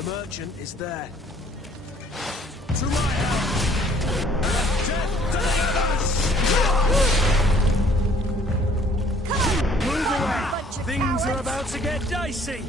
The merchant is there. To my help! Let death deliver us! Move away! Things are about to get dicey!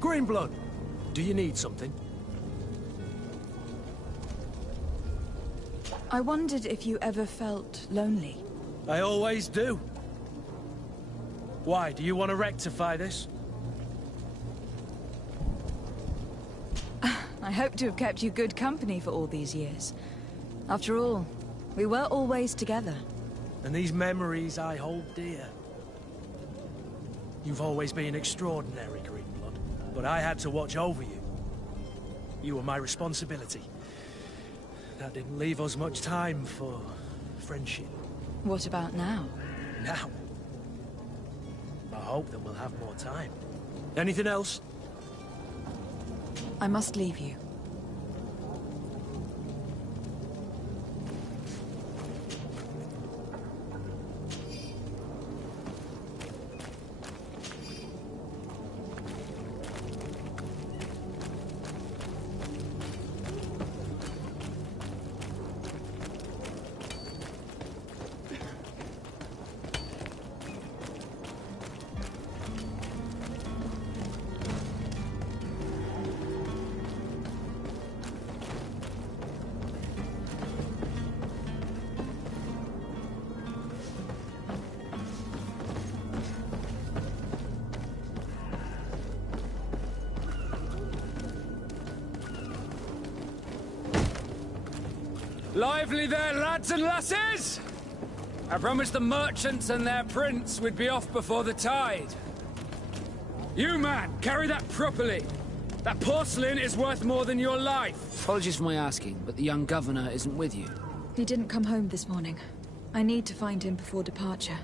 Greenblood, do you need something? I wondered if you ever felt lonely. I always do. Why, do you want to rectify this? I hope to have kept you good company for all these years. After all, we were always together. And these memories I hold dear. You've always been extraordinary, Greenblood, but I had to watch over you. You were my responsibility. That didn't leave us much time for friendship. What about now? Now? I hope that we'll have more time. Anything else? I must leave you. Lively there, lads and lasses! I promised the merchants and their prince we'd be off before the tide. You, man, carry that properly. That porcelain is worth more than your life. Apologies for my asking, but the young governor isn't with you. He didn't come home this morning. I need to find him before departure.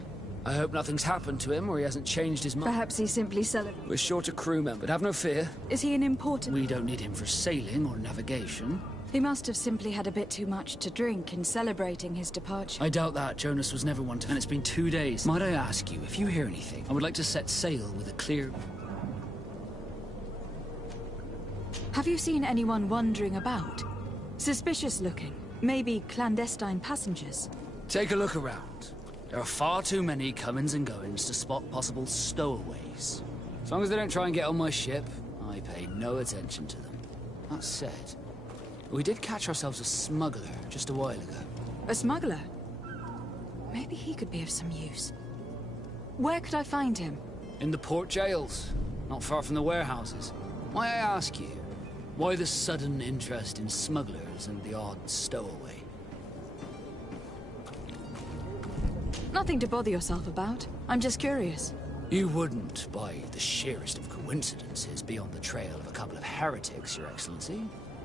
I hope nothing's happened to him or he hasn't changed his mind. Perhaps he simply celebrates. We're short a crewman, but have no fear. Is he an important... We don't need him for sailing or navigation. He must have simply had a bit too much to drink in celebrating his departure. I doubt that. Jonas was never one to... And it's been 2 days. Might I ask you, if you hear anything, I would like to set sail with a clear... Have you seen anyone wandering about? Suspicious looking. Maybe clandestine passengers. Take a look around. There are far too many comings and goings to spot possible stowaways. As long as they don't try and get on my ship, I pay no attention to them. That said, we did catch ourselves a smuggler just a while ago. A smuggler? Maybe he could be of some use. Where could I find him? In the port jails, not far from the warehouses. Might I ask you, why the sudden interest in smugglers and the odd stowaway? Nothing to bother yourself about. I'm just curious. You wouldn't, by the sheerest of coincidences, be on the trail of a couple of heretics, Your Excellency.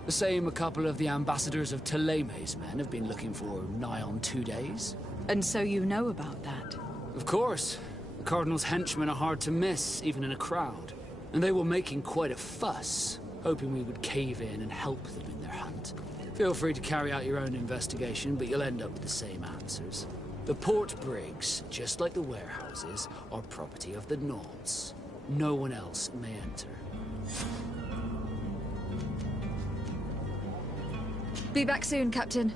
The same a couple of the ambassadors of Ptolemy's men have been looking for nigh on 2 days. And so you know about that? Of course. The Cardinal's henchmen are hard to miss, even in a crowd. And they were making quite a fuss, hoping we would cave in and help them in their hunt. Feel free to carry out your own investigation, but you'll end up with the same answers. The port brigs, just like the warehouses, are property of the Nauts. No one else may enter. Be back soon, Captain.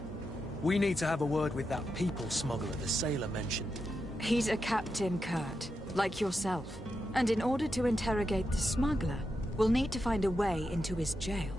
We need to have a word with that people smuggler the sailor mentioned. He's a Captain Kurt, like yourself. And in order to interrogate the smuggler, we'll need to find a way into his jail.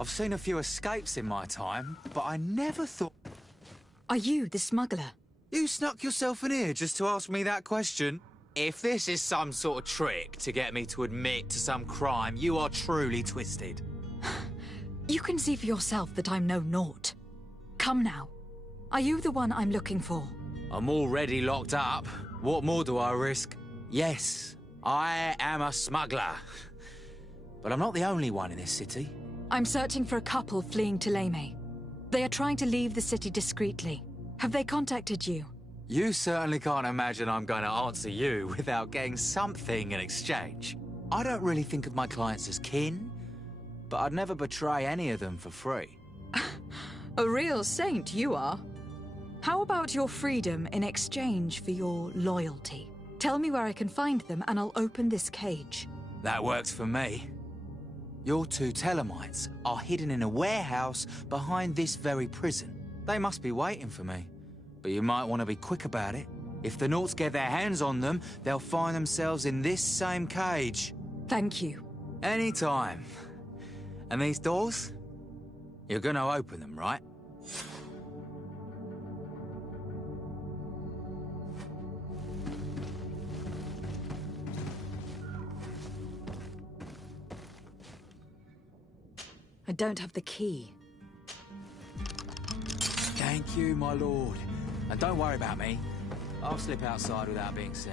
I've seen a few escapes in my time, but I never thought... Are you the smuggler? You snuck yourself in here just to ask me that question? If this is some sort of trick to get me to admit to some crime, you are truly twisted. You can see for yourself that I'm no naught. Come now. Are you the one I'm looking for? I'm already locked up. What more do I risk? Yes, I am a smuggler. But I'm not the only one in this city. I'm searching for a couple fleeing to Leme. They are trying to leave the city discreetly. Have they contacted you? You certainly can't imagine I'm going to answer you without getting something in exchange. I don't really think of my clients as kin, but I'd never betray any of them for free. A real saint you are. How about your freedom in exchange for your loyalty? Tell me where I can find them and I'll open this cage. That works for me. Your two Telemites are hidden in a warehouse behind this very prison. They must be waiting for me. But you might want to be quick about it. If the Nauts get their hands on them, they'll find themselves in this same cage. Thank you. Anytime. And these doors? You're gonna open them, right? I don't have the key. Thank you, my lord. And don't worry about me. I'll slip outside without being seen.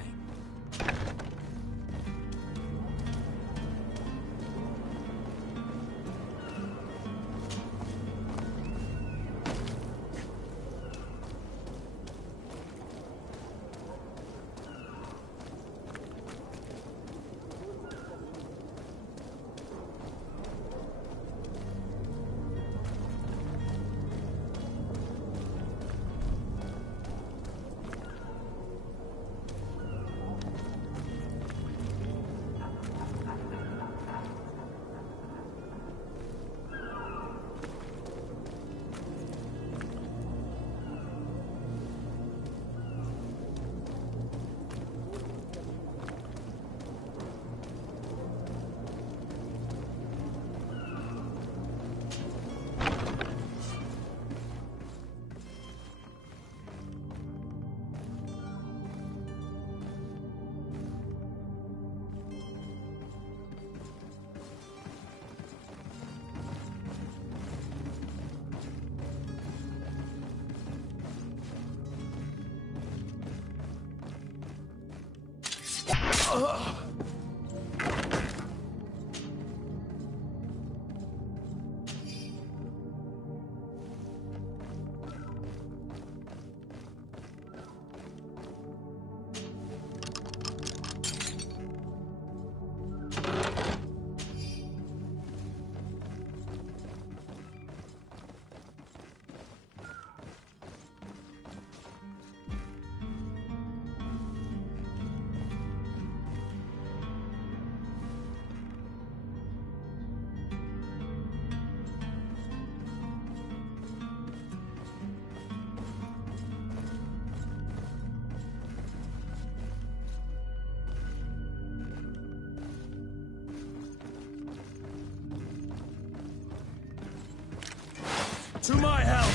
To my help!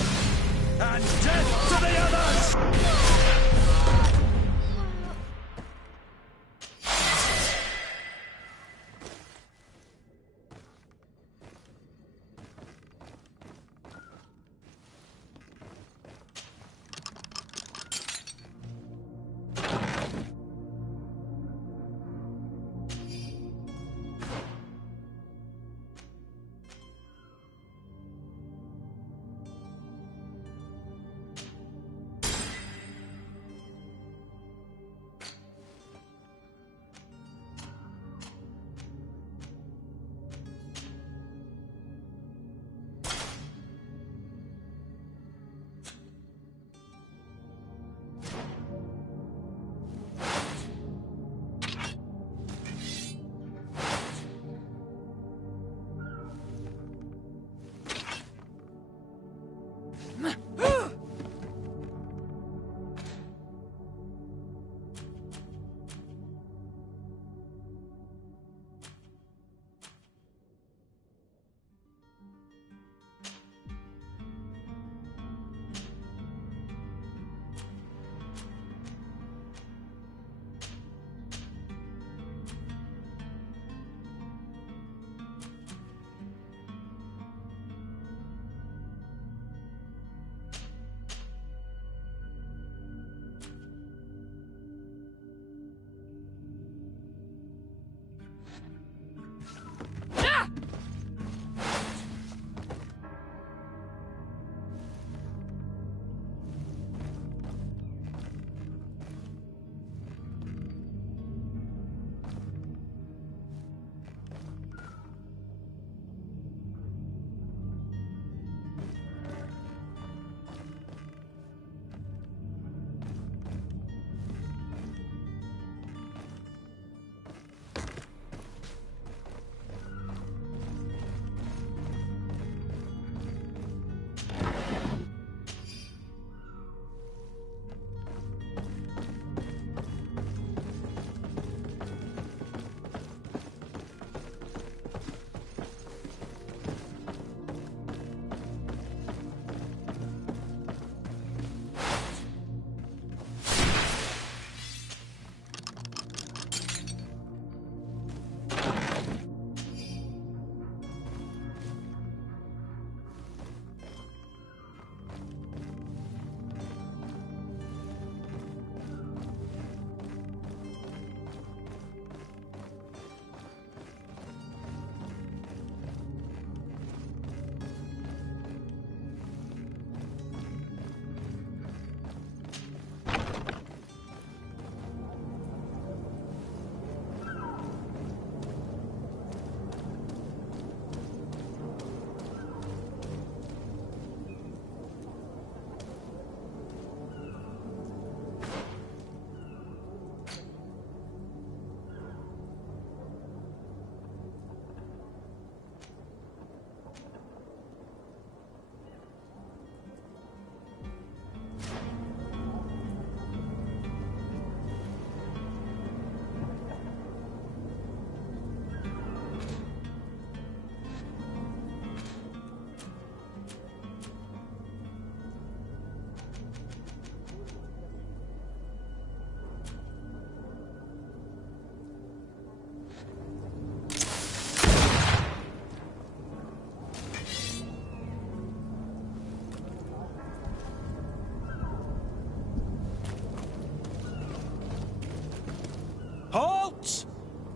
And death to the others!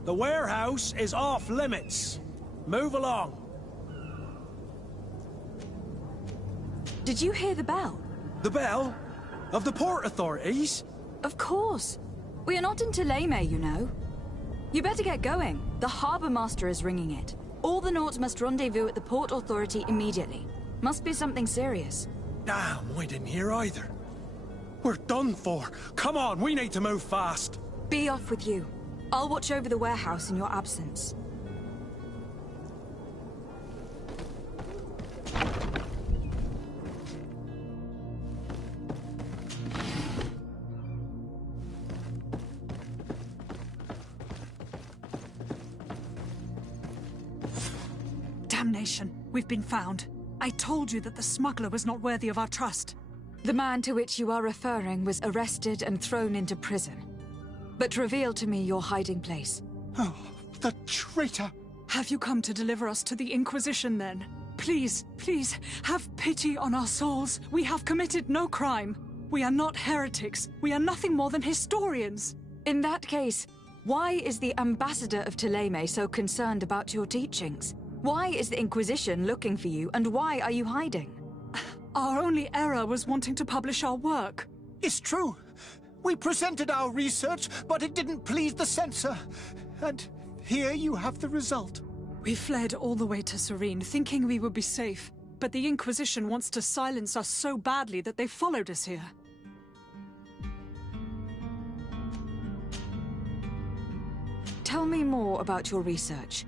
The warehouse is off limits. Move along. Did you hear the bell? The bell? Of the port authorities? Of course. We are not in Thélème, you know. You better get going. The harbour master is ringing it. All the Nauts must rendezvous at the port authority immediately. Must be something serious. Damn, we didn't hear either. We're done for. Come on, we need to move fast. Be off with you. I'll watch over the warehouse in your absence. Damnation! We've been found. I told you that the smuggler was not worthy of our trust. The man to which you are referring was arrested and thrown into prison. But reveal to me your hiding place. Oh, the traitor! Have you come to deliver us to the Inquisition, then? Please, please, have pity on our souls. We have committed no crime. We are not heretics. We are nothing more than historians. In that case, why is the ambassador of Thélème so concerned about your teachings? Why is the Inquisition looking for you, and why are you hiding? Our only error was wanting to publish our work. It's true. We presented our research, but it didn't please the censor. And here you have the result. We fled all the way to Serene, thinking we would be safe. But the Inquisition wants to silence us so badly that they followed us here. Tell me more about your research.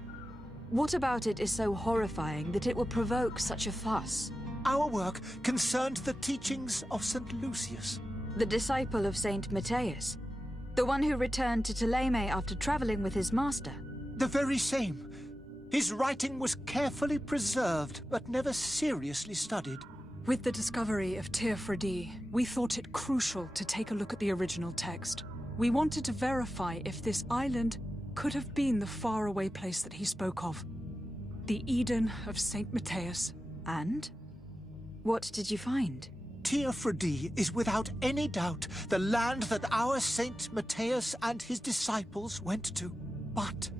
What about it is so horrifying that it would provoke such a fuss? Our work concerned the teachings of St. Lucius. The disciple of Saint Matthias? The one who returned to Thélème after traveling with his master? The very same. His writing was carefully preserved, but never seriously studied. With the discovery of Teofredi, we thought it crucial to take a look at the original text. We wanted to verify if this island could have been the faraway place that he spoke of. The Eden of Saint Matthias. And? What did you find? Teofredi is without any doubt the land that our Saint Matthias and his disciples went to. But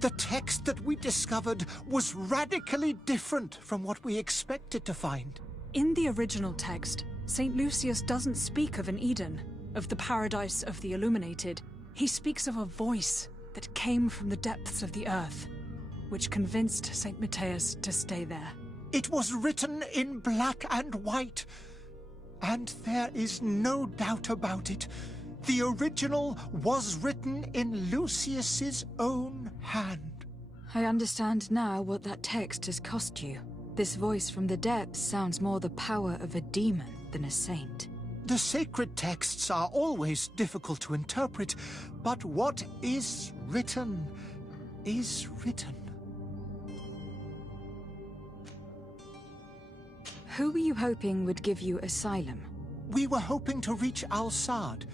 the text that we discovered was radically different from what we expected to find. In the original text, Saint Lucius doesn't speak of an Eden, of the paradise of the illuminated. He speaks of a voice that came from the depths of the earth, which convinced Saint Matthias to stay there. It was written in black and white, and there is no doubt about it. The original was written in Lucius's own hand. I understand now what that text has cost you. This voice from the depths sounds more the power of a demon than a saint. The sacred texts are always difficult to interpret, but what is written is written. Who were you hoping would give you asylum? We were hoping to reach Al-Sad.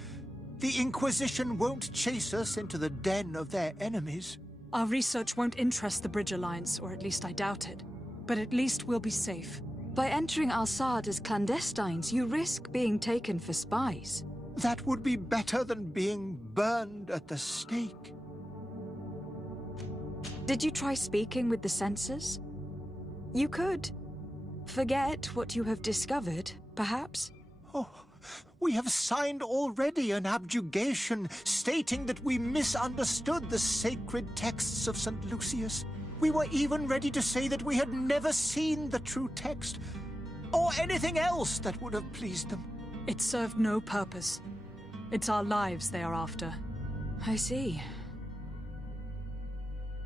The Inquisition won't chase us into the den of their enemies. Our research won't interest the Bridge Alliance, or at least I doubt it. But at least we'll be safe. By entering Al-Sad as clandestines, you risk being taken for spies. That would be better than being burned at the stake. Did you try speaking with the censors? You could. Forget what you have discovered, perhaps? Oh, we have signed already an abjugation stating that we misunderstood the sacred texts of St. Lucius. We were even ready to say that we had never seen the true text, or anything else that would have pleased them. It served no purpose. It's our lives they are after. I see.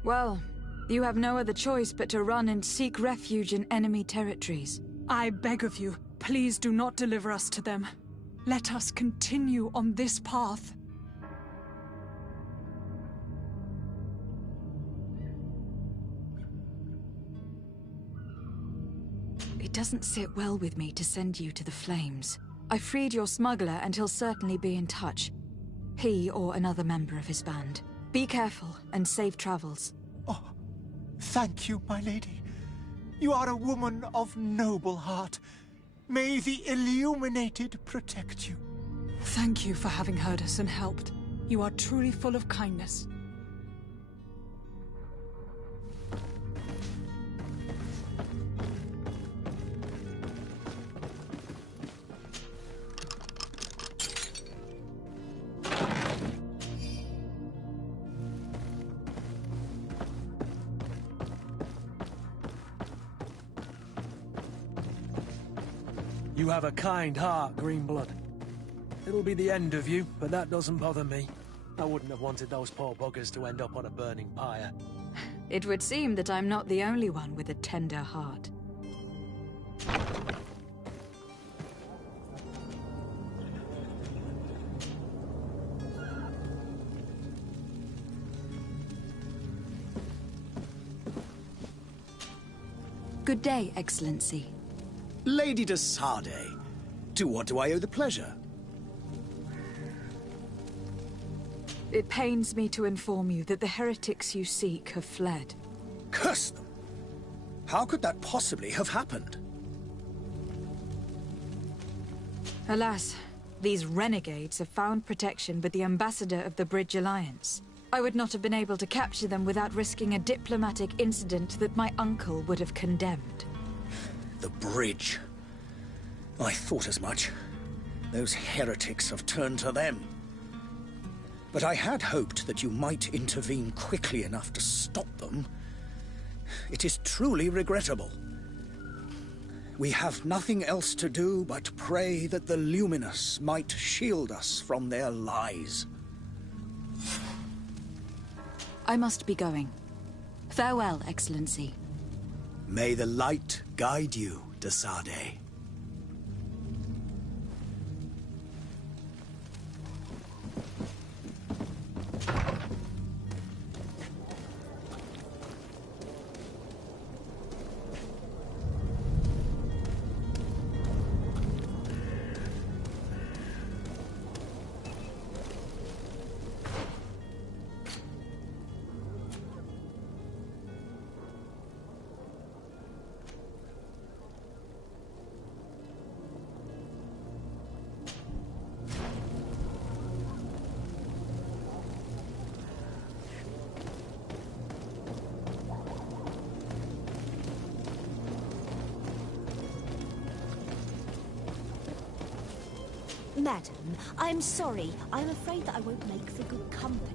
Well, you have no other choice but to run and seek refuge in enemy territories. I beg of you, please do not deliver us to them. Let us continue on this path. It doesn't sit well with me to send you to the flames. I freed your smuggler and he'll certainly be in touch. He or another member of his band. Be careful and safe travels. Oh, thank you, my lady. You are a woman of noble heart. May the illuminated protect you. Thank you for having heard us and helped. You are truly full of kindness. You have a kind heart, Greenblood. It'll be the end of you, but that doesn't bother me. I wouldn't have wanted those poor buggers to end up on a burning pyre. It would seem that I'm not the only one with a tender heart. Good day, Excellency. Lady de Sarde, to what do I owe the pleasure? It pains me to inform you that the heretics you seek have fled. Curse them! How could that possibly have happened? Alas, these renegades have found protection with the ambassador of the Bridge Alliance. I would not have been able to capture them without risking a diplomatic incident that my uncle would have condemned. The bridge. I thought as much. Those heretics have turned to them. But I had hoped that you might intervene quickly enough to stop them. It is truly regrettable. We have nothing else to do but pray that the Luminous might shield us from their lies. I must be going. Farewell, Excellency. May the light guide you, de Sarde. Madam, I'm sorry. I'm afraid that I won't make for good company.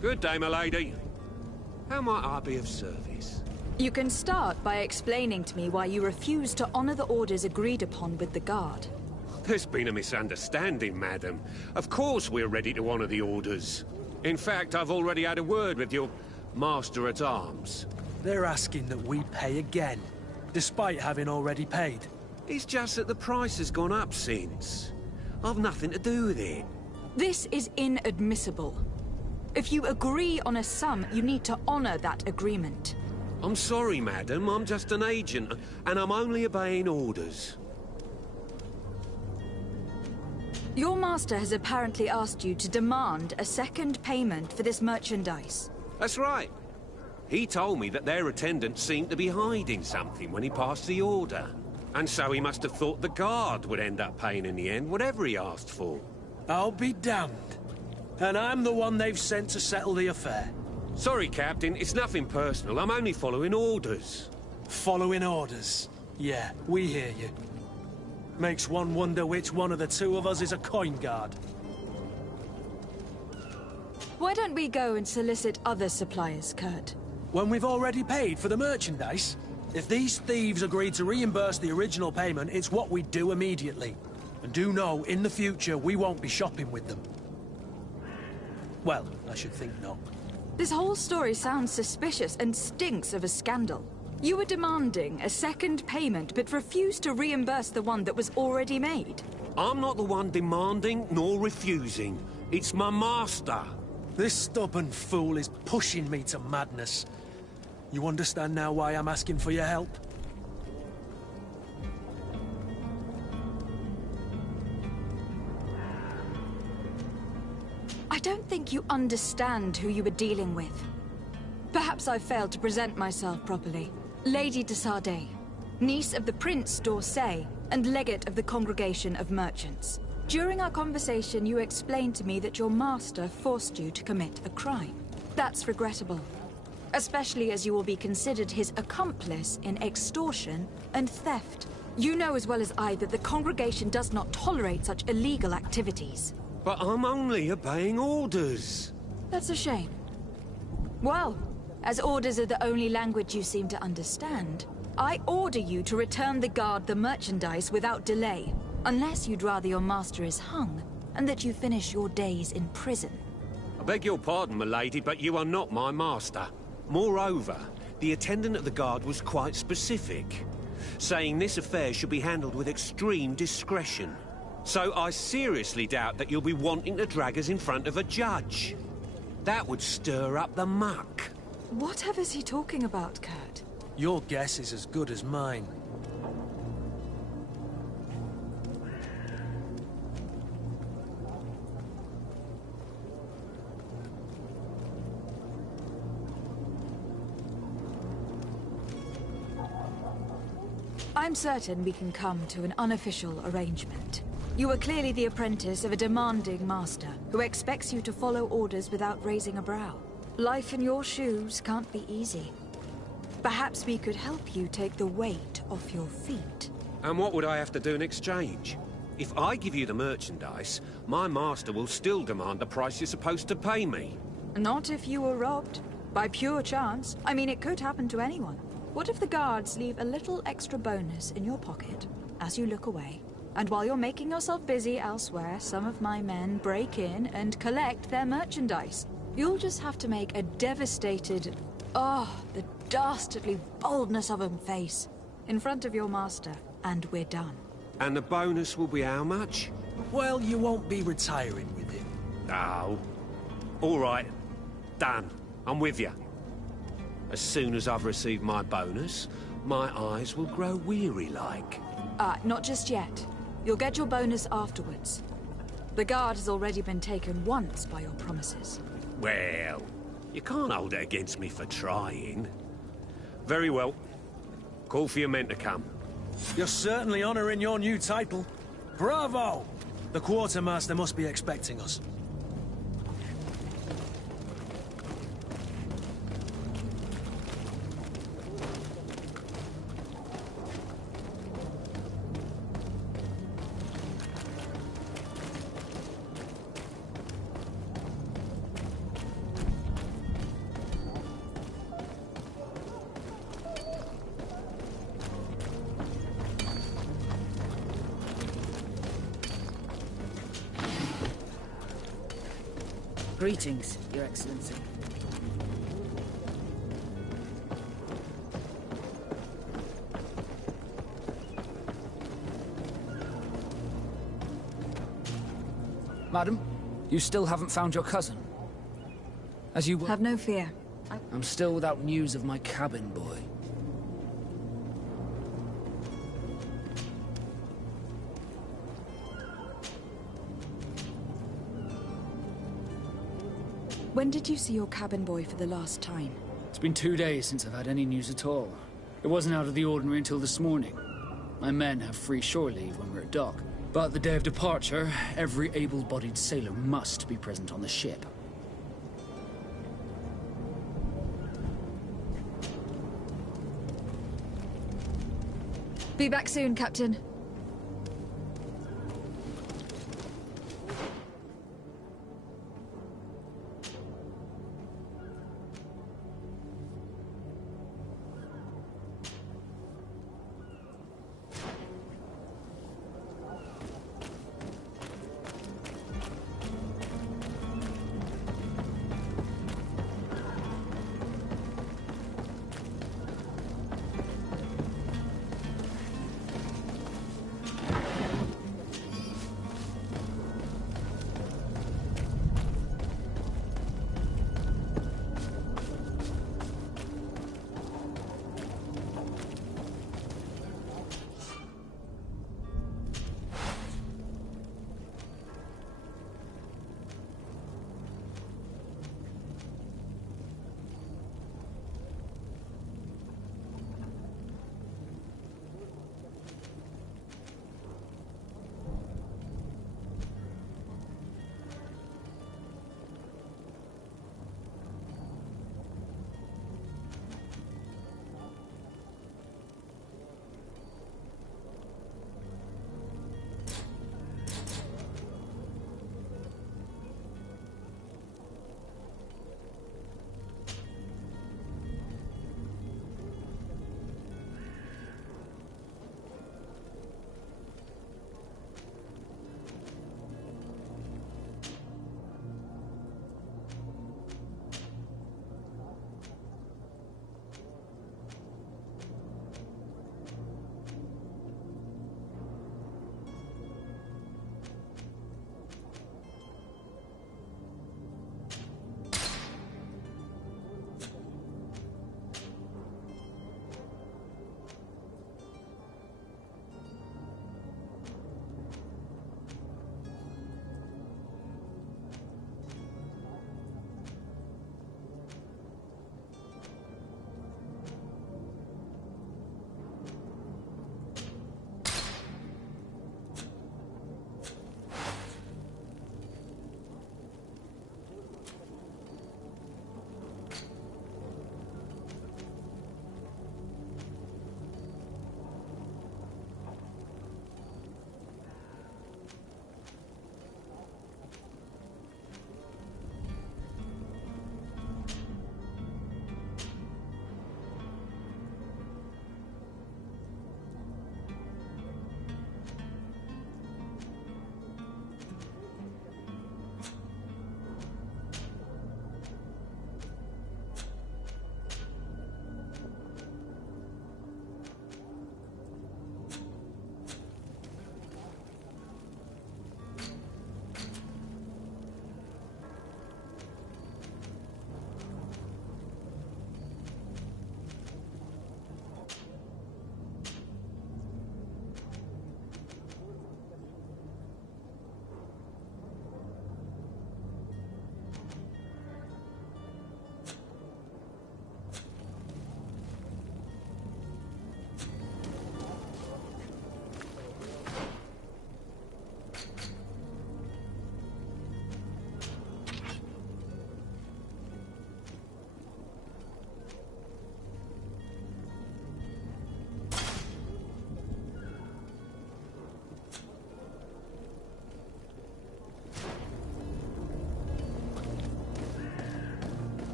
Good day, my lady. How might I be of service? You can start by explaining to me why you refuse to honor the orders agreed upon with the Guard. There's been a misunderstanding, madam. Of course we're ready to honor the orders. In fact, I've already had a word with your Master-at-Arms. They're asking that we pay again, despite having already paid. It's just that the price has gone up since. I've nothing to do with it. This is inadmissible. If you agree on a sum, you need to honor that agreement. I'm sorry, madam. I'm just an agent, and I'm only obeying orders. Your master has apparently asked you to demand a second payment for this merchandise. That's right. He told me that their attendants seemed to be hiding something when he passed the order. And so he must have thought the Guard would end up paying in the end, whatever he asked for. I'll be damned. And I'm the one they've sent to settle the affair. Sorry, Captain. It's nothing personal. I'm only following orders. Following orders? Yeah, we hear you. Makes one wonder which one of the two of us is a coin guard. Why don't we go and solicit other suppliers, Kurt? When we've already paid for the merchandise? If these thieves agreed to reimburse the original payment, it's what we'd do immediately. And do know, in the future, we won't be shopping with them. Well, I should think not. This whole story sounds suspicious and stinks of a scandal. You were demanding a second payment, but refused to reimburse the one that was already made. I'm not the one demanding nor refusing. It's my master. This stubborn fool is pushing me to madness. You understand now why I'm asking for your help? I don't think you understand who you were dealing with. Perhaps I failed to present myself properly. Lady de Sardet, niece of the Prince d'Orsay, and legate of the Congregation of Merchants. During our conversation, you explained to me that your master forced you to commit a crime. That's regrettable, especially as you will be considered his accomplice in extortion and theft. You know as well as I that the Congregation does not tolerate such illegal activities. But I'm only obeying orders. That's a shame. Well, as orders are the only language you seem to understand, I order you to return the guard the merchandise without delay, unless you'd rather your master is hung, and that you finish your days in prison. I beg your pardon, milady, but you are not my master. Moreover, the attendant at the guard was quite specific, saying this affair should be handled with extreme discretion. So I seriously doubt that you'll be wanting to drag us in front of a judge. That would stir up the muck. Whatever is he talking about, Kurt? Your guess is as good as mine. I'm certain we can come to an unofficial arrangement. You are clearly the apprentice of a demanding master, who expects you to follow orders without raising a brow. Life in your shoes can't be easy. Perhaps we could help you take the weight off your feet. And what would I have to do in exchange? If I give you the merchandise, my master will still demand the price you're supposed to pay me. Not if you were robbed. By pure chance. I mean, it could happen to anyone. What if the guards leave a little extra bonus in your pocket as you look away? And while you're making yourself busy elsewhere, some of my men break in and collect their merchandise. You'll just have to make a devastated, the dastardly boldness of 'em face in front of your master, and we're done. And the bonus will be how much? Well, you won't be retiring with it. Oh. All right. Done. I'm with you. As soon as I've received my bonus, my eyes will grow weary-like. Not just yet. You'll get your bonus afterwards. The guard has already been taken once by your promises. Well, you can't hold it against me for trying. Very well. Call for your men to come. You're certainly honoring your new title. Bravo! The quartermaster must be expecting us. Greetings, Your Excellency. Madam, you still haven't found your cousin. As you were... Have no fear. I'm still without news of my cabin boy. When did you see your cabin boy for the last time? It's been 2 days since I've had any news at all. It wasn't out of the ordinary until this morning. My men have free shore leave when we're at dock. But the day of departure, every able-bodied sailor must be present on the ship. Be back soon, Captain.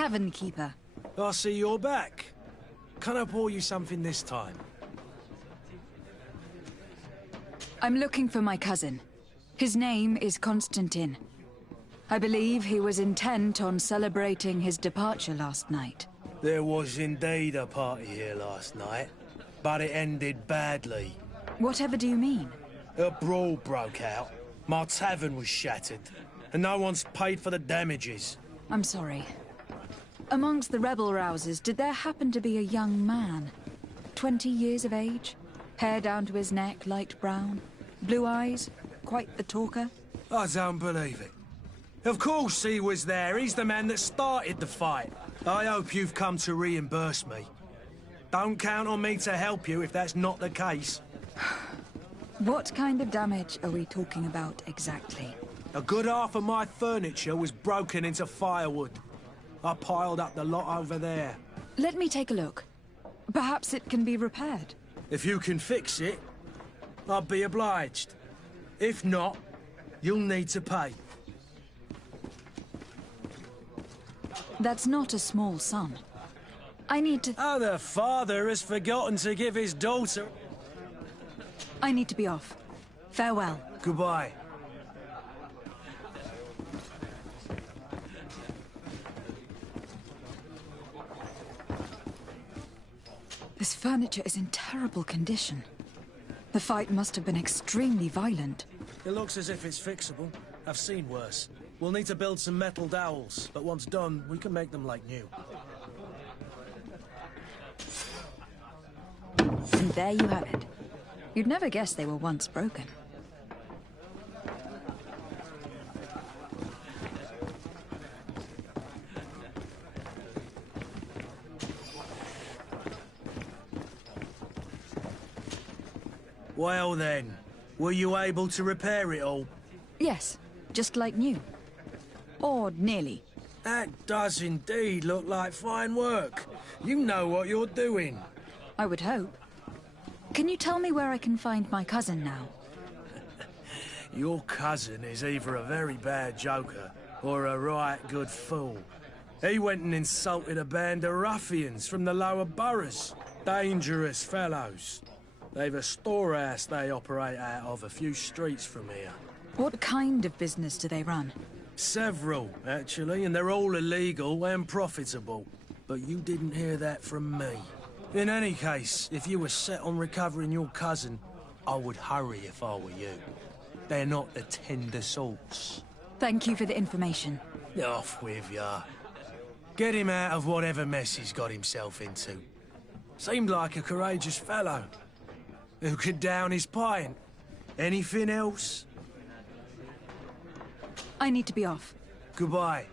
Tavern keeper. I see you're back. Can I pour you something this time? I'm looking for my cousin. His name is Constantine. I believe he was intent on celebrating his departure last night. There was indeed a party here last night, but it ended badly. Whatever do you mean? A brawl broke out. My tavern was shattered, and no one's paid for the damages. I'm sorry. Amongst the rebel rousers, did there happen to be a young man? 20 years of age? Hair down to his neck, light brown? Blue eyes? Quite the talker? I don't believe it. Of course he was there. He's the man that started the fight. I hope you've come to reimburse me. Don't count on me to help you if that's not the case. What kind of damage are we talking about exactly? A good half of my furniture was broken into firewood. I piled up the lot over there. Let me take a look. Perhaps it can be repaired. If you can fix it, I'll be obliged. If not, you'll need to pay. That's not a small sum. I need to... Oh, the father has forgotten to give his daughter... I need to be off. Farewell. Goodbye. This furniture is in terrible condition. The fight must have been extremely violent. It looks as if it's fixable. I've seen worse. We'll need to build some metal dowels, but once done, we can make them like new. And there you have it. You'd never guess they were once broken. Well then, were you able to repair it all? Yes, just like new. Or nearly. That does indeed look like fine work. You know what you're doing. I would hope. Can you tell me where I can find my cousin now? Your cousin is either a very bad joker or a right good fool. He went and insulted a band of ruffians from the lower boroughs. Dangerous fellows. They've a storehouse they operate out of a few streets from here. What kind of business do they run? Several, actually, and they're all illegal and profitable. But you didn't hear that from me. In any case, if you were set on recovering your cousin, I would hurry if I were you. They're not the tender sorts. Thank you for the information. Off with ya. Get him out of whatever mess he's got himself into. Seemed like a courageous fellow. Who could down his pint. Anything else? I need to be off. Goodbye.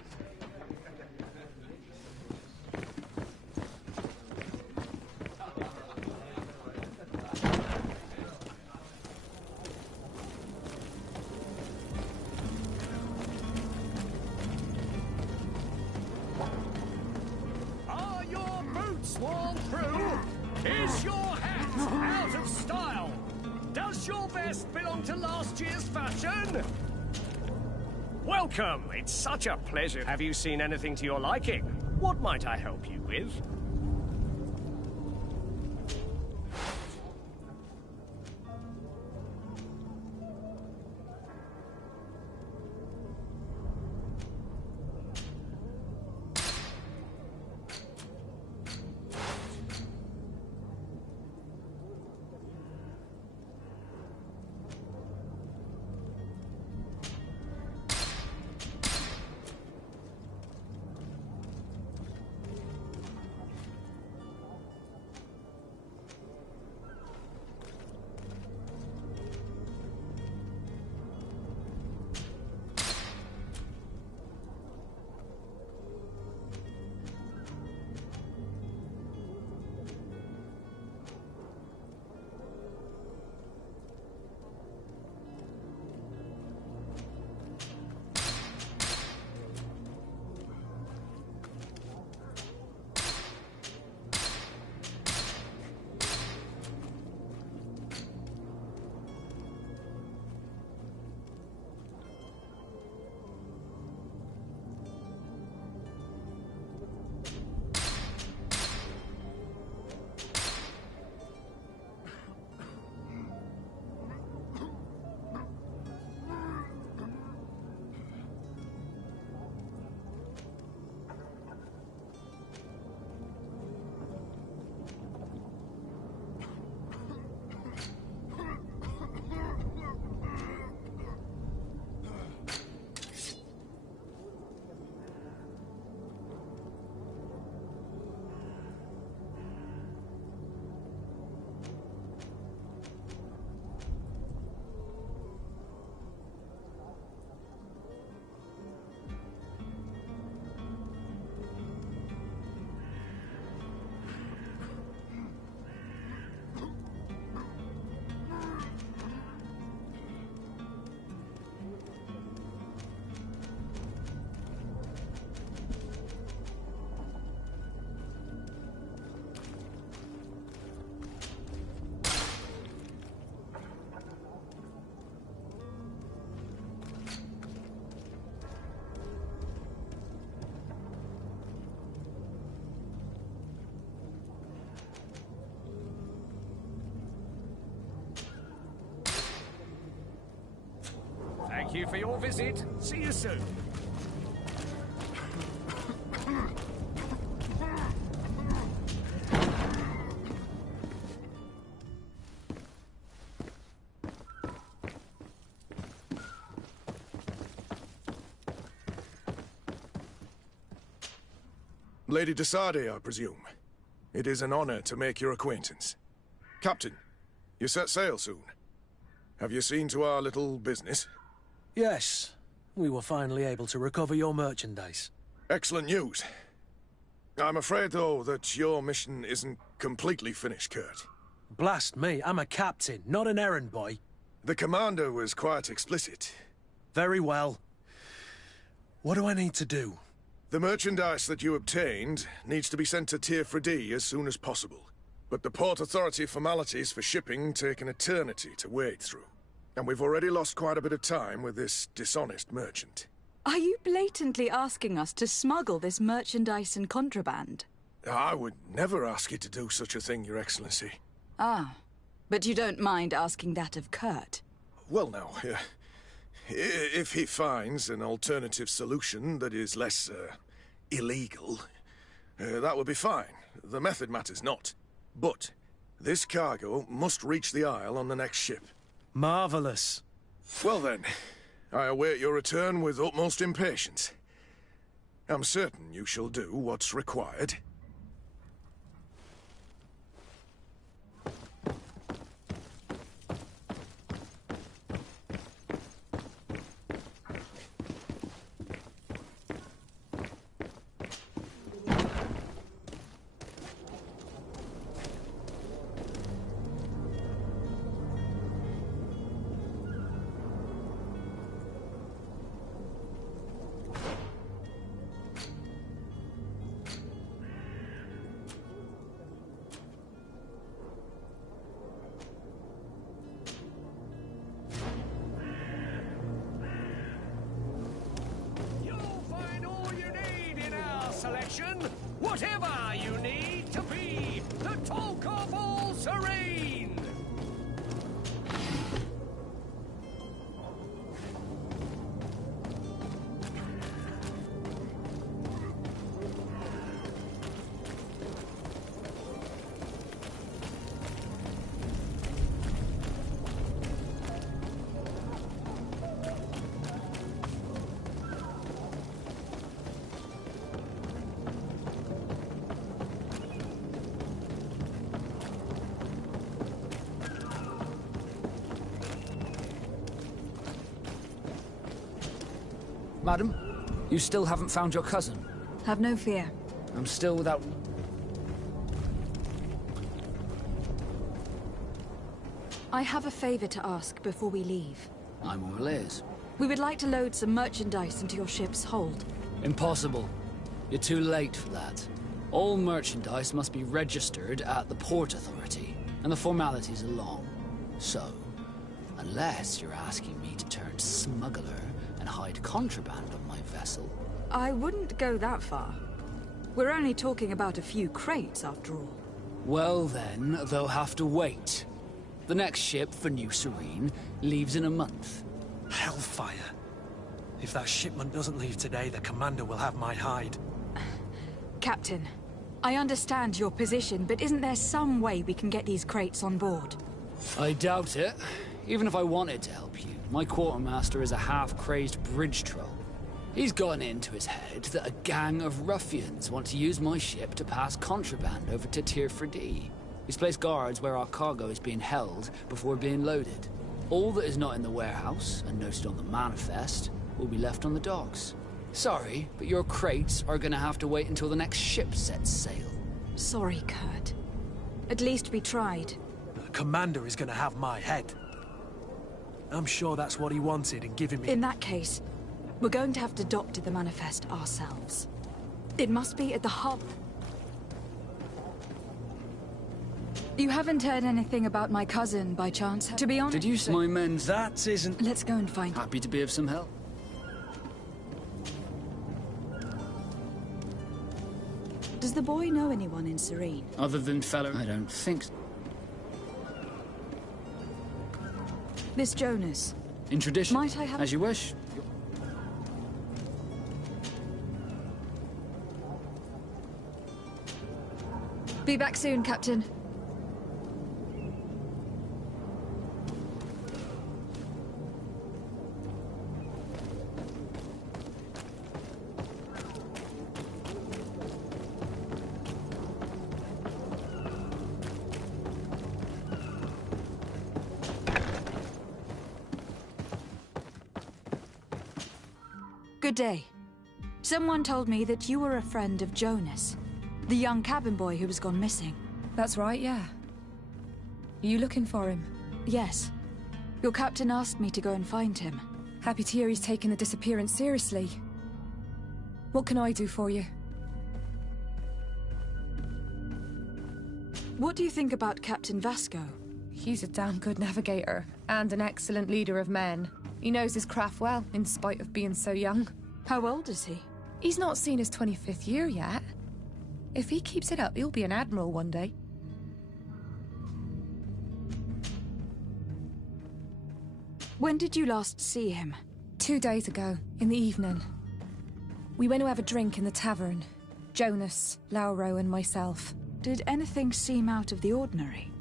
Are your boots worn through? Is your hat out of style? Does your vest belong to last year's fashion? Welcome! It's such a pleasure. Have you seen anything to your liking? What might I help you with? you for your visit. See you soon. Lady de Sardet, I presume. It is an honor to make your acquaintance. Captain, you set sail soon. Have you seen to our little business? Yes. We were finally able to recover your merchandise. Excellent news. I'm afraid, though, that your mission isn't completely finished, Kurt. Blast me, I'm a captain, not an errand boy. The commander was quite explicit. Very well. What do I need to do? The merchandise that you obtained needs to be sent to Tier 4D as soon as possible. But the Port Authority formalities for shipping take an eternity to wade through. And we've already lost quite a bit of time with this dishonest merchant. Are you blatantly asking us to smuggle this merchandise and contraband? I would never ask you to do such a thing, Your Excellency. Ah, but you don't mind asking that of Kurt? Well, now, if he finds an alternative solution that is less, illegal, that would be fine. The method matters not. But this cargo must reach the Isle on the next ship. Marvelous. Well then, I await your return with utmost impatience. I'm certain you shall do what's required. Whatever you need to be the talk of all Serene. Madam, you still haven't found your cousin? Have no fear. I'm still without... I have a favor to ask before we leave. I'm all ears. We would like to load some merchandise into your ship's hold. Impossible. You're too late for that. All merchandise must be registered at the Port Authority, and the formalities are long. So, unless you're asking me to turn smuggler and hide contraband on my vessel... I wouldn't go that far. We're only talking about a few crates, after all. Well then, they'll have to wait. The next ship for New Serene leaves in a month. Hellfire. If that shipment doesn't leave today, the commander will have my hide. Captain, I understand your position, but isn't there some way we can get these crates on board? I doubt it. Even if I wanted to help you, my quartermaster is a half-crazed bridge troll. He's gotten into his head that a gang of ruffians want to use my ship to pass contraband over to Tier 4D. He's placed guards where our cargo is being held before being loaded. All that is not in the warehouse, and noted on the manifest, will be left on the docks. Sorry, but your crates are gonna have to wait until the next ship sets sail. Sorry, Kurt. At least we tried. The commander is gonna have my head. I'm sure that's what he wanted in giving me... In that case, we're going to have to doctor the manifest ourselves. It must be at the hub. You haven't heard anything about my cousin, by chance? To be honest... Did you say... My men's... That isn't... Let's go and find... Happy to be of some help. Does the boy know anyone in Serene? Other than fellow... I don't think... This Jonas, In tradition. Might I have... As you wish. Be back soon, Captain. Good day. Someone told me that you were a friend of Jonas, the young cabin boy who was gone missing. That's right, yeah. Are you looking for him? Yes. Your captain asked me to go and find him. Happy to hear he's taken the disappearance seriously. What can I do for you? What do you think about Captain Vasco? He's a damn good navigator, and an excellent leader of men. He knows his craft well, in spite of being so young. How old is he? He's not seen his 25th year yet. If he keeps it up, he'll be an admiral one day. When did you last see him? 2 days ago, in the evening. We went to have a drink in the tavern. Jonas, Lauro, and myself. Did anything seem out of the ordinary?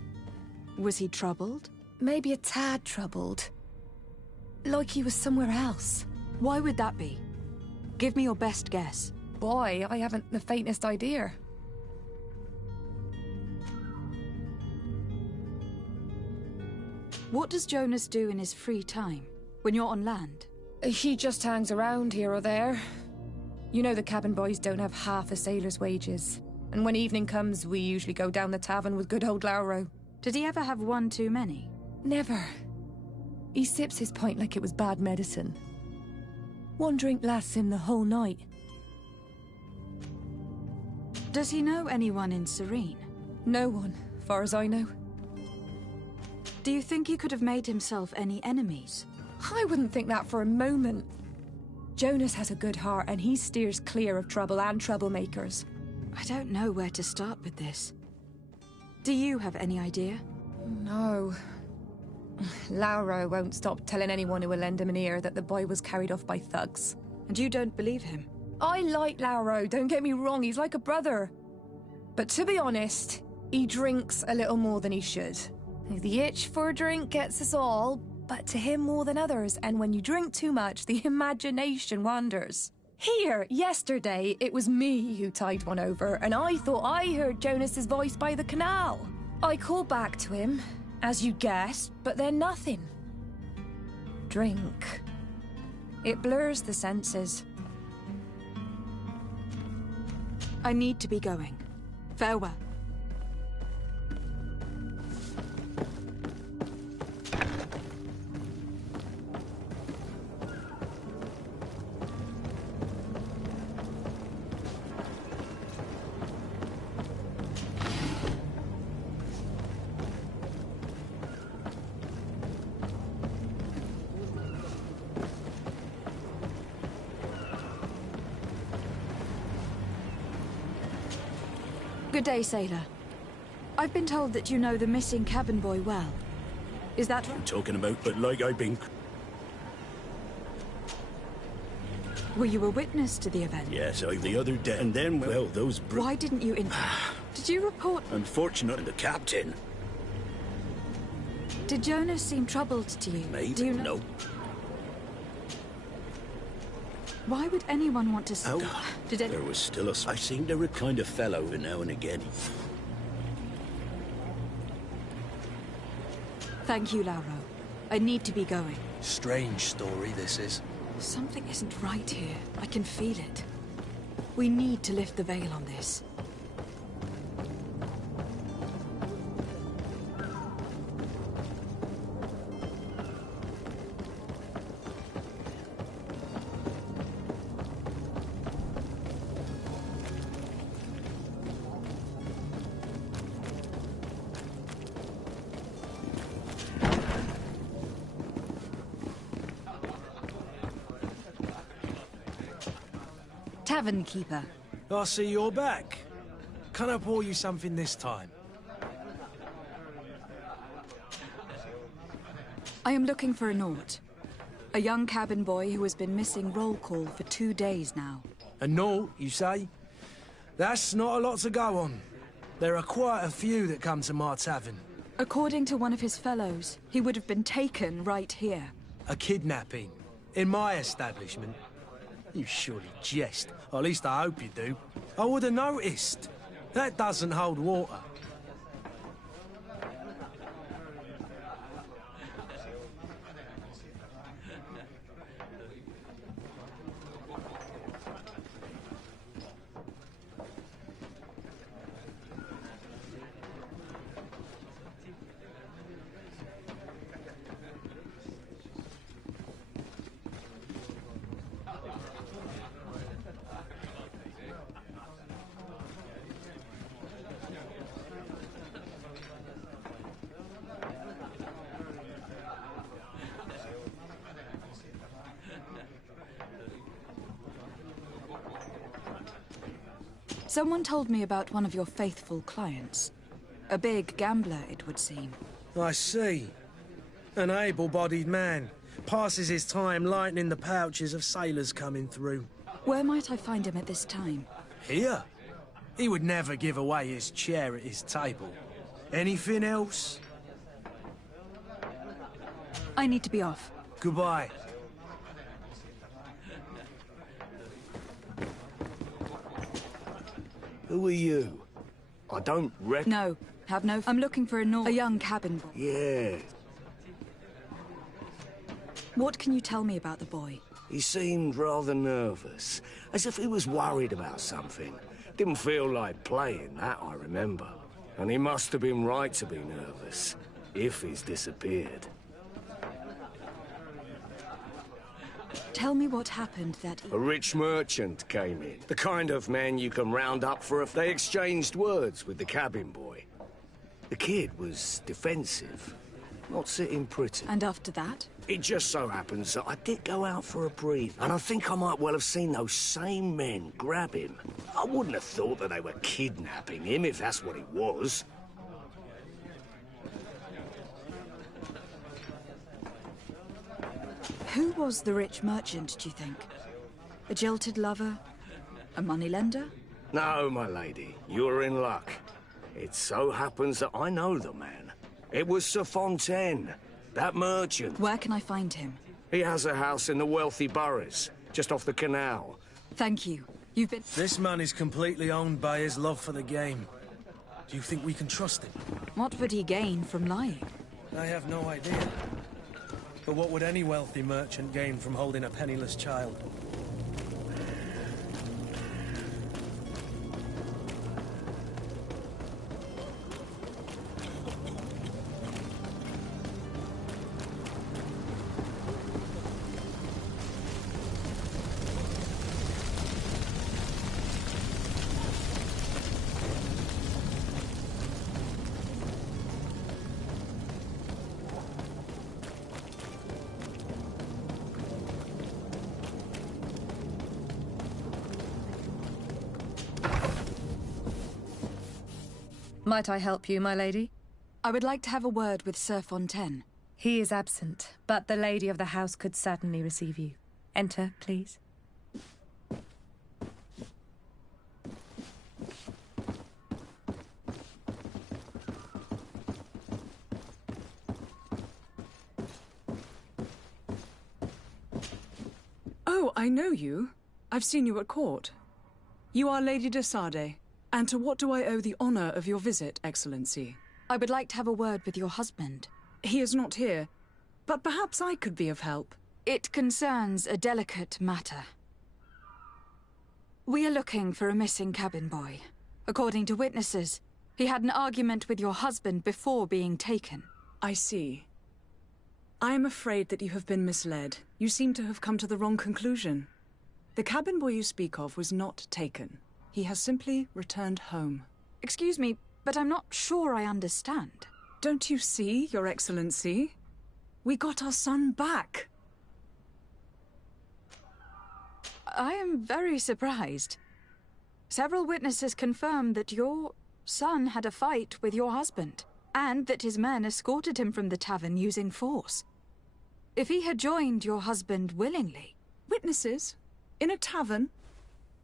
Was he troubled? Maybe a tad troubled. Like he was somewhere else. Why would that be? Give me your best guess. Boy, I haven't the faintest idea. What does Jonas do in his free time, when you're on land? He just hangs around here or there. You know the cabin boys don't have half a sailor's wages. And when evening comes, we usually go down the tavern with good old Lauro. Did he ever have one too many? Never. He sips his pint like it was bad medicine. One drink lasts him the whole night. Does he know anyone in Serene? No one, far as I know. Do you think he could have made himself any enemies? I wouldn't think that for a moment. Jonas has a good heart and he steers clear of trouble and troublemakers. I don't know where to start with this. Do you have any idea? No. Lauro won't stop telling anyone who will lend him an ear that the boy was carried off by thugs. And you don't believe him? I like Lauro, don't get me wrong, he's like a brother. But to be honest, he drinks a little more than he should. The itch for a drink gets us all, but to him more than others, and when you drink too much, the imagination wanders. Here, yesterday, it was me who tied one over, and I thought I heard Jonas's voice by the canal. I called back to him, as you guessed, but then nothing. Drink. It blurs the senses. I need to be going. Farewell. Good day, sailor. I've been told that you know the missing cabin boy well. Is that right? Talking about, but like I've been... Were you a witness to the event? Yes, I the other day, and then, well, those... Why didn't you Did you report... Unfortunately, the captain. Did Jonas seem troubled to you? Maybe, Do you know? no. Why would anyone want to... Oh, there was still I seemed a kind of fellow now and again. Thank you, Lauro. I need to be going. Strange story, this is. Something isn't right here. I can feel it. We need to lift the veil on this. Tavern keeper. I see you're back. Can I pour you something this time? I am looking for a Naut. A young cabin boy who has been missing roll call for 2 days now. A note, you say? That's not a lot to go on. There are quite a few that come to my tavern. According to one of his fellows, he would have been taken right here. A kidnapping? In my establishment? You surely jest. Or at least I hope you do. I would have noticed. That doesn't hold water. Someone told me about one of your faithful clients. A big gambler, it would seem. I see. An able-bodied man. Passes his time lightening the pouches of sailors coming through. Where might I find him at this time? Here? He would never give away his chair at his table. Anything else? I need to be off. Goodbye. Who are you? I don't reckon... No, have no... I'm looking for a young cabin boy. Yeah. What can you tell me about the boy? He seemed rather nervous, as if he was worried about something. Didn't feel like playing, that I remember. And he must have been right to be nervous, if he's disappeared. Tell me what happened that A rich merchant came in. The kind of man you can round up for if they exchanged words with the cabin boy. The kid was defensive, not sitting pretty. And after that? It just so happens that I did go out for a breathe, and I think I might well have seen those same men grab him. I wouldn't have thought that they were kidnapping him, if that's what it was. Who was the rich merchant, do you think? A jilted lover? A moneylender? No, my lady, you're in luck. It so happens that I know the man. It was Sir Fontaine, that merchant. Where can I find him? He has a house in the wealthy boroughs, just off the canal. Thank you. You've been... This man is completely owned by his love for the game. Do you think we can trust him? What would he gain from lying? I have no idea. But what would any wealthy merchant gain from holding a penniless child? Might I help you, my lady? I would like to have a word with Sir Fontaine. He is absent, but the lady of the house could certainly receive you. Enter, please. Oh, I know you. I've seen you at court. You are Lady de Sade. And to what do I owe the honor of your visit, Excellency? I would like to have a word with your husband. He is not here, but perhaps I could be of help. It concerns a delicate matter. We are looking for a missing cabin boy. According to witnesses, he had an argument with your husband before being taken. I see. I am afraid that you have been misled. You seem to have come to the wrong conclusion. The cabin boy you speak of was not taken. He has simply returned home. Excuse me, but I'm not sure I understand. Don't you see, Your Excellency? We got our son back. I am very surprised. Several witnesses confirmed that your son had a fight with your husband, and that his men escorted him from the tavern using force. If he had joined your husband willingly... Witnesses? In a tavern?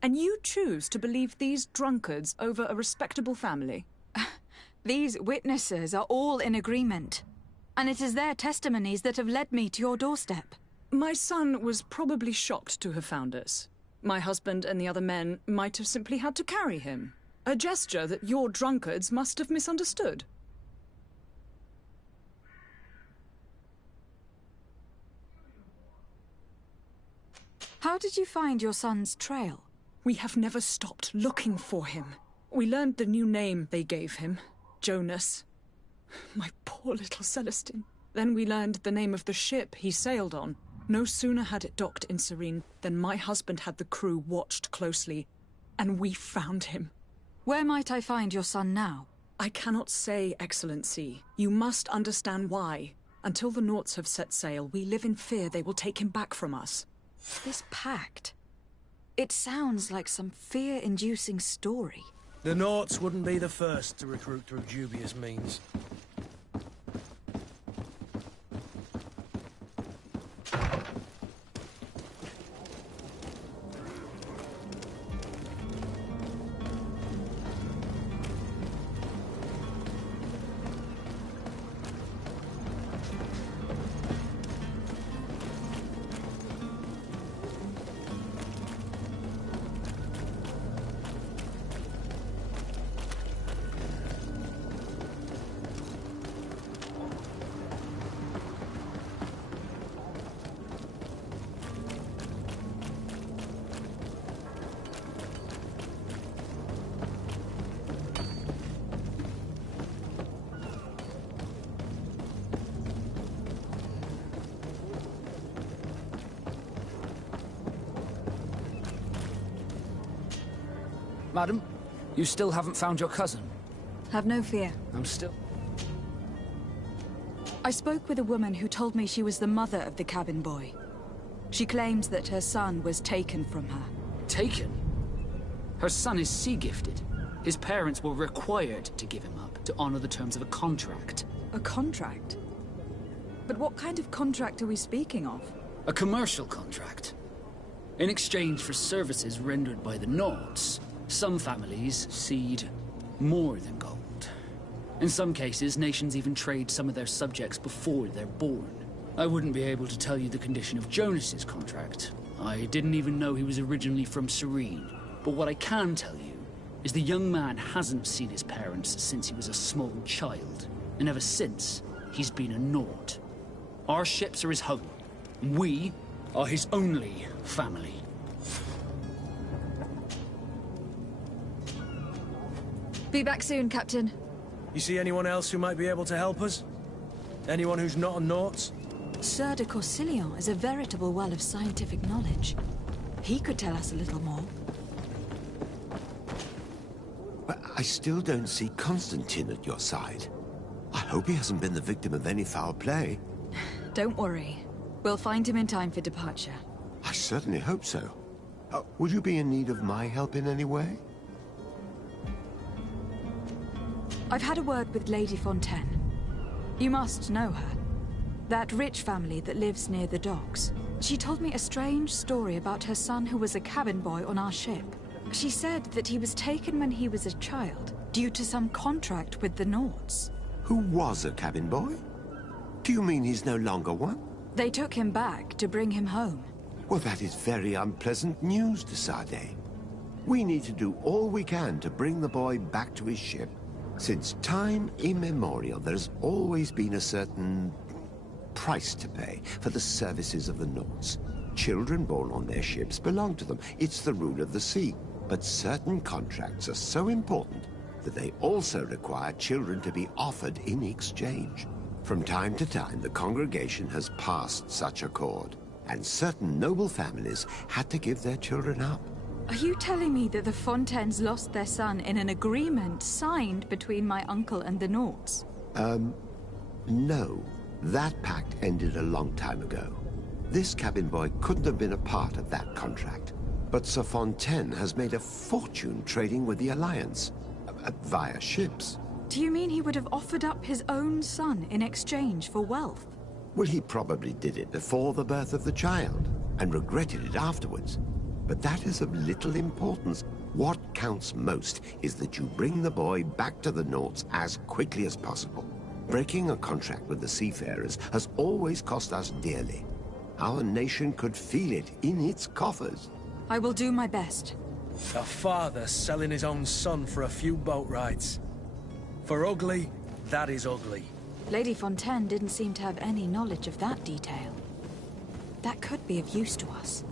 And you choose to believe these drunkards over a respectable family? These witnesses are all in agreement. And it is their testimonies that have led me to your doorstep. My son was probably shocked to have found us. My husband and the other men might have simply had to carry him. A gesture that your drunkards must have misunderstood. How did you find your son's trail? We have never stopped looking for him. We learned the new name they gave him, Jonas. My poor little Celestine. Then we learned the name of the ship he sailed on. No sooner had it docked in Serene than my husband had the crew watched closely, and we found him. Where might I find your son now? I cannot say, Excellency. You must understand why. Until the Nauts have set sail, we live in fear they will take him back from us. This pact... It sounds like some fear-inducing story. The Nauts wouldn't be the first to recruit through dubious means. Madam, you still haven't found your cousin? Have no fear. I'm still... I spoke with a woman who told me she was the mother of the cabin boy. She claims that her son was taken from her. Taken? Her son is sea-gifted. His parents were required to give him up to honor the terms of a contract. A contract? But what kind of contract are we speaking of? A commercial contract. In exchange for services rendered by the Nauts, some families cede more than gold. In some cases, nations even trade some of their subjects before they're born. I wouldn't be able to tell you the condition of Jonas's contract. I didn't even know he was originally from Serene. But what I can tell you is the young man hasn't seen his parents since he was a small child. And ever since, he's been a Naut. Our ships are his home. We are his only family. Be back soon, Captain. You see anyone else who might be able to help us? Anyone who's not a Naut? Sir de Corsilion is a veritable well of scientific knowledge. He could tell us a little more. But I still don't see Constantine at your side. I hope he hasn't been the victim of any foul play. Don't worry. We'll find him in time for departure. I certainly hope so. Would you be in need of my help in any way? I've had a word with Lady Fontaine. You must know her. That rich family that lives near the docks. She told me a strange story about her son who was a cabin boy on our ship. She said that he was taken when he was a child, due to some contract with the Nauts. Who was a cabin boy? Do you mean he's no longer one? They took him back to bring him home. Well, that is very unpleasant news to Sade. We need to do all we can to bring the boy back to his ship. Since time immemorial, there's always been a certain price to pay for the services of the Nauts. Children born on their ships belong to them. It's the rule of the sea. But certain contracts are so important that they also require children to be offered in exchange. From time to time, the congregation has passed such accord, and certain noble families had to give their children up. Are you telling me that the Fontaines lost their son in an agreement signed between my uncle and the Nauts? No. That pact ended a long time ago. This cabin boy couldn't have been a part of that contract. But Sir Fontaine has made a fortune trading with the Alliance, via ships. Do you mean he would have offered up his own son in exchange for wealth? Well, he probably did it before the birth of the child, and regretted it afterwards. But that is of little importance. What counts most is that you bring the boy back to the Norts as quickly as possible. Breaking a contract with the seafarers has always cost us dearly. Our nation could feel it in its coffers. I will do my best. A father selling his own son for a few boat rides. For ugly, that is ugly. Lady Fontaine didn't seem to have any knowledge of that detail. That could be of use to us.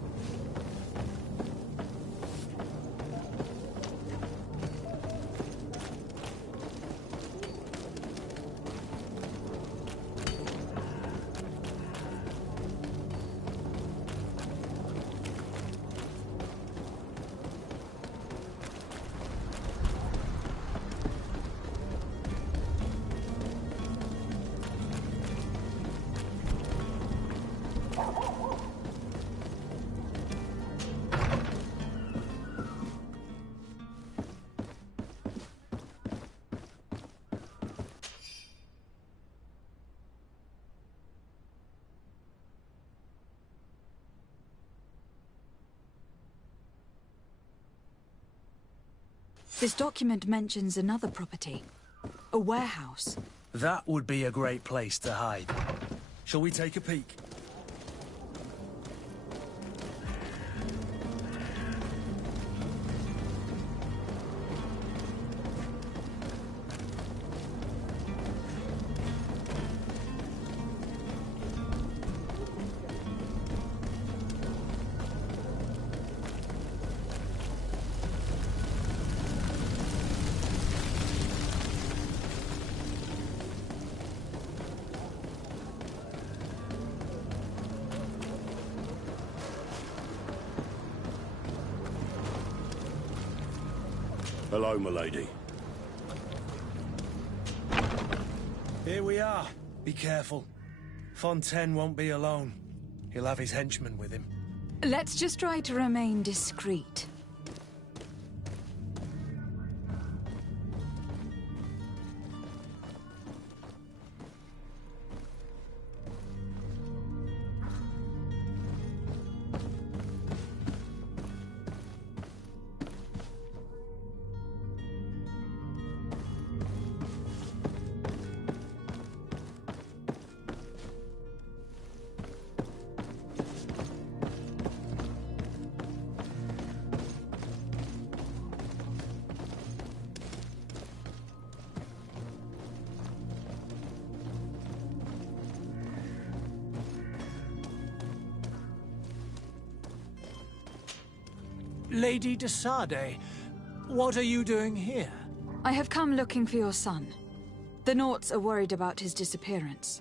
This document mentions another property. A warehouse. That would be a great place to hide. Shall we take a peek? Hello, milady. Here we are. Be careful. Fontaine won't be alone. He'll have his henchmen with him. Let's just try to remain discreet. Lady de Sade, what are you doing here? I have come looking for your son. The Norts are worried about his disappearance.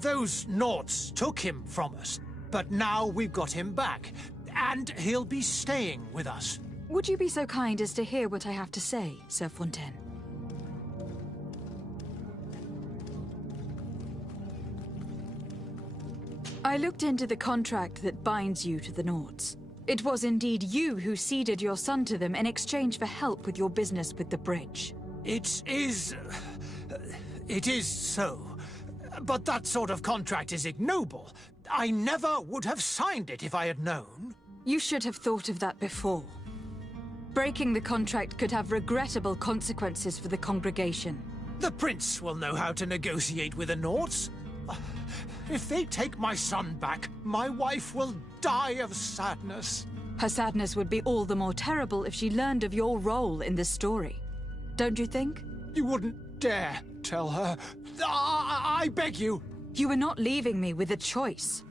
Those Norts took him from us, but now we've got him back, and he'll be staying with us. Would you be so kind as to hear what I have to say, Sir Fontaine? I looked into the contract that binds you to the Norts. It was indeed you who ceded your son to them in exchange for help with your business with the bridge. It is so. But that sort of contract is ignoble. I never would have signed it if I had known. You should have thought of that before. Breaking the contract could have regrettable consequences for the congregation. The prince will know how to negotiate with the Norts. If they take my son back, my wife will die of sadness. Her sadness would be all the more terrible if she learned of your role in this story. Don't you think? You wouldn't dare tell her. I beg you. You are not leaving me with a choice.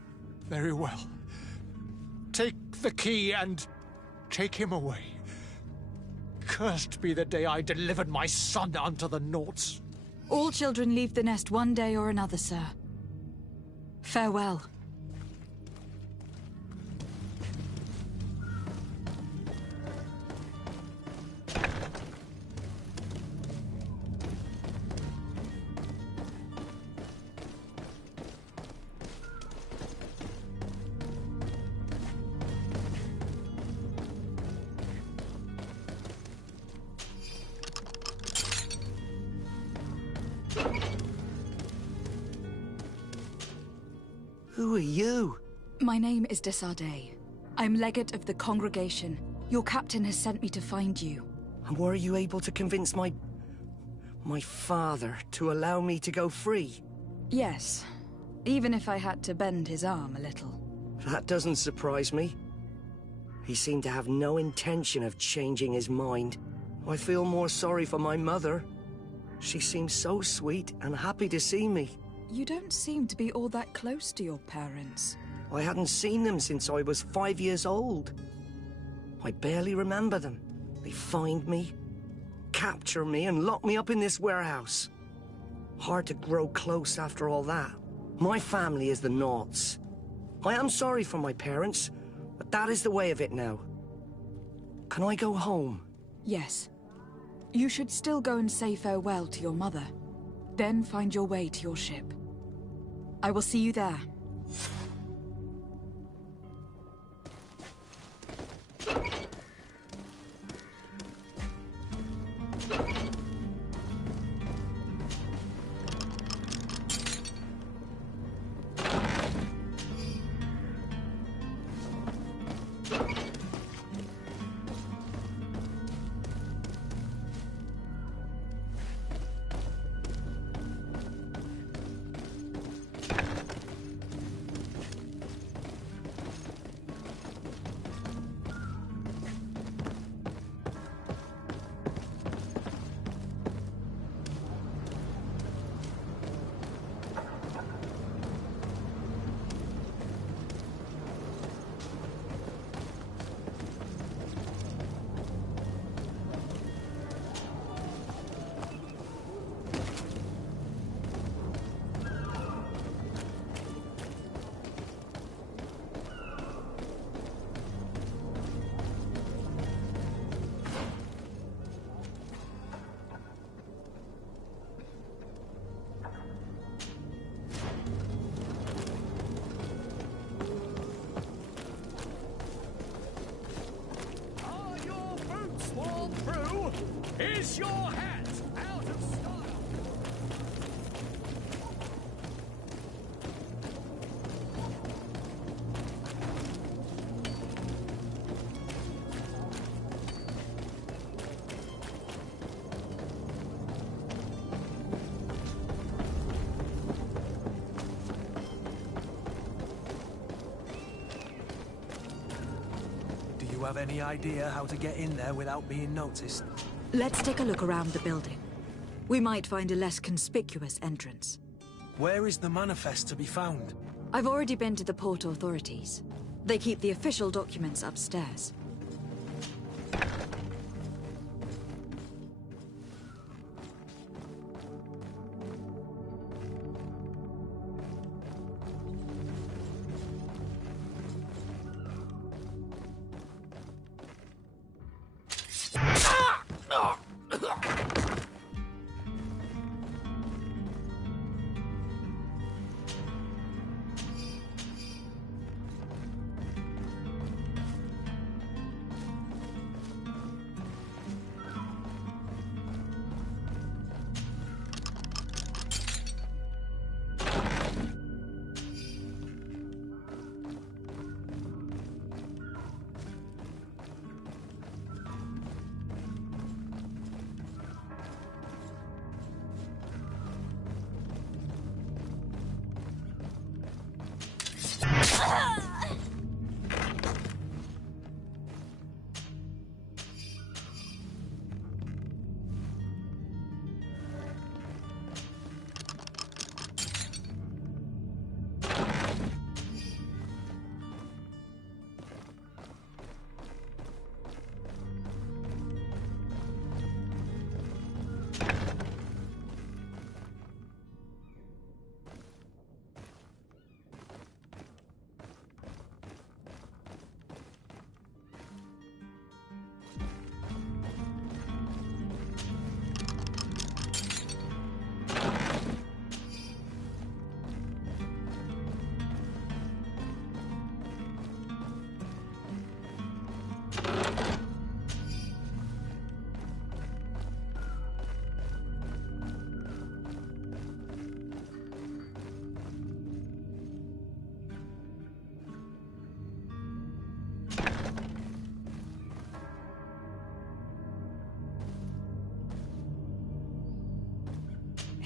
Very well. Take the key and take him away. Cursed be the day I delivered my son unto the Norts. All children leave the nest one day or another, sir. Farewell. Who are you? My name is Desade. I'm legate of the congregation. Your captain has sent me to find you. And were you able to convince my father to allow me to go free? Yes. Even if I had to bend his arm a little. That doesn't surprise me. He seemed to have no intention of changing his mind. I feel more sorry for my mother. She seemed so sweet and happy to see me. You don't seem to be all that close to your parents. I hadn't seen them since I was 5 years old. I barely remember them. They find me, capture me, and lock me up in this warehouse. Hard to grow close after all that. My family is the Naughts. I am sorry for my parents, but that is the way of it now. Can I go home? Yes. You should still go and say farewell to your mother. Then find your way to your ship. I will see you there. Is your hat out of style? Do you have any idea how to get in there without being noticed? Let's take a look around the building. We might find a less conspicuous entrance. Where is the manifest to be found? I've already been to the port authorities. They keep the official documents upstairs.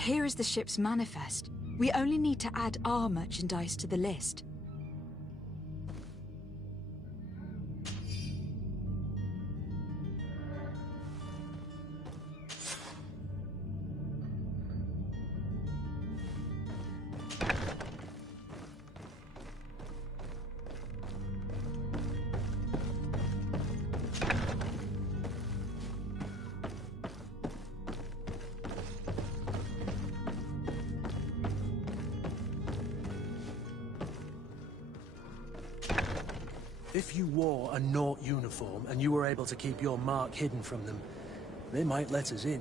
Here is the ship's manifest. We only need to add our merchandise to the list. If you wore a Naut uniform and you were able to keep your mark hidden from them, they might let us in.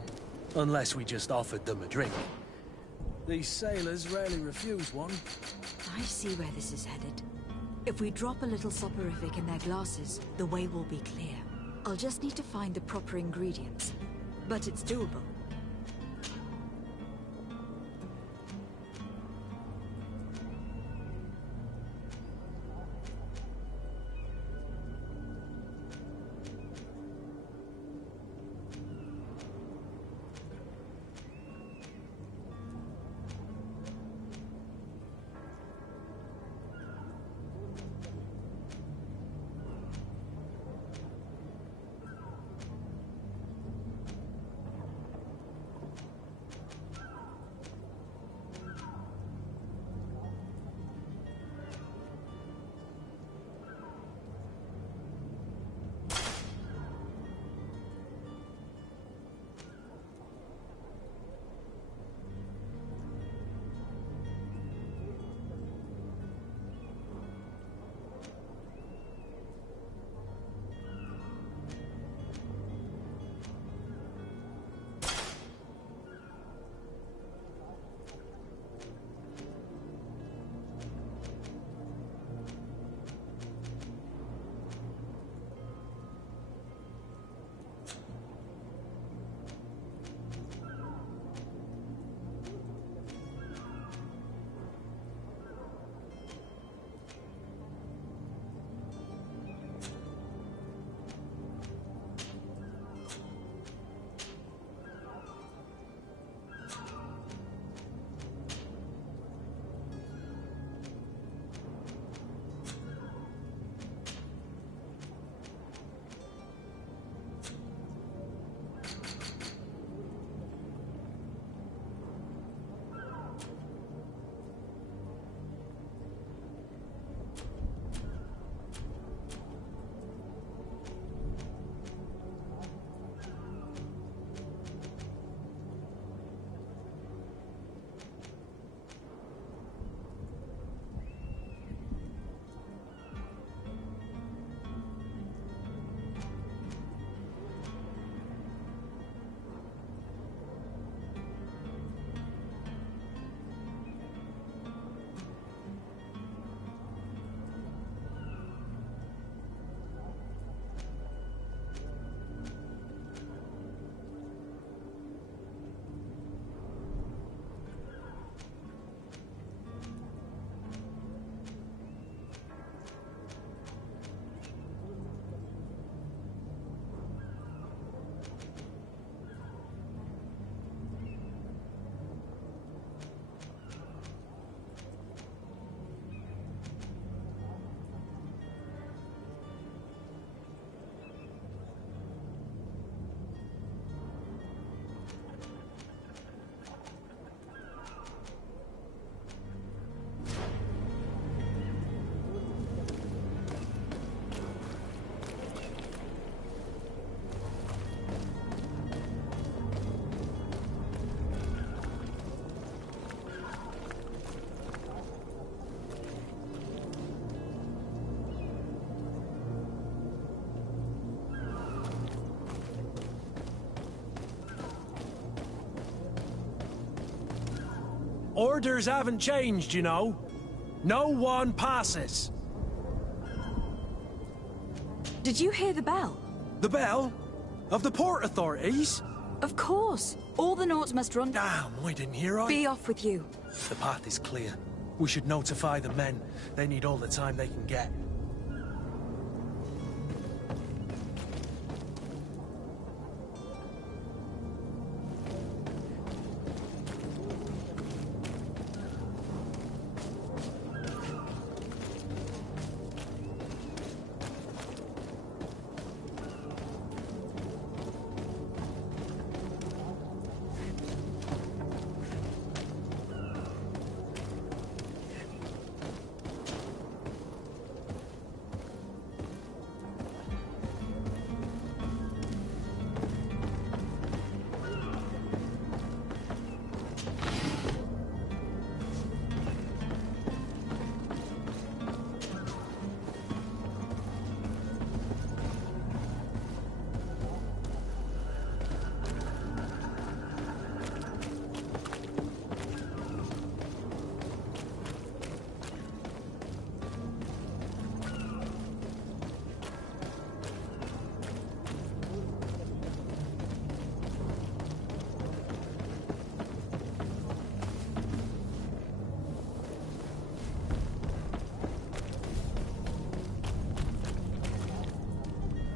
Unless we just offered them a drink. These sailors rarely refuse one. I see where this is headed. If we drop a little soporific in their glasses, the way will be clear. I'll just need to find the proper ingredients. But it's doable. Orders haven't changed, you know. No one passes. Did you hear the bell? The bell? Of the port authorities? Of course. All the Nauts must run. Damn, I didn't hear I... Be off with you. The path is clear. We should notify the men. They need all the time they can get.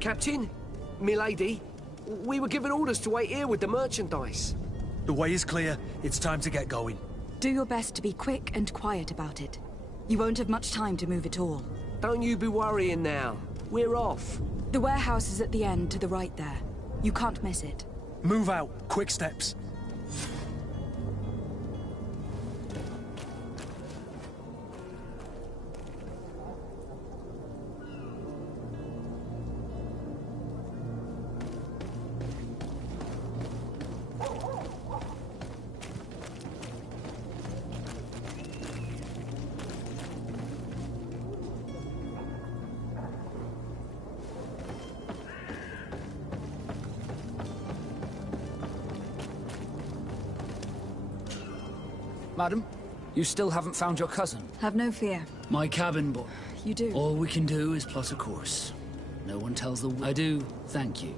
Captain, milady, we were given orders to wait here with the merchandise. The way is clear. It's time to get going. Do your best to be quick and quiet about it. You won't have much time to move at all. Don't you be worrying now. We're off. The warehouse is at the end to the right there. You can't miss it. Move out. Quick steps. Madam, you still haven't found your cousin. Have no fear. My cabin boy. You do. All we can do is plot a course. No one tells the... I do thank you.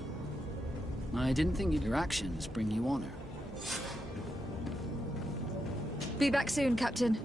I didn't think your actions bring you honor. Be back soon, Captain.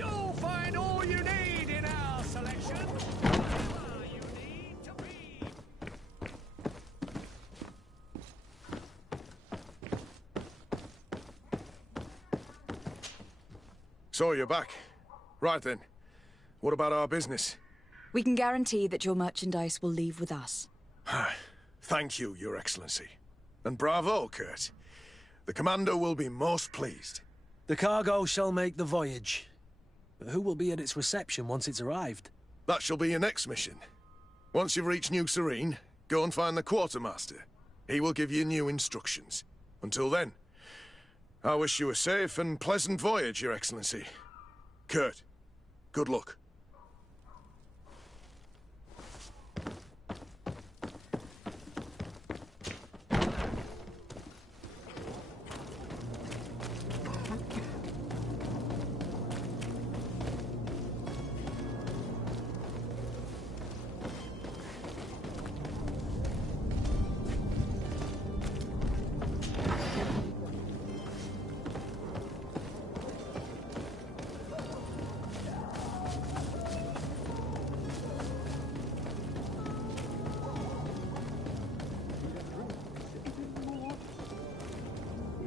You'll find all you need in our selection. Whatever you need to be. So you're back. Right then. What about our business? We can guarantee that your merchandise will leave with us. Thank you, Your Excellency. And bravo, Kurt. The Commander will be most pleased. The cargo shall make the voyage. But who will be at its reception once it's arrived? That shall be your next mission. Once you've reached New Serene, go and find the Quartermaster. He will give you new instructions. Until then, I wish you a safe and pleasant voyage, Your Excellency. Kurt, good luck.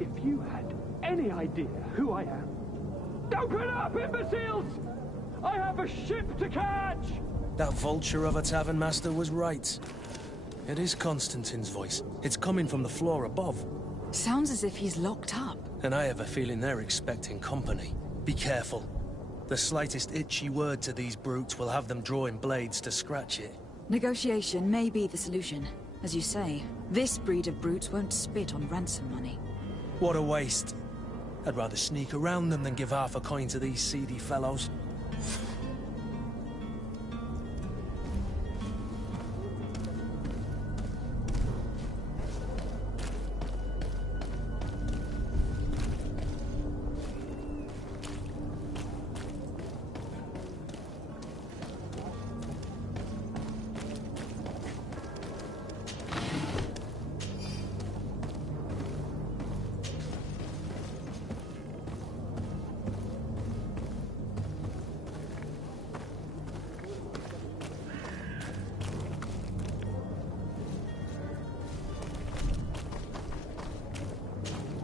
If you had any idea who I am... Open up, imbeciles! I have a ship to catch! That vulture of a tavern master was right. It is Constantine's voice. It's coming from the floor above. Sounds as if he's locked up. And I have a feeling they're expecting company. Be careful. The slightest itchy word to these brutes will have them drawing blades to scratch it. Negotiation may be the solution. As you say, this breed of brutes won't spit on ransom money. What a waste. I'd rather sneak around them than give half a coin to these seedy fellows.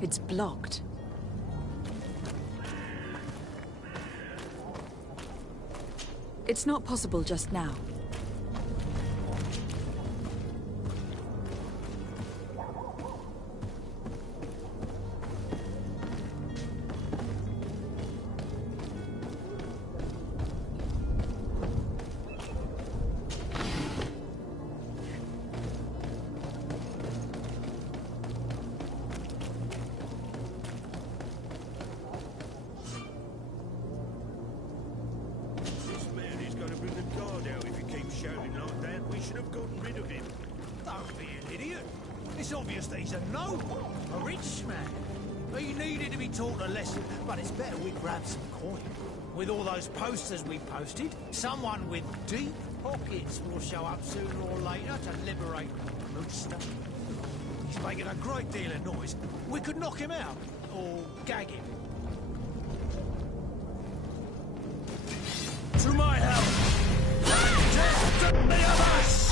It's blocked. It's not possible just now. Shouting like that, we should have gotten rid of him. Don't be an idiot. It's obvious that he's a noble, a rich man. He needed to be taught a lesson, but it's better we grab some coin. With all those posters we posted, someone with deep pockets will show up sooner or later to liberate Rooster. He's making a great deal of noise. We could knock him out, or gag him. To my help! To the others!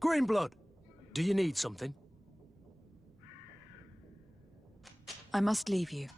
Greenblood, do you need something? I must leave you.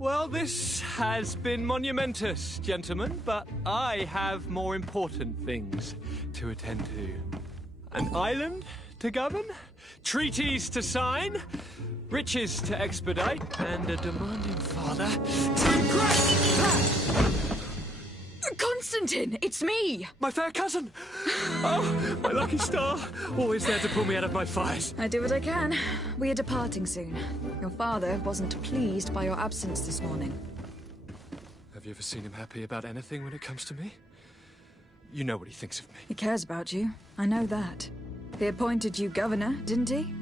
Well, this has been monumentous, gentlemen, but I have more important things to attend to. An island to govern, treaties to sign, riches to expedite, and a demanding father to impress. Constantine, it's me! My fair cousin! Oh, my lucky star! Always there to pull me out of my fires. I do what I can. We are departing soon. Your father wasn't pleased by your absence this morning. Have you ever seen him happy about anything when it comes to me? You know what he thinks of me. He cares about you. I know that. He appointed you governor, didn't he?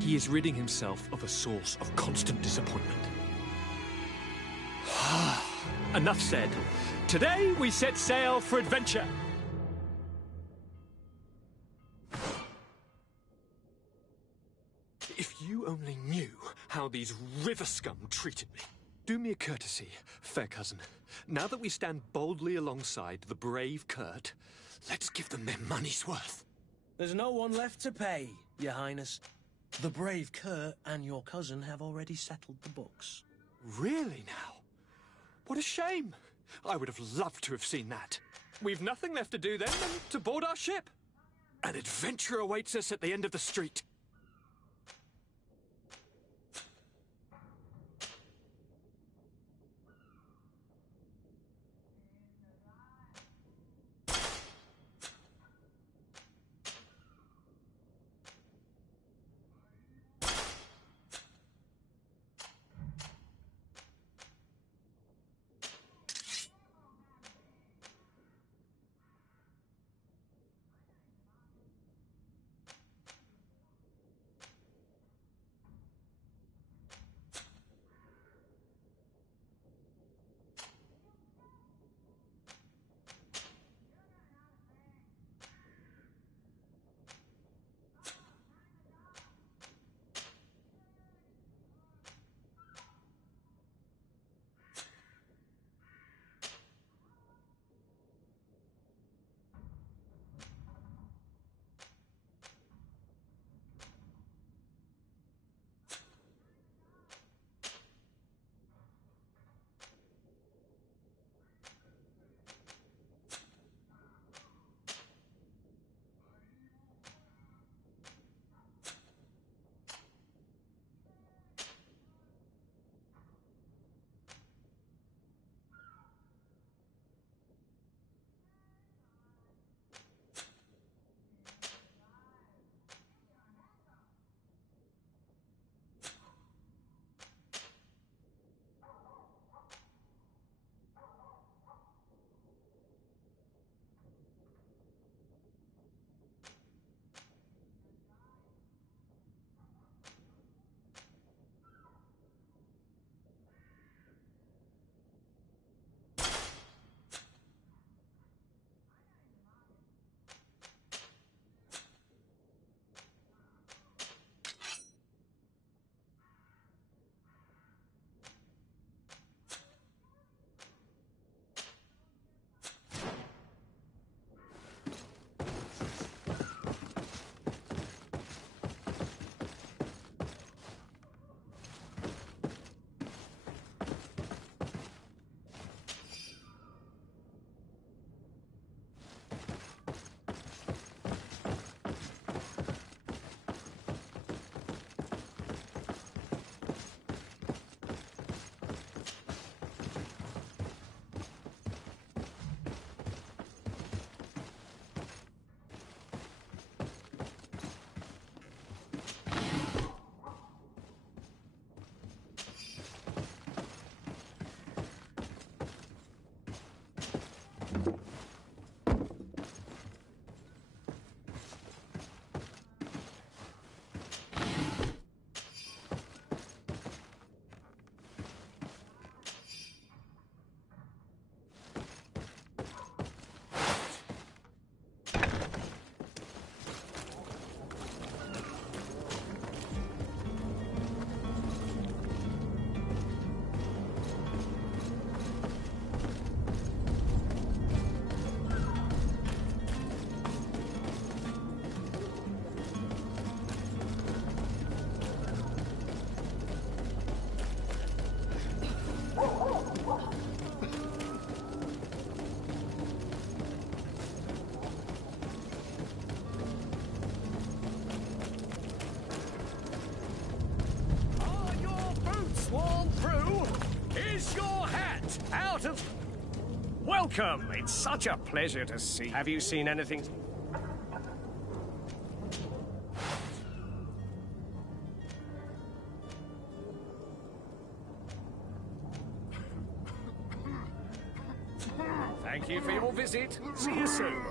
He is ridding himself of a source of constant disappointment. Enough said. Today we set sail for adventure. If you only knew how these river scum treated me. Do me a courtesy, fair cousin. Now that we stand boldly alongside the brave Kurt, let's give them their money's worth. There's no one left to pay, Your Highness. The brave Kurt and your cousin have already settled the books. Really now? What a shame. I would have loved to have seen that. We've nothing left to do then than to board our ship. An adventure awaits us at the end of the street. Out of... Welcome! It's such a pleasure to see. Have you seen anything... Thank you for your visit. See you soon.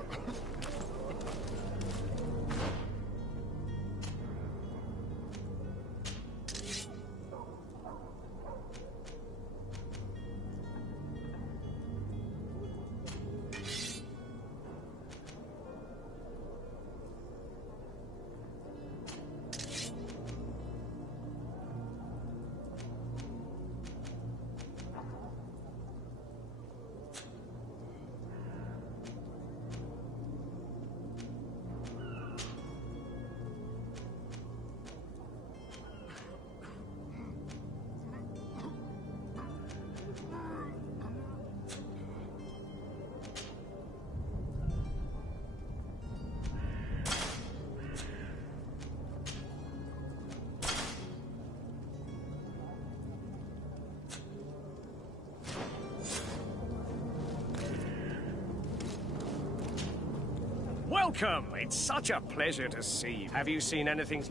Welcome! It's such a pleasure to see you. Have you seen anything...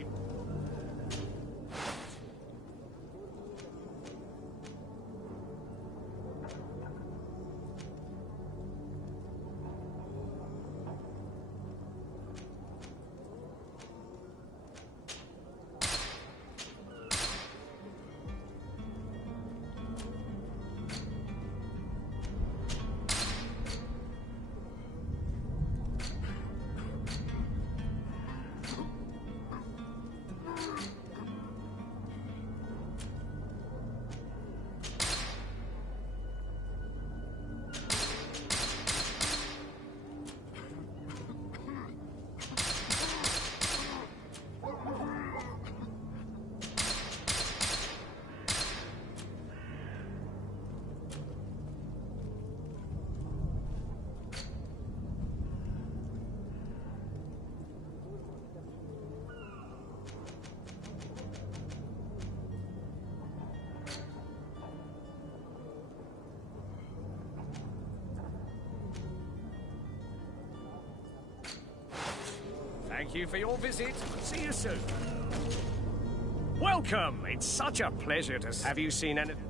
Thank you for your visit. See you soon. Welcome! It's such a pleasure to... Have you seen anything...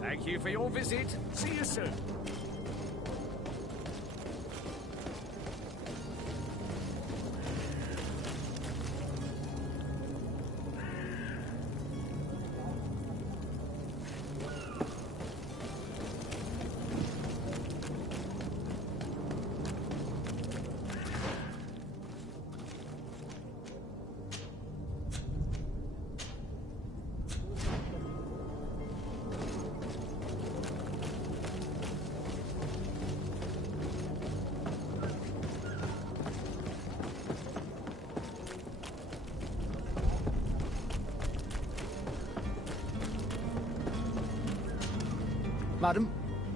Thank you for your visit. See you soon. Madam?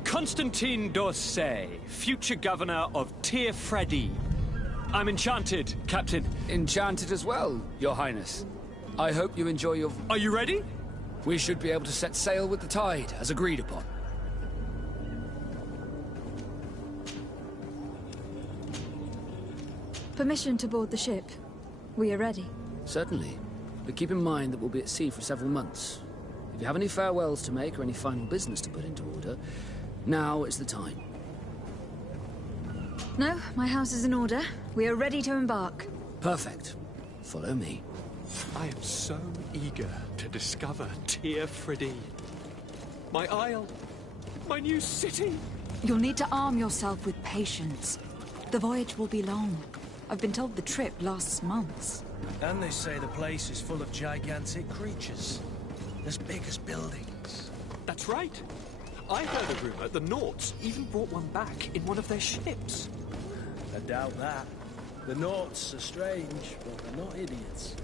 Constantine d'Orsay, future governor of Tir Freddy. I'm enchanted, Captain. Enchanted as well, Your Highness. I hope you enjoy your... Are you ready? We should be able to set sail with the tide, as agreed upon. Permission to board the ship. We are ready. Certainly. But keep in mind that we'll be at sea for several months. If you have any farewells to make or any final business to put into order, now is the time. No, my house is in order. We are ready to embark. Perfect. Follow me. I am so eager to discover Tir Freddy. My isle. My new city. You'll need to arm yourself with patience. The voyage will be long. I've been told the trip lasts months. And they say the place is full of gigantic creatures. as big as buildings. That's right. I heard a rumor the Nauts even brought one back in one of their ships. I doubt that. The Nauts are strange, but they're not idiots.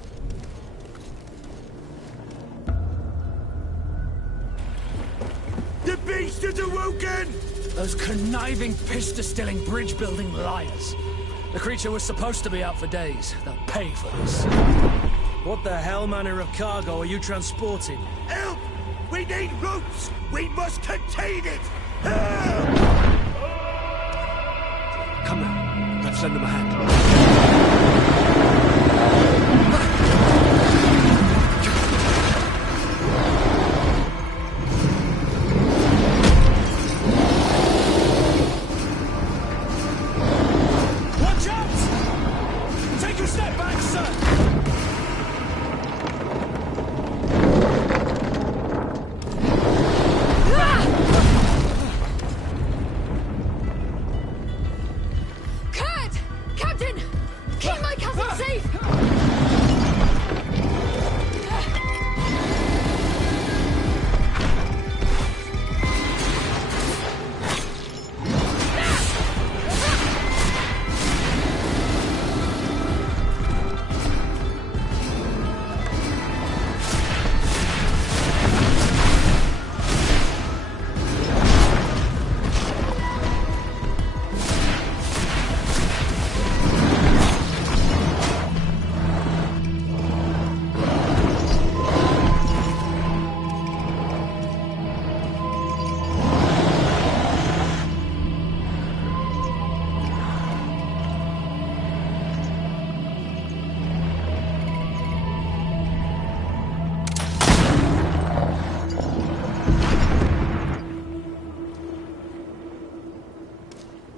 The beast is awoken! Those conniving, pista-stilling, bridge-building liars. The creature was supposed to be out for days. They'll pay for this. What the hell manner of cargo are you transporting? Help! We need routes! We must contain it! Come on, let's lend them a hand. Watch out! Take a step back, sir! Kurt! Captain! Keep my cousin safe!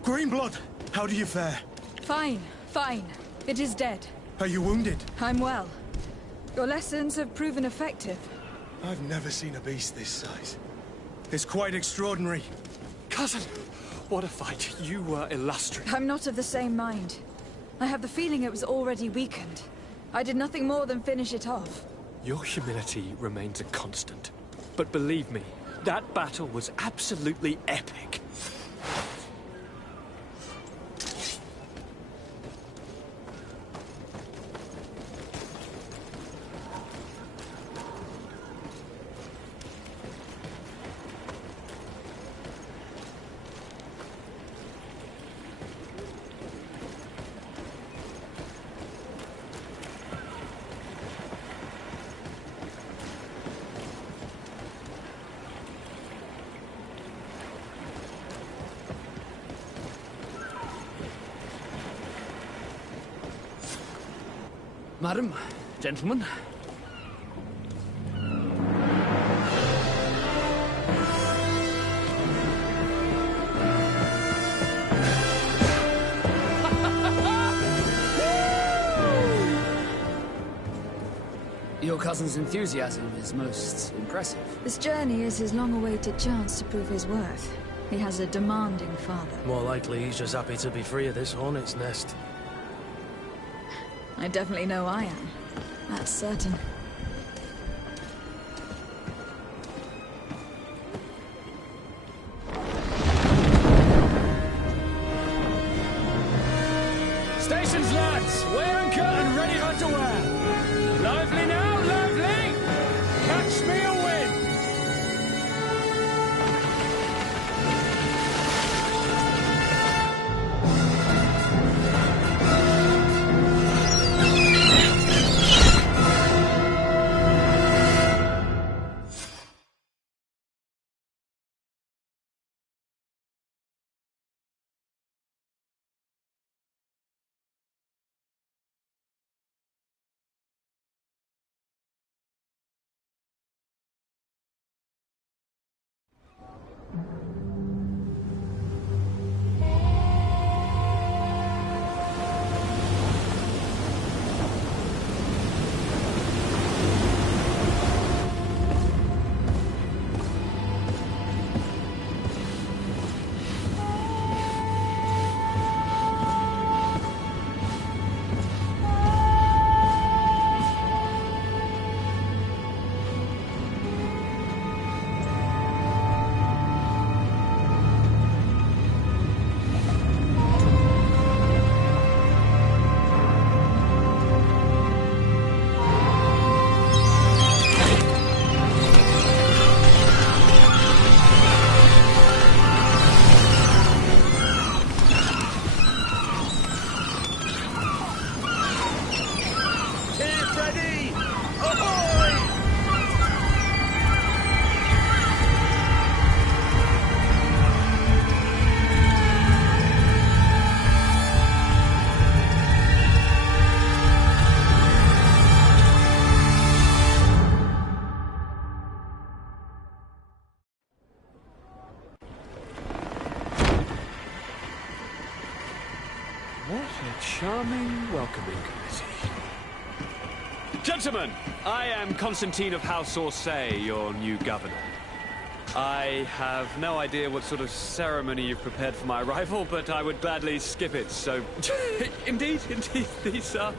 Greenblood, how do you fare? Fine, fine. It is dead. Are you wounded? I'm well. Your lessons have proven effective. I've never seen a beast this size. It's quite extraordinary. Cousin, what a fight. You were illustrious. I'm not of the same mind. I have the feeling it was already weakened. I did nothing more than finish it off. Your humility remains a constant. But believe me, that battle was absolutely epic. Madam, gentlemen. Your cousin's enthusiasm is most impressive. This journey is his long-awaited chance to prove his worth. He has a demanding father. More likely he's just happy to be free of this hornet's nest. I definitely know I am. That's certain. Stations, lads! Weigh anchor and ready her to wear! Lively now, lively! Catch me a wind! charming welcoming committee. Gentlemen, I am Constantine of House Orsay, your new governor. I have no idea what sort of ceremony you've prepared for my arrival, but I would gladly skip it, so... Indeed, these are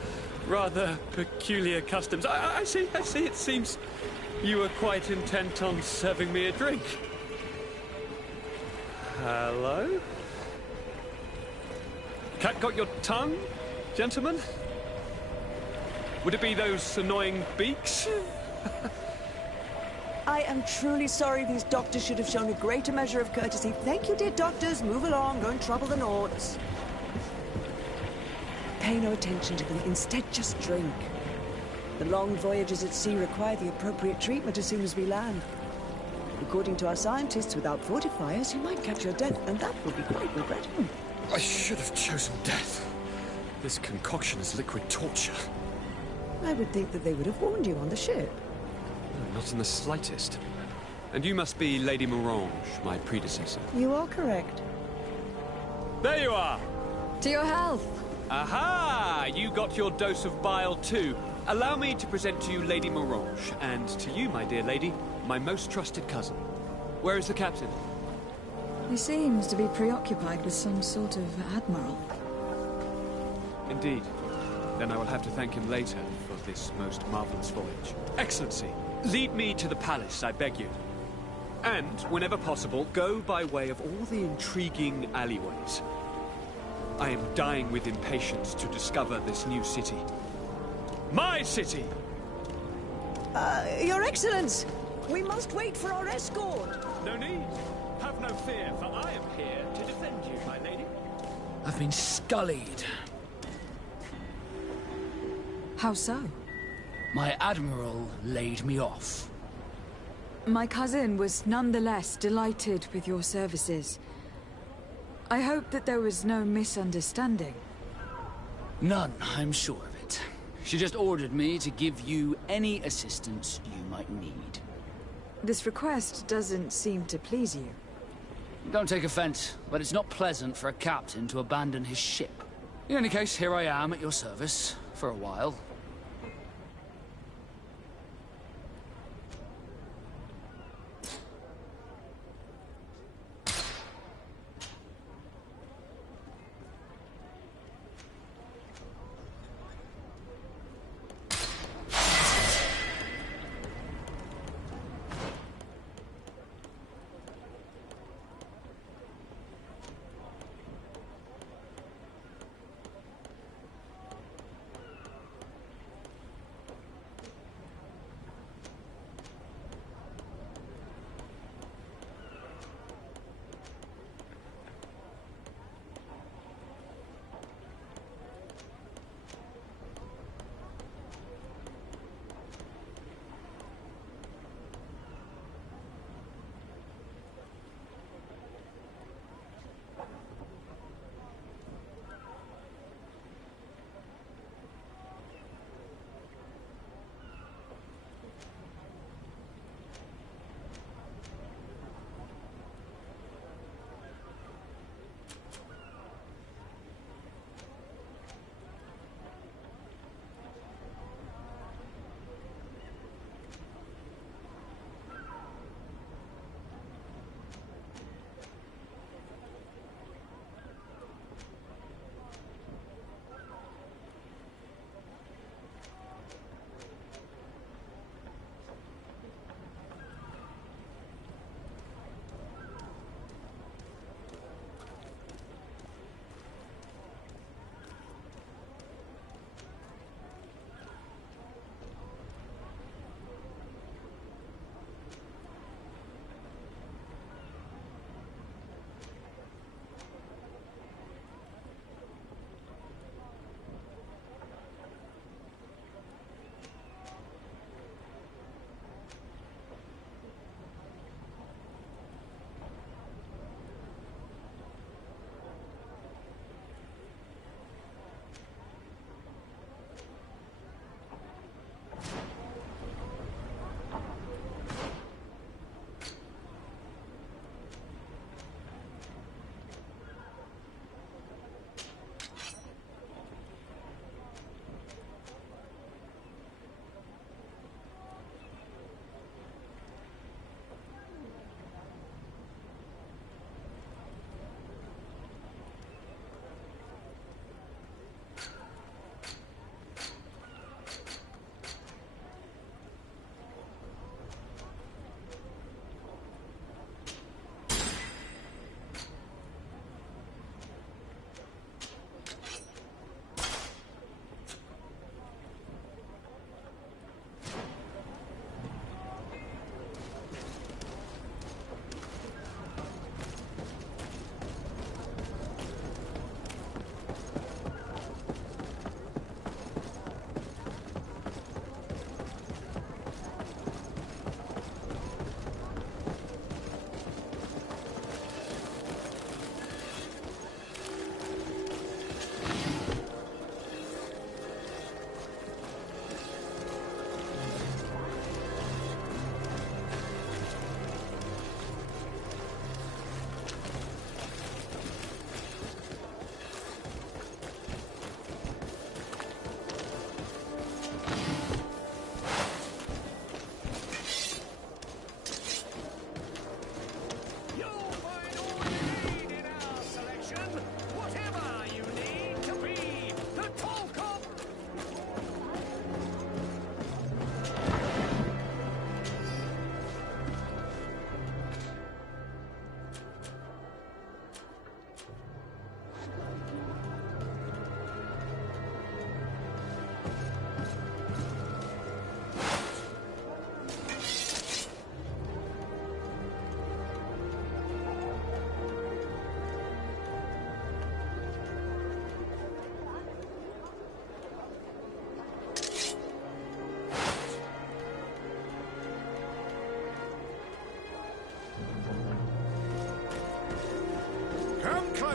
rather peculiar customs. I see, it seems you were quite intent on serving me a drink. Hello? Cat got your tongue, gentlemen? Would it be those annoying beaks? I am truly sorry. These doctors should have shown a greater measure of courtesy. Thank you, dear doctors. Move along. Don't trouble the Nords. Pay no attention to them. Instead, just drink. The long voyages at sea require the appropriate treatment as soon as we land. According to our scientists, without fortifiers, you might catch your death, and that would be quite regrettable. I should have chosen death. This concoction is liquid torture. I would think that they would have warned you on the ship. No, not in the slightest. And you must be Lady Morange, my predecessor. You are correct. There you are! To your health. Aha! You got your dose of bile too. Allow me to present to you Lady Morange, and to you, my dear lady, my most trusted cousin. Where is the captain? He seems to be preoccupied with some sort of admiral. Indeed. Then I will have to thank him later for this most marvelous voyage. Excellency, lead me to the palace, I beg you. And, whenever possible, go by way of all the intriguing alleyways. I am dying with impatience to discover this new city. My city! Your Excellence! We must wait for our escort! No need. Have no fear, for I am here to defend you, my lady. I've been scullied. How so? My admiral laid me off. My cousin was nonetheless delighted with your services. I hope that there was no misunderstanding. None, I'm sure of it. She just ordered me to give you any assistance you might need. This request doesn't seem to please you. Don't take offense, but it's not pleasant for a captain to abandon his ship. In any case, here I am at your service, for a while.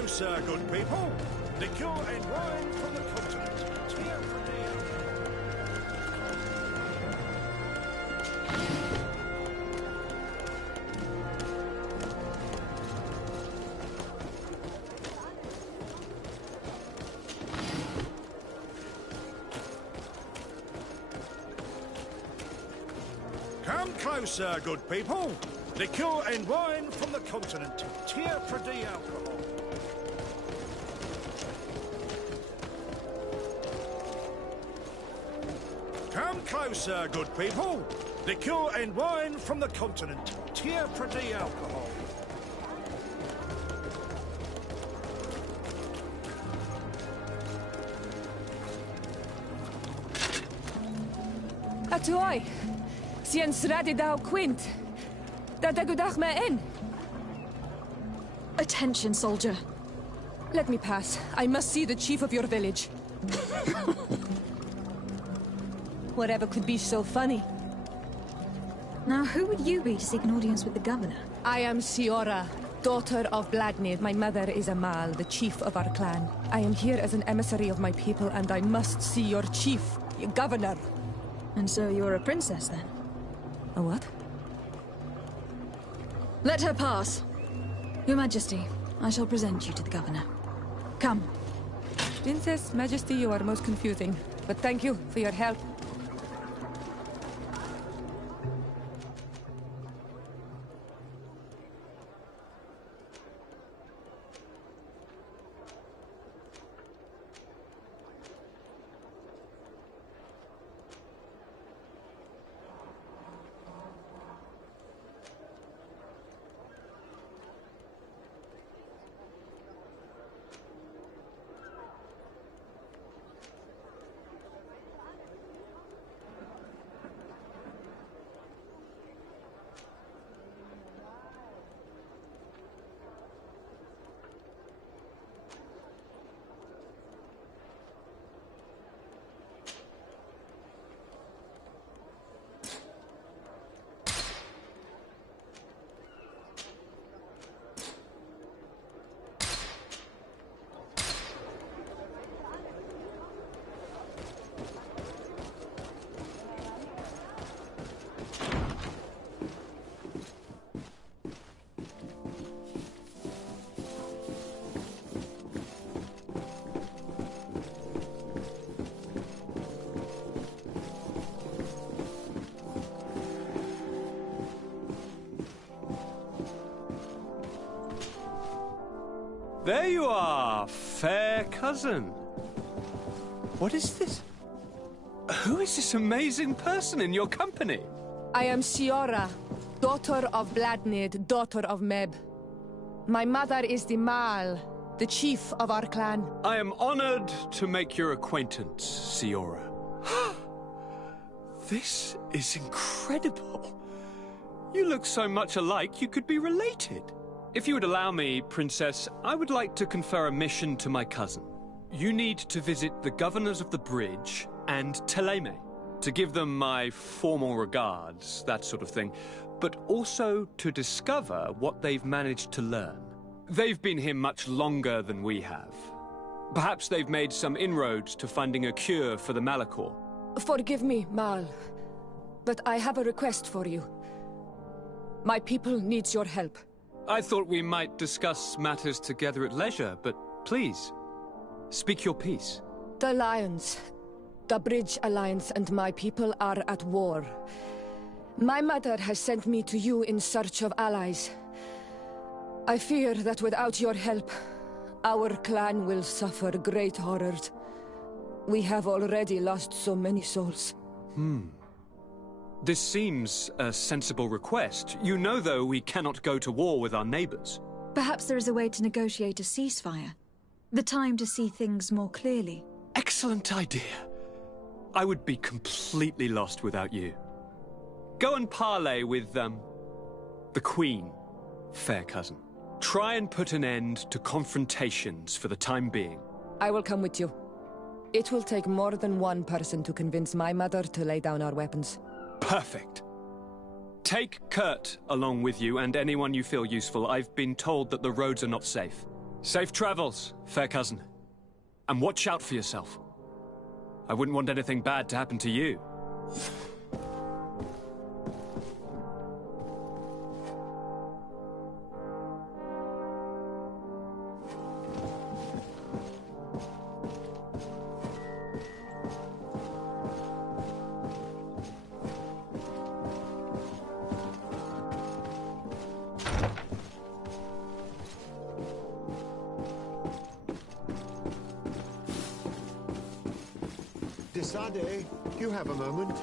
closer, good people. Liquor and wine from the continent. Tear for Come closer, good people. Liquor and wine from the continent. Tear for the alcohol. Come closer, good people. Liquor and wine from the continent. Tear for the alcohol. Atuai. Sien sradi dau quint. Da dagudach me in. Attention, soldier. Let me pass. I must see the chief of your village. Whatever could be so funny? Now, who would you be to seek an audience with the governor? I am Siora, daughter of Bladnid. My mother is Amal, the chief of our clan. I am here as an emissary of my people, and I must see your chief, your governor. And so you're a princess, then? A what? Let her pass. Your Majesty, I shall present you to the governor. Come. Princess, Majesty, you are most confusing. But thank you for your help. There you are, fair cousin. What is this? Who is this amazing person in your company? I am Siora, daughter of Bladnid, daughter of Meb. My mother is the Mal, the chief of our clan. I am honored to make your acquaintance, Siora. This is incredible. You look so much alike you could be related. If you would allow me, Princess, I would like to confer a mission to my cousin. You need to visit the governors of the bridge and Teleme to give them my formal regards, that sort of thing, but also to discover what they've managed to learn. They've been here much longer than we have. Perhaps they've made some inroads to finding a cure for the Malachor. Forgive me, Mal, but I have a request for you. My people needs your help. I thought we might discuss matters together at leisure, but please, speak your piece. The Lions, the Bridge Alliance and my people are at war. My mother has sent me to you in search of allies. I fear that without your help, our clan will suffer great horrors. We have already lost so many souls. This seems a sensible request. You know, though, we cannot go to war with our neighbors. Perhaps there is a way to negotiate a ceasefire. The time to see things more clearly. Excellent idea. I would be completely lost without you. Go and parley with, the Queen, fair cousin. Try and put an end to confrontations for the time being. I will come with you. It will take more than one person to convince my mother to lay down our weapons. Perfect. Take Kurt along with you and anyone you feel useful. I've been told that the roads are not safe. Safe travels, fair cousin. And watch out for yourself. I wouldn't want anything bad to happen to you. Desade, do you have a moment?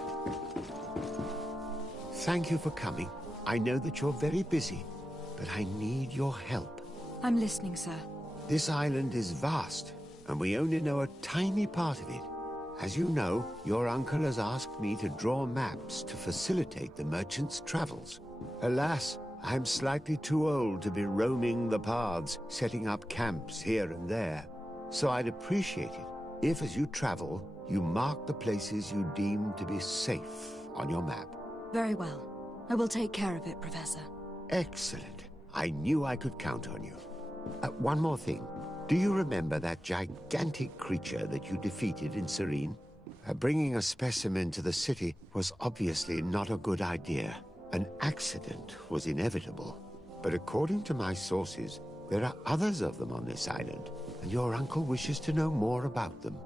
Thank you for coming. I know that you're very busy, but I need your help. I'm listening, sir. This island is vast, and we only know a tiny part of it. As you know, your uncle has asked me to draw maps to facilitate the merchant's travels. Alas, I'm slightly too old to be roaming the paths, setting up camps here and there. So I'd appreciate it if, as you travel, you mark the places you deem to be safe on your map. Very well. I will take care of it, Professor. Excellent. I knew I could count on you. One more thing. Do you remember that gigantic creature that you defeated in Serene? Bringing a specimen to the city was obviously not a good idea. An accident was inevitable. But according to my sources, there are others of them on this island, and your uncle wishes to know more about them.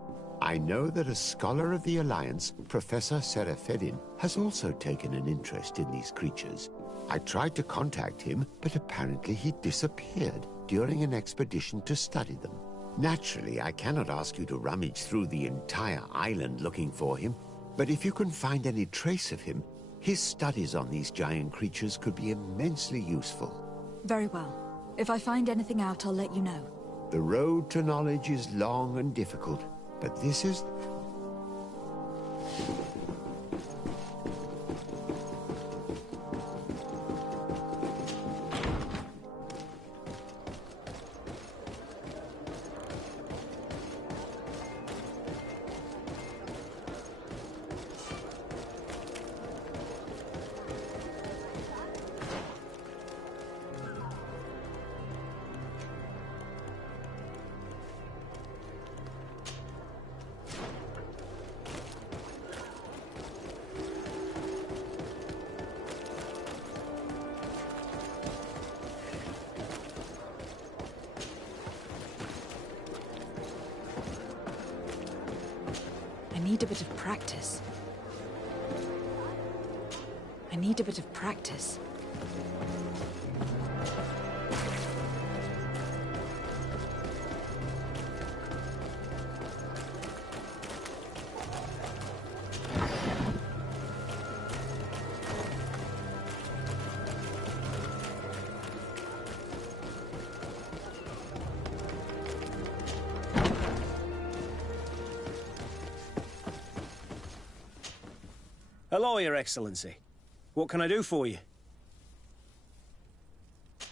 I know that a scholar of the Alliance, Professor Serafedin, has also taken an interest in these creatures. I tried to contact him, but apparently he disappeared during an expedition to study them. Naturally, I cannot ask you to rummage through the entire island looking for him, but if you can find any trace of him, his studies on these giant creatures could be immensely useful. Very well. If I find anything out, I'll let you know. The road to knowledge is long and difficult, but this is... I need a bit of practice. I need a bit of practice. Hello, Your Excellency. What can I do for you?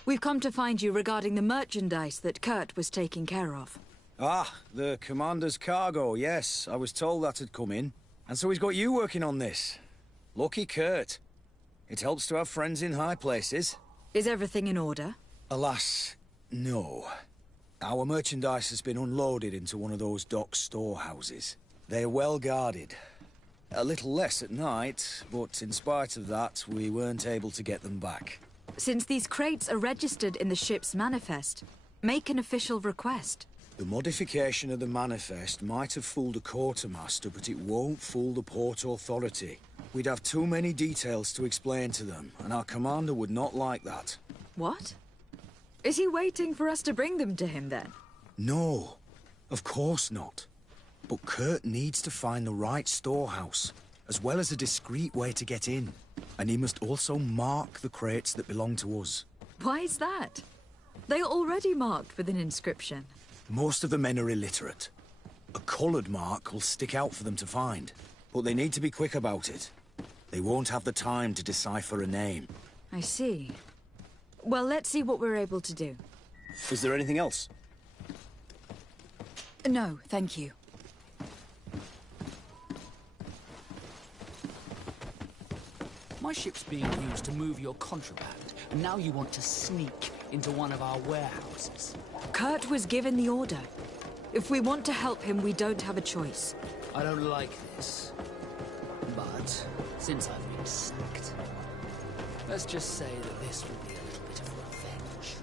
We've come to find you regarding the merchandise that Kurt was taking care of. Ah, the Commander's cargo, yes. I was told that had come in. And so he's got you working on this. Lucky Kurt. It helps to have friends in high places. Is everything in order? Alas, no. Our merchandise has been unloaded into one of those dock storehouses. They're well guarded. A little less at night, but in spite of that, we weren't able to get them back. Since these crates are registered in the ship's manifest, make an official request. The modification of the manifest might have fooled a quartermaster, but it won't fool the Port Authority. We'd have too many details to explain to them, and our commander would not like that. What? Is he waiting for us to bring them to him, then? No, of course not. But Kurt needs to find the right storehouse, as well as a discreet way to get in. And he must also mark the crates that belong to us. Why is that? They are already marked with an inscription. Most of the men are illiterate. A coloured mark will stick out for them to find. But they need to be quick about it. They won't have the time to decipher a name. I see. Well, let's see what we're able to do. Is there anything else? No, thank you. My ship's being used to move your contraband, and now you want to sneak into one of our warehouses. Kurt was given the order. If we want to help him, we don't have a choice. I don't like this. But, since I've been sacked, let's just say that this will be a little bit of revenge.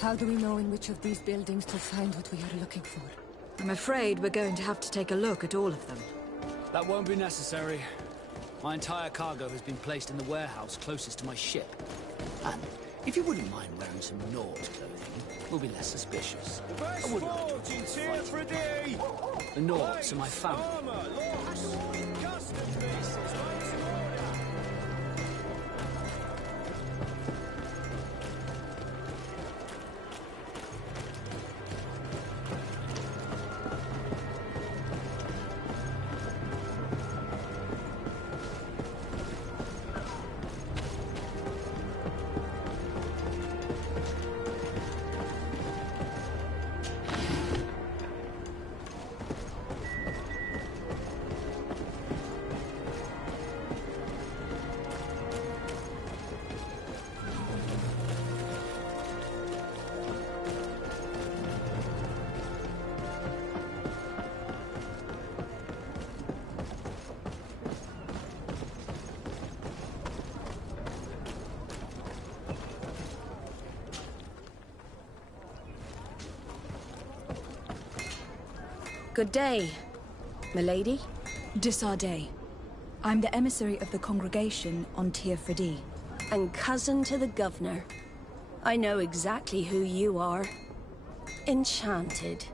How do we know in which of these buildings to find what we are looking for? I'm afraid we're going to have to take a look at all of them. That won't be necessary. My entire cargo has been placed in the warehouse closest to my ship. And if you wouldn't mind wearing some Nord clothing, we'll be less suspicious. I wouldn't like you to fight. The Nords are my family. Good day, milady. Disarday. I'm the emissary of the congregation on Tir Freddy. And cousin to the governor. I know exactly who you are. Enchanted.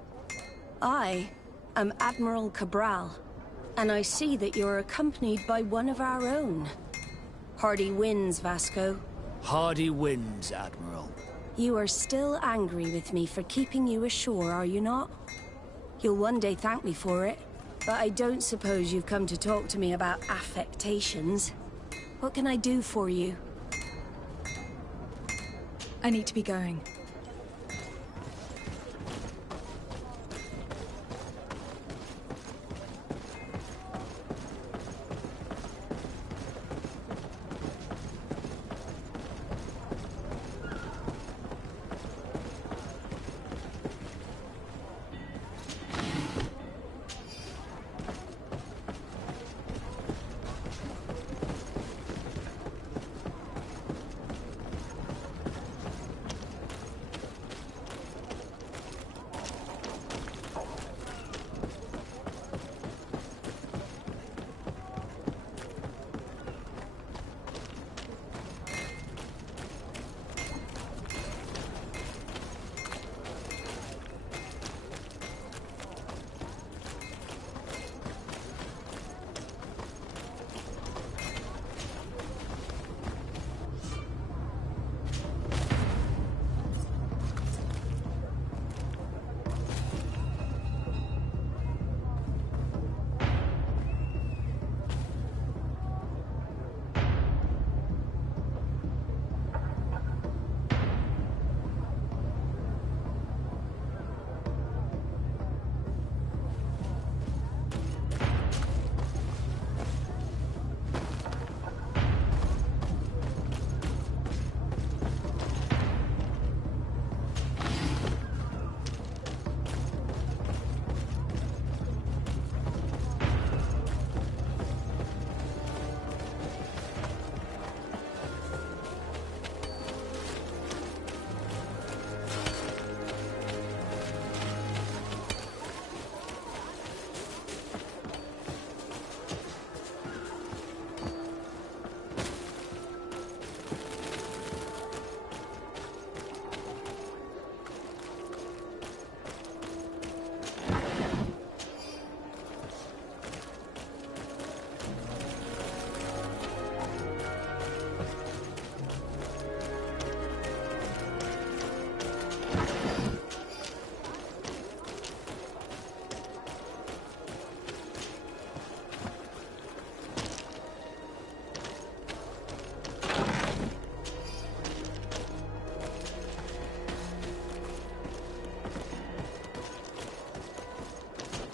I am Admiral Cabral, and I see that you're accompanied by one of our own. Hardy winds, Vasco. Hardy winds, Admiral. You are still angry with me for keeping you ashore, are you not? You'll one day thank me for it, but I don't suppose you've come to talk to me about affectations. What can I do for you? I need to be going.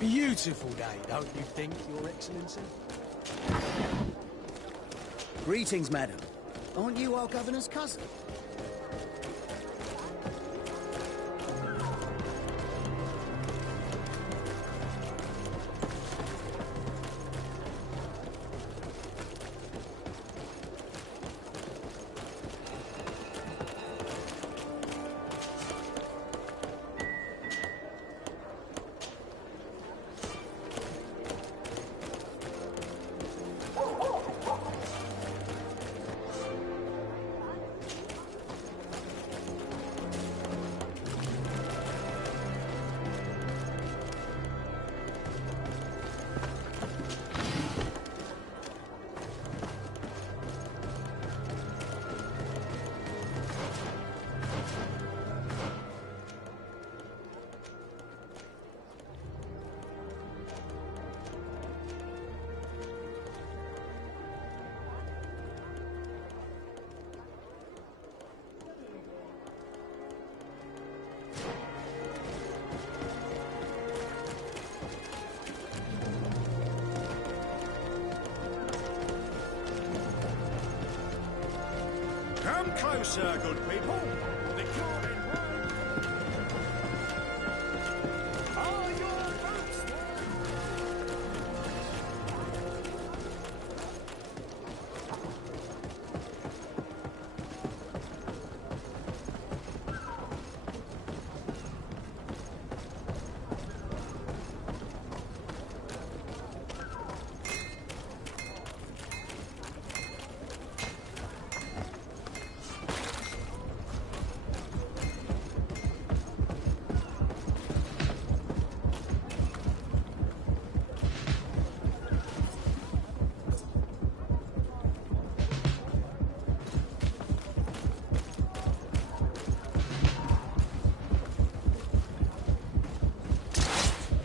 Beautiful day, don't you think, Your Excellency? Greetings, madam. Aren't you our governor's cousin? Come closer, good people. The card in Are your boots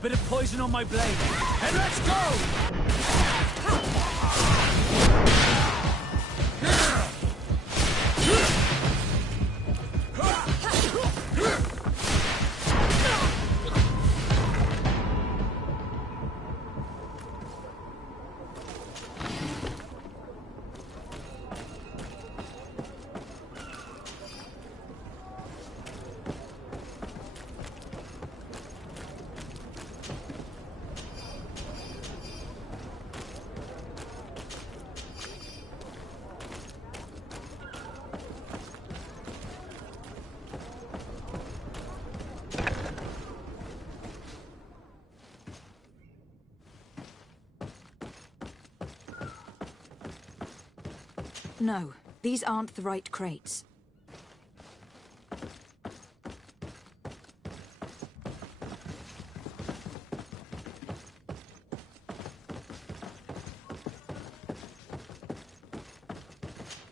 Bit of poison on my blade. And let's go! No, these aren't the right crates.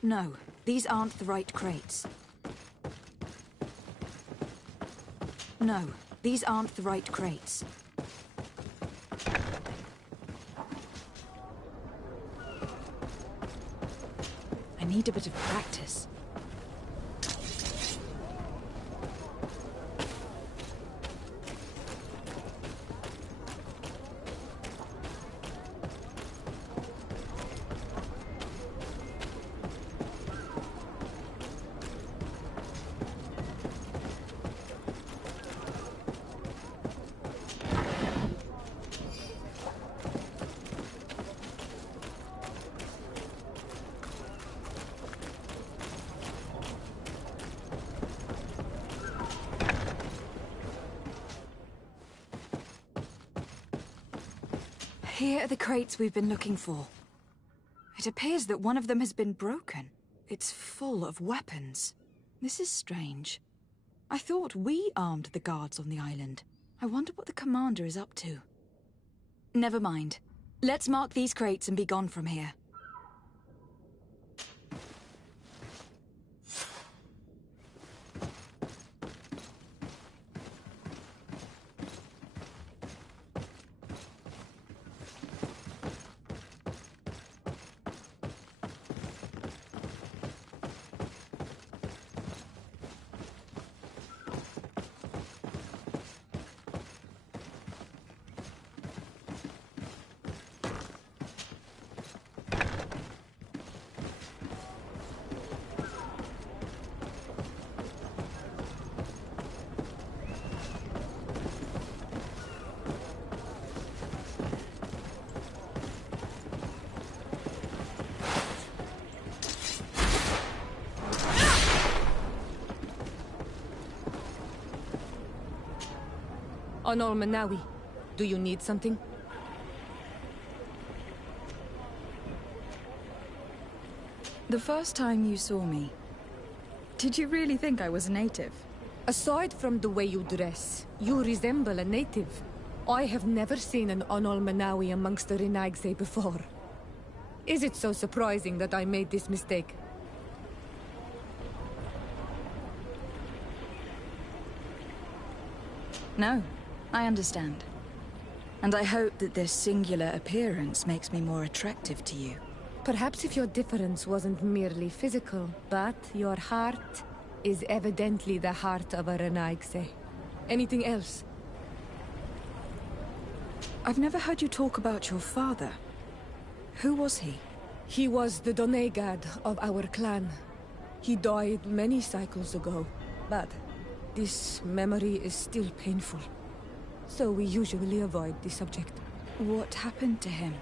No, these aren't the right crates. No, these aren't the right crates. I need a bit of practice. Here are the crates we've been looking for. It appears that one of them has been broken. It's full of weapons. This is strange. I thought we armed the guards on the island. I wonder what the commander is up to. Never mind. Let's mark these crates and be gone from here. Anol Manawi, do you need something? The first time you saw me, did you really think I was a native? Aside from the way you dress, you resemble a native. I have never seen an Anol Manawi amongst the Renaigse before. Is it so surprising that I made this mistake? No, I understand. And I hope that this singular appearance makes me more attractive to you. Perhaps if your difference wasn't merely physical, but your heart is evidently the heart of a Renaigse. Anything else? I've never heard you talk about your father. Who was he? He was the Donegad of our clan. He died many cycles ago, but this memory is still painful. So we usually avoid the subject. What happened to him?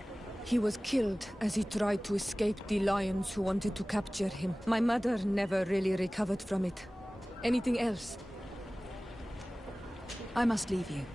He was killed as he tried to escape the lions who wanted to capture him. My mother never really recovered from it. Anything else? I must leave you.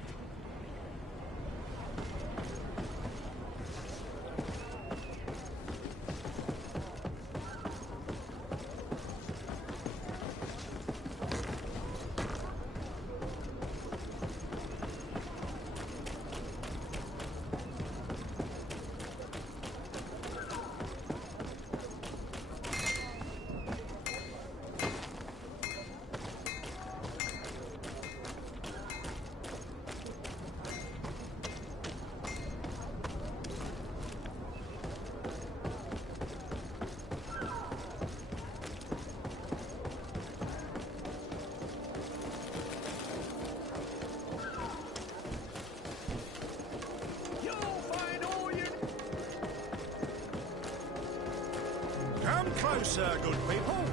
Come closer, good people.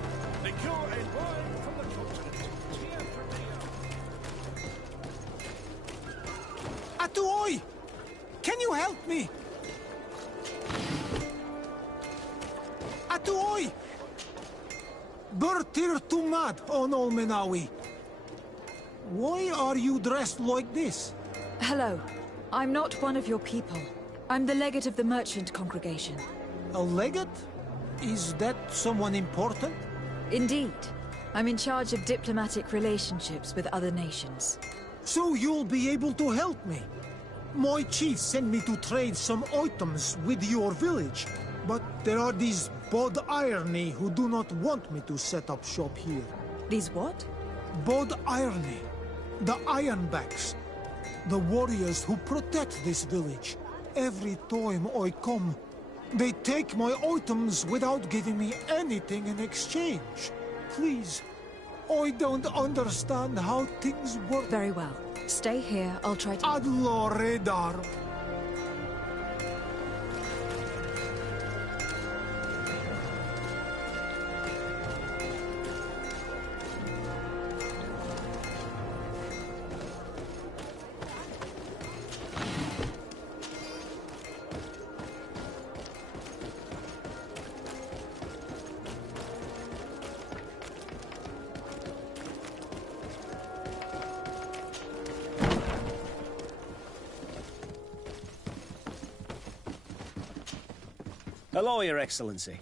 The cure is wine from the continent. Atuoi! Can you help me? Atuoi! Bertir Tumad on Olmenawi. Why are you dressed like this? Hello. I'm not one of your people. I'm the legate of the merchant congregation. A legate? Is that someone important? Indeed. I'm in charge of diplomatic relationships with other nations. So you'll be able to help me. My chief sent me to trade some items with your village. But there are these Bod Irony who do not want me to set up shop here. These what? Bod Irony. The Ironbacks. The warriors who protect this village. Every time I come, they take my items without giving me anything in exchange. Please, I don't understand how things work. Very well. Stay here, I'll try to... Adloredar. Hello, Your Excellency.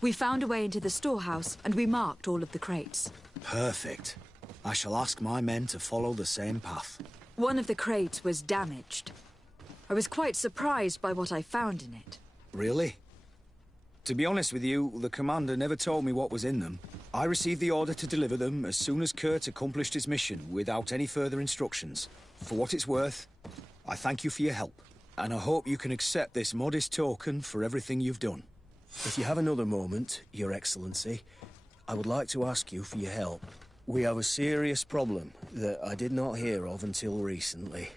We found a way into the storehouse, and we marked all of the crates. Perfect. I shall ask my men to follow the same path. One of the crates was damaged. I was quite surprised by what I found in it. Really? To be honest with you, the commander never told me what was in them. I received the order to deliver them as soon as Kurt accomplished his mission, without any further instructions. For what it's worth, I thank you for your help. And I hope you can accept this modest token for everything you've done. If you have another moment, Your Excellency, I would like to ask you for your help. We have a serious problem that I did not hear of until recently.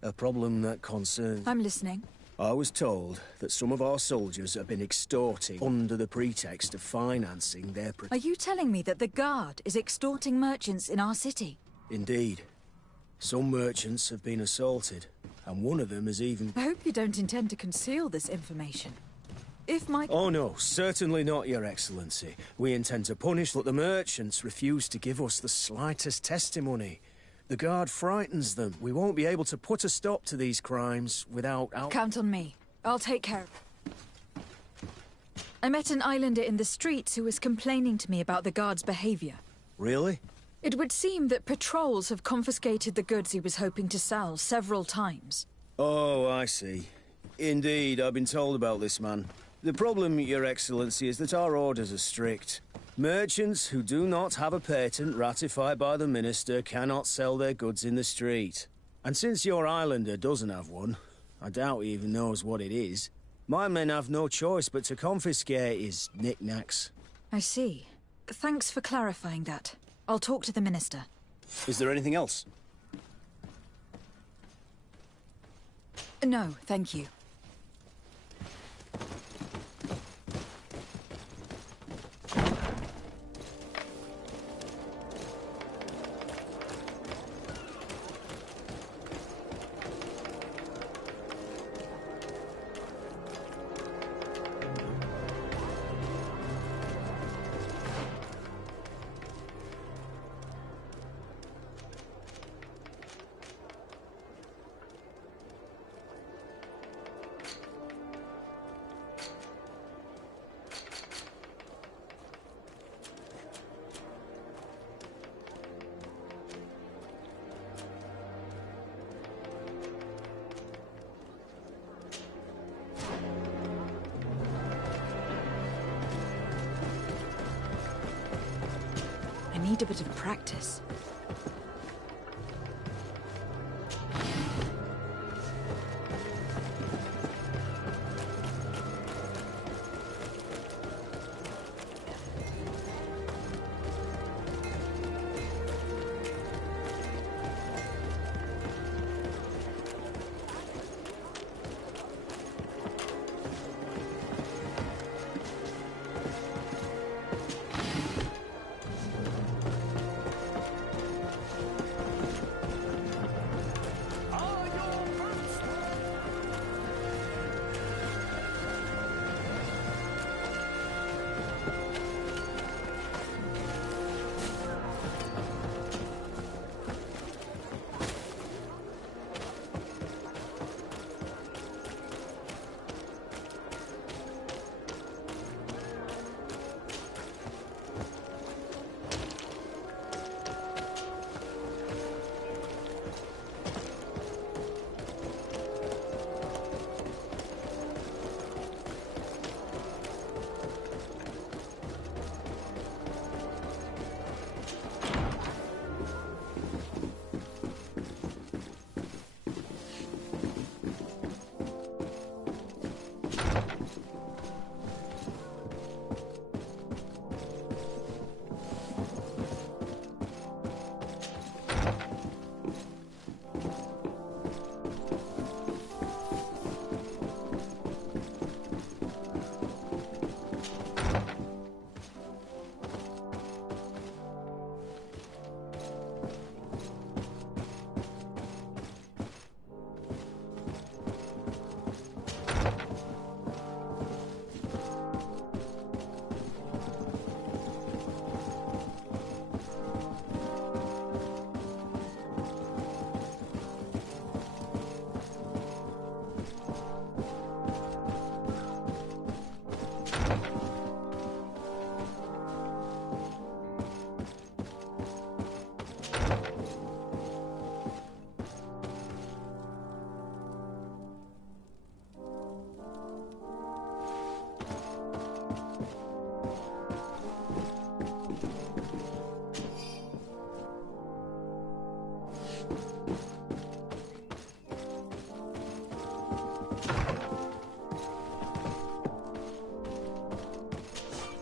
A problem that concerns... I'm listening. I was told that some of our soldiers have been extorting under the pretext of financing their... Are you telling me that the Guard is extorting merchants in our city? Indeed. Some merchants have been assaulted, and one of them has even... I hope you don't intend to conceal this information. If my... Oh no, certainly not, Your Excellency. We intend to punish, but the merchants refuse to give us the slightest testimony. The Guard frightens them. We won't be able to put a stop to these crimes without... Count on me. I'll take care of it. I met an islander in the streets who was complaining to me about the Guard's behavior. Really? It would seem that patrols have confiscated the goods he was hoping to sell several times. Oh, I see. Indeed, I've been told about this man. The problem, Your Excellency, is that our orders are strict. Merchants who do not have a patent ratified by the Minister cannot sell their goods in the street. And since your islander doesn't have one, I doubt he even knows what it is, my men have no choice but to confiscate his knickknacks. I see. Thanks for clarifying that. I'll talk to the Minister. Is there anything else? No, thank you. need a bit of practice.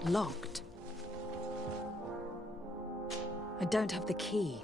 Locked. I don't have the key.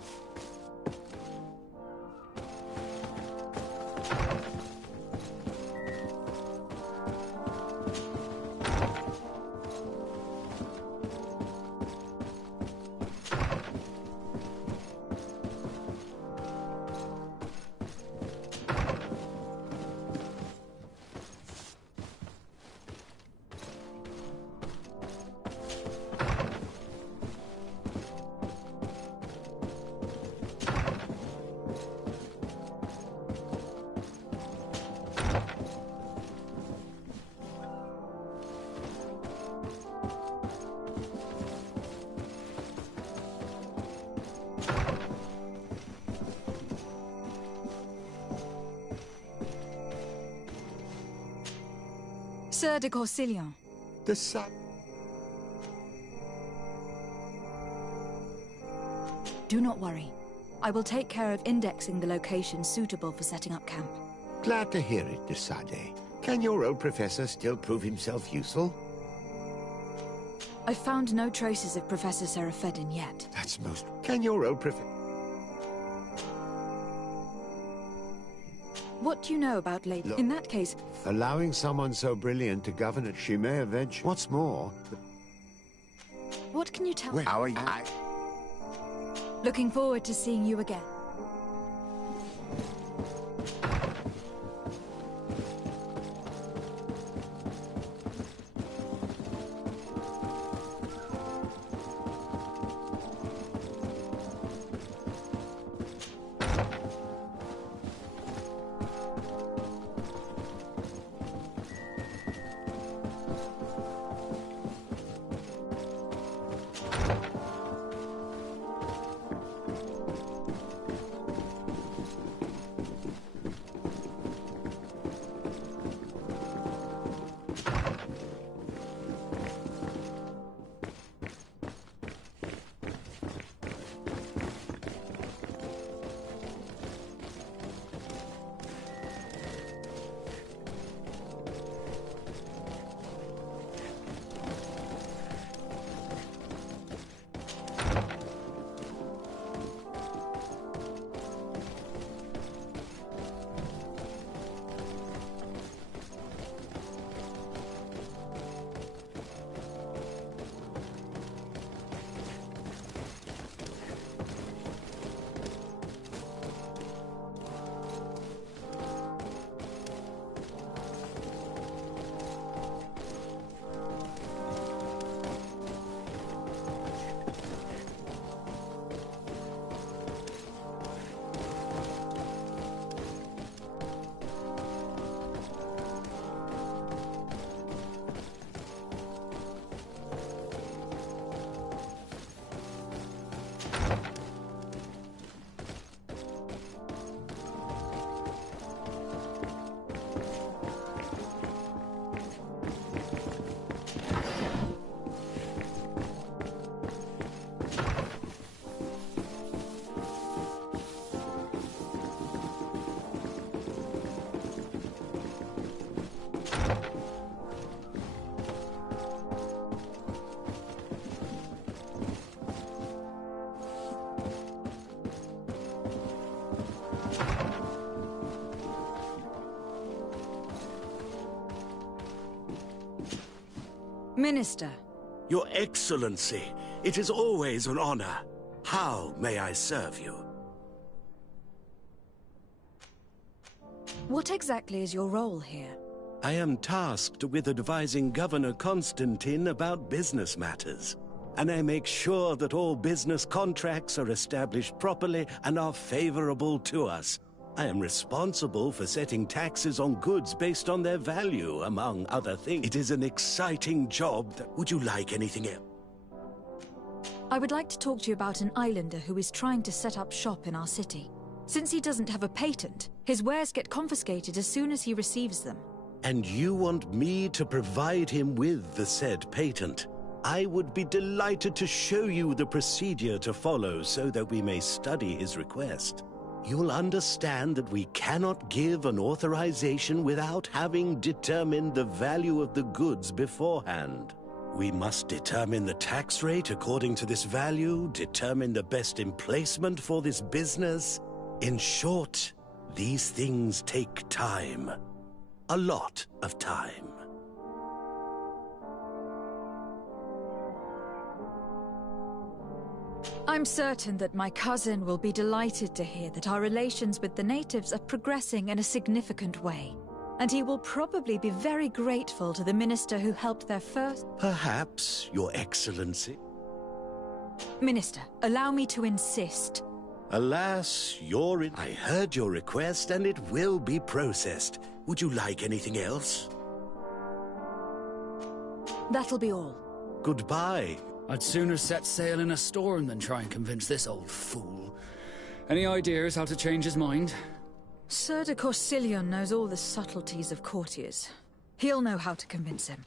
Sir de Corsilion. The sun. Do not worry. I will take care of indexing the location suitable for setting up camp. Glad to hear it, de Sade. Can your old professor still prove himself useful? I've found no traces of Professor Seraphedin yet. That's most... Can your old professor... What do you know about Lady? Look. In that case... Allowing someone so brilliant to govern it, she may eventually... What's more... What can you tell me? How are you? Looking forward to seeing you again. Minister. Your Excellency, it is always an honor. How may I serve you? What exactly is your role here? I am tasked with advising Governor Constantine about business matters, and I make sure that all business contracts are established properly and are favorable to us. I am responsible for setting taxes on goods based on their value, among other things. It is an exciting job. Would you like anything else? I would like to talk to you about an islander who is trying to set up shop in our city. Since he doesn't have a patent, his wares get confiscated as soon as he receives them. And you want me to provide him with the said patent? I would be delighted to show you the procedure to follow so that we may study his request. You'll understand that we cannot give an authorization without having determined the value of the goods beforehand. We must determine the tax rate according to this value, determine the best emplacement for this business. In short, these things take time. A lot of time. I'm certain that my cousin will be delighted to hear that our relations with the natives are progressing in a significant way. And he will probably be very grateful to the minister who helped their first... Perhaps, Your Excellency. Minister, allow me to insist. Alas, I heard your request and it will be processed. Would you like anything else? That'll be all. Goodbye. I'd sooner set sail in a storm than try and convince this old fool. Any ideas how to change his mind? Sir de Corsilion knows all the subtleties of courtiers. He'll know how to convince him.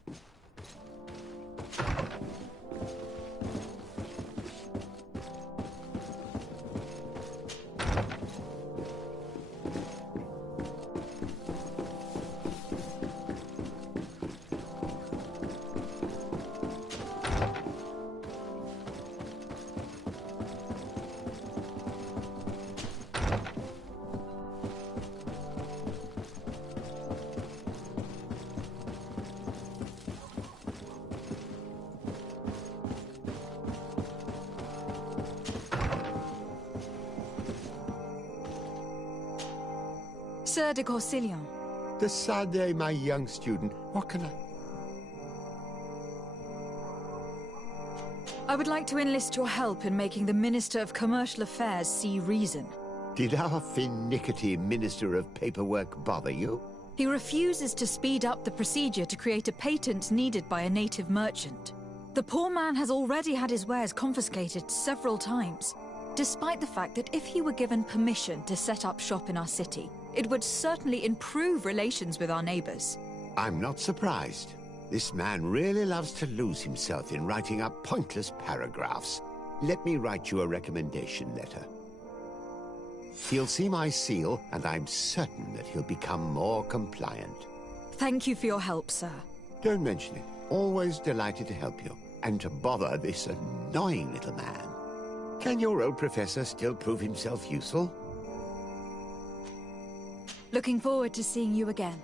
Sir de Corsilion. Decidez, my young student. What can I would like to enlist your help in making the Minister of Commercial Affairs see reason. Did our finicky Minister of Paperwork bother you? He refuses to speed up the procedure to create a patent needed by a native merchant. The poor man has already had his wares confiscated several times, despite the fact that if he were given permission to set up shop in our city, it would certainly improve relations with our neighbors. I'm not surprised. This man really loves to lose himself in writing up pointless paragraphs. Let me write you a recommendation letter. He'll see my seal, and I'm certain that he'll become more compliant. Thank you for your help, sir. Don't mention it. Always delighted to help you, and to bother this annoying little man. Can your old professor still prove himself useful? Looking forward to seeing you again.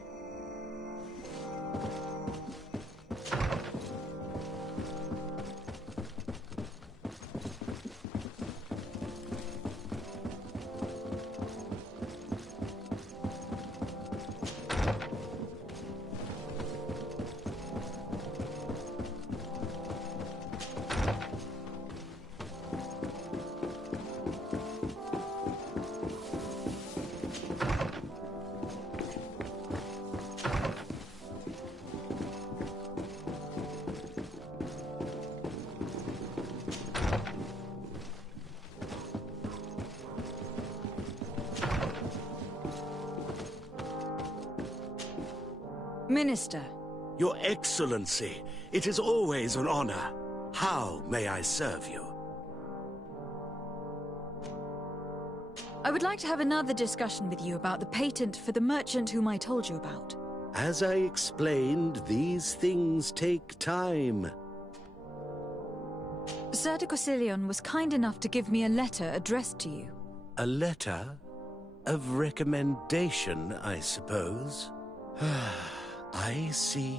Minister. Your Excellency, it is always an honor. How may I serve you? I would like to have another discussion with you about the patent for the merchant whom I told you about. As I explained, these things take time. Sir de Corsilion was kind enough to give me a letter addressed to you. A letter of recommendation, I suppose. I see.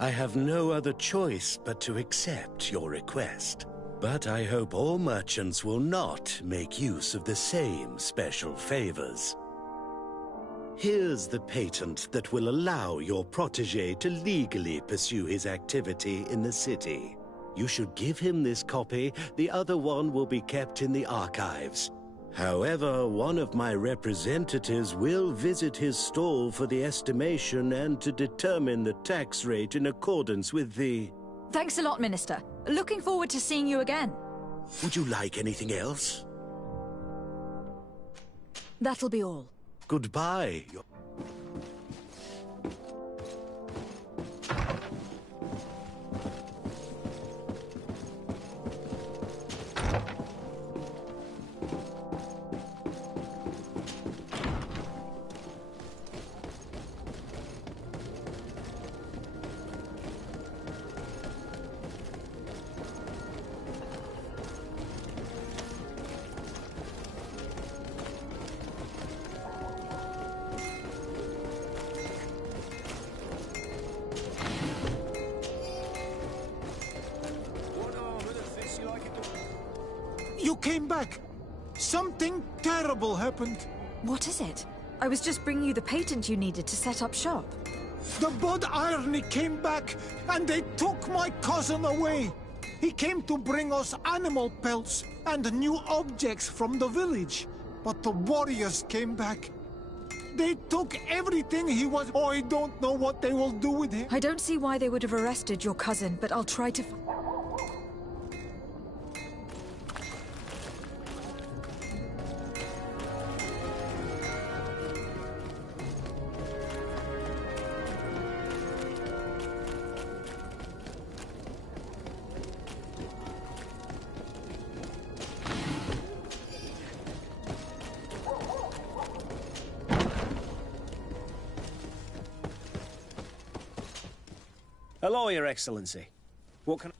I have no other choice but to accept your request. But I hope all merchants will not make use of the same special favors. Here's the patent that will allow your protege to legally pursue his activity in the city. You should give him this copy. The other one will be kept in the archives. However, one of my representatives will visit his stall for the estimation and to determine the tax rate in accordance with the... Thanks a lot, Minister. Looking forward to seeing you again. Would you like anything else? That'll be all. Goodbye. You came back. Something terrible happened. What is it? I was just bringing you the patent you needed to set up shop. The Bud Irony came back, and they took my cousin away. He came to bring us animal pelts and new objects from the village. But the warriors came back. They took everything he was... Oh, I don't know what they will do with him. I don't see why they would have arrested your cousin, but I'll try to... Hello, Your Excellency. What can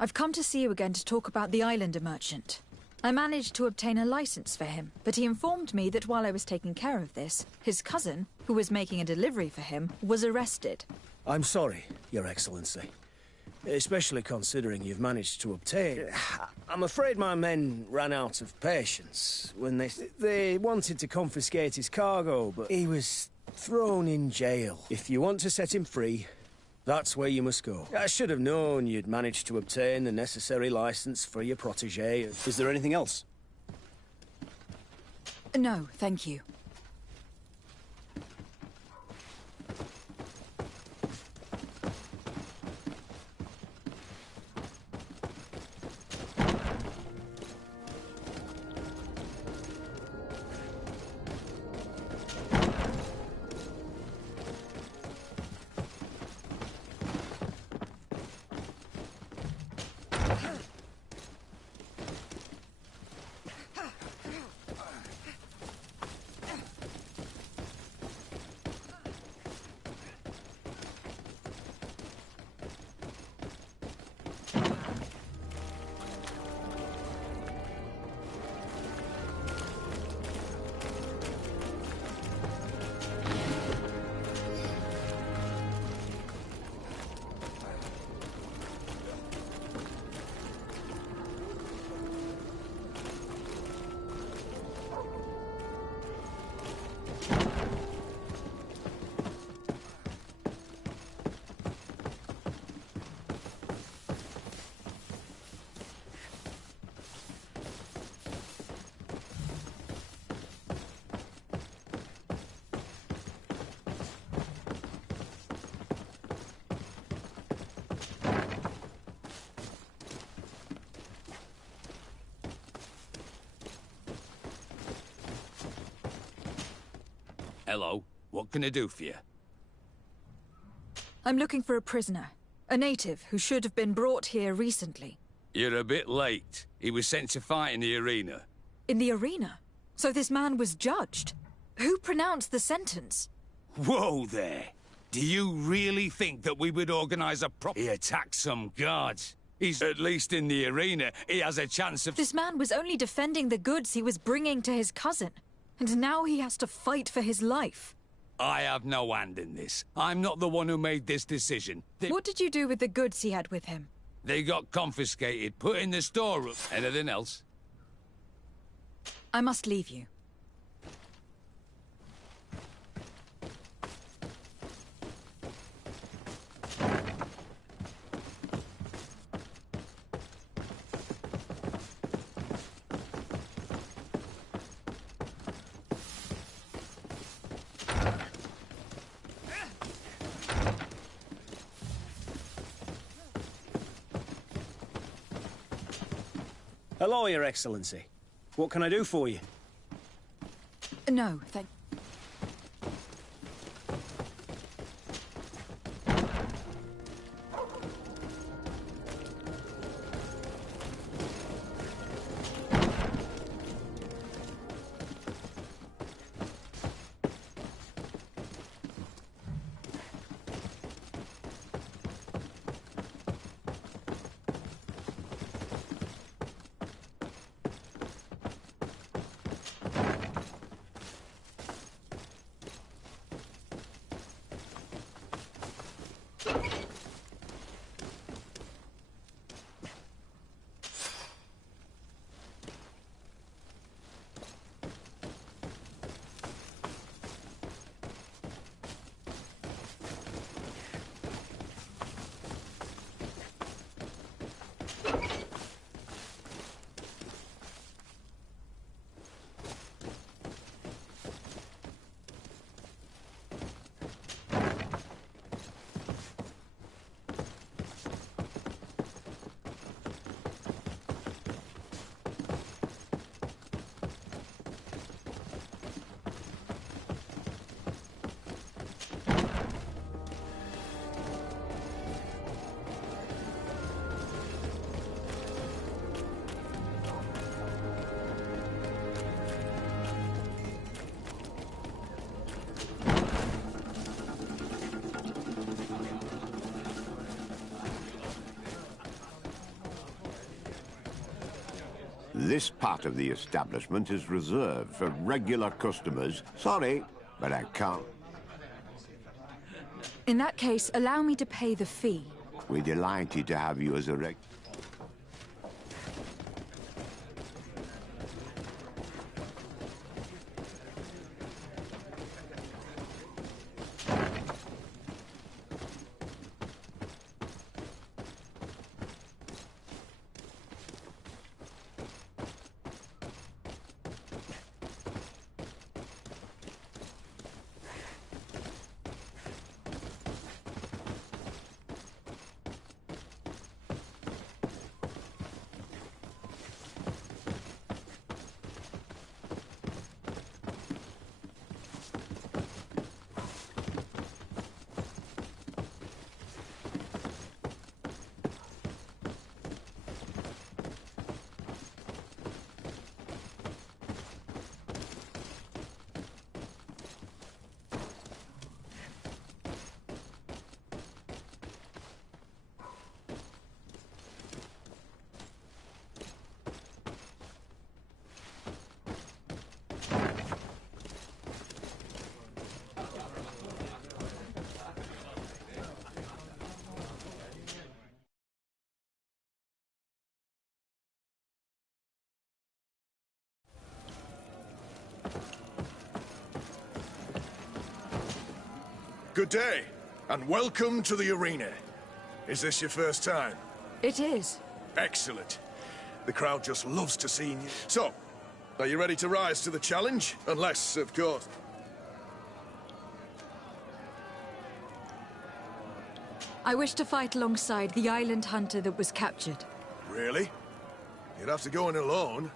I've come to see you again to talk about the Islander merchant. I managed to obtain a license for him, but he informed me that while I was taking care of this, his cousin, who was making a delivery for him, was arrested. I'm sorry, Your Excellency. Especially considering you've managed to obtain... I'm afraid my men ran out of patience when they wanted to confiscate his cargo, but he was thrown in jail. If you want to set him free, that's where you must go. I should have known you'd managed to obtain the necessary license for your protege. Is there anything else? No, thank you. Hello. What can I do for you? I'm looking for a prisoner. A native who should have been brought here recently. You're a bit late. He was sent to fight in the arena. In the arena? So this man was judged? Who pronounced the sentence? Whoa there! Do you really think that we would organize a He attacked some guards. He's at least in the arena. He has a chance of... This man was only defending the goods he was bringing to his cousin. And now he has to fight for his life. I have no hand in this. I'm not the one who made this decision. What did you do with the goods he had with him? They got confiscated, put in the storeroom. Anything else? I must leave you. Hello, Your Excellency. What can I do for you? No, thank... This part of the establishment is reserved for regular customers. Sorry, but I can't. In that case, allow me to pay the fee. We're delighted to have you as a reg... Good day, and welcome to the arena. Is this your first time? It is. Excellent. The crowd just loves to see you. So, are you ready to rise to the challenge? Unless, of course... I wish to fight alongside the island hunter that was captured. Really? You'd have to go in alone.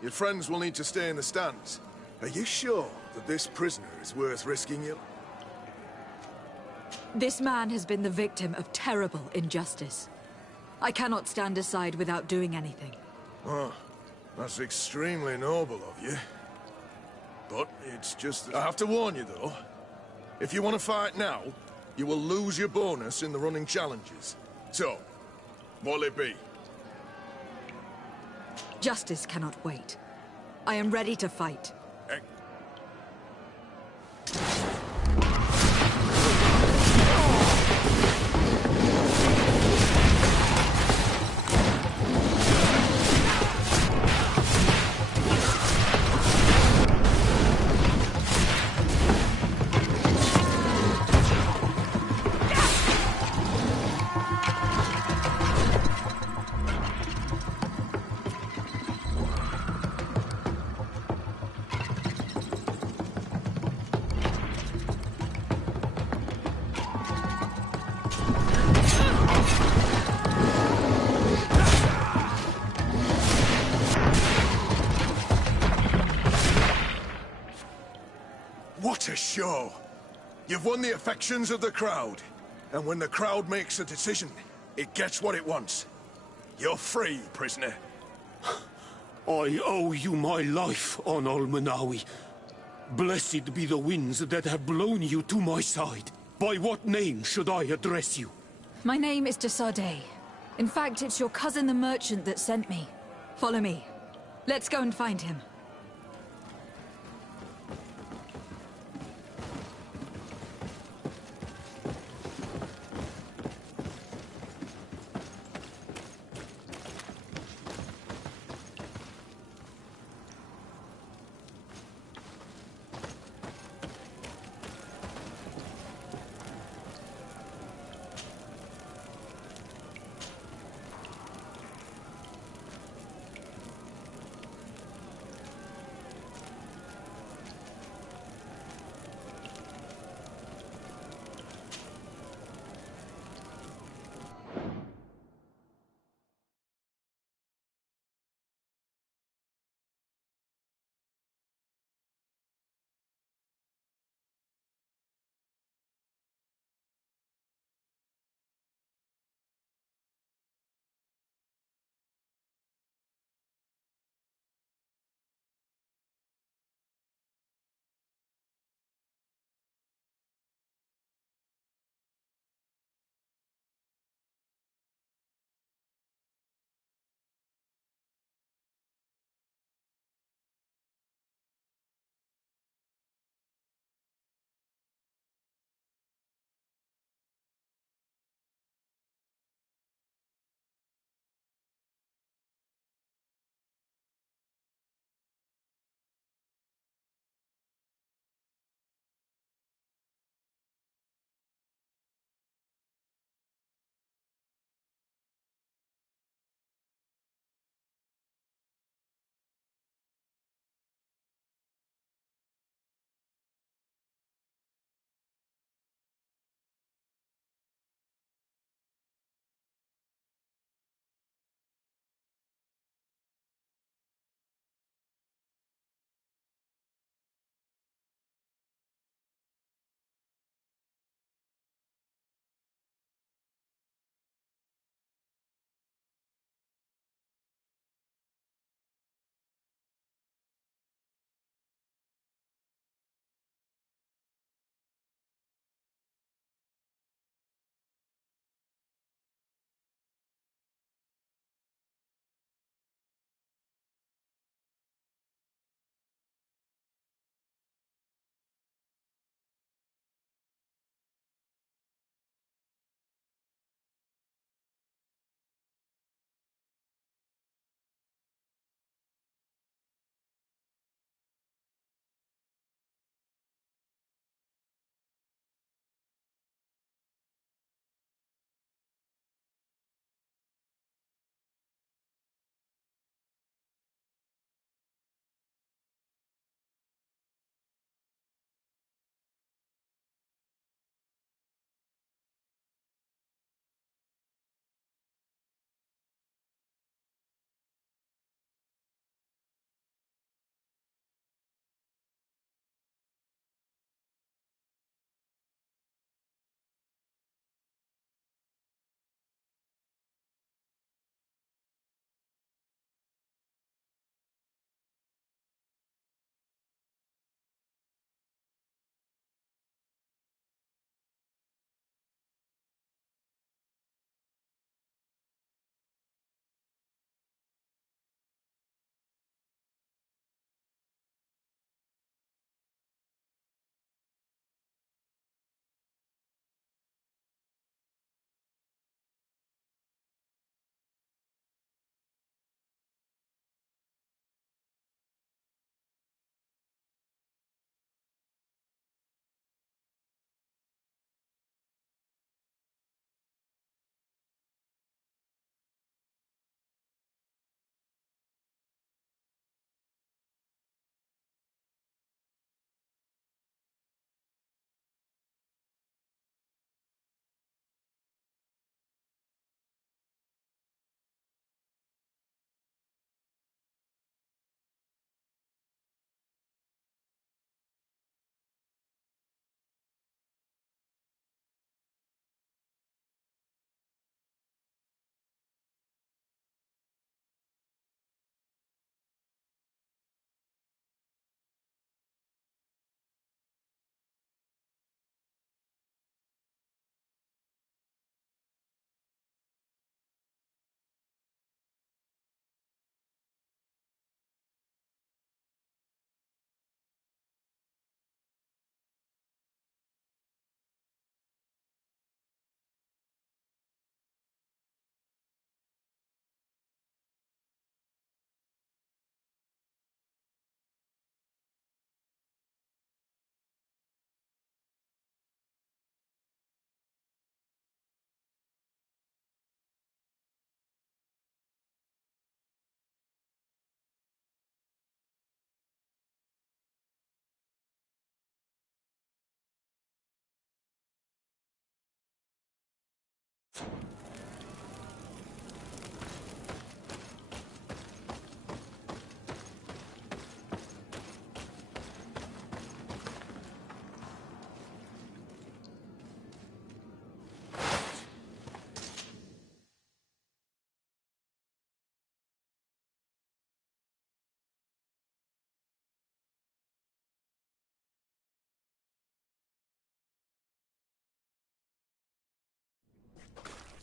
Your friends will need to stay in the stands. Are you sure that this prisoner is worth risking your... This man has been the victim of terrible injustice. I cannot stand aside without doing anything. Oh, that's extremely noble of you. But it's just... I have to warn you, though. If you want to fight now, you will lose your bonus in the running challenges. So, what'll it be? Justice cannot wait. I am ready to fight. Sure. You've won the affections of the crowd. And when the crowd makes a decision, it gets what it wants. You're free, prisoner. I owe you my life, on Almanawi. Blessed be the winds that have blown you to my side. By what name should I address you? My name is Desade. In fact, it's your cousin the merchant that sent me. Follow me. Let's go and find him.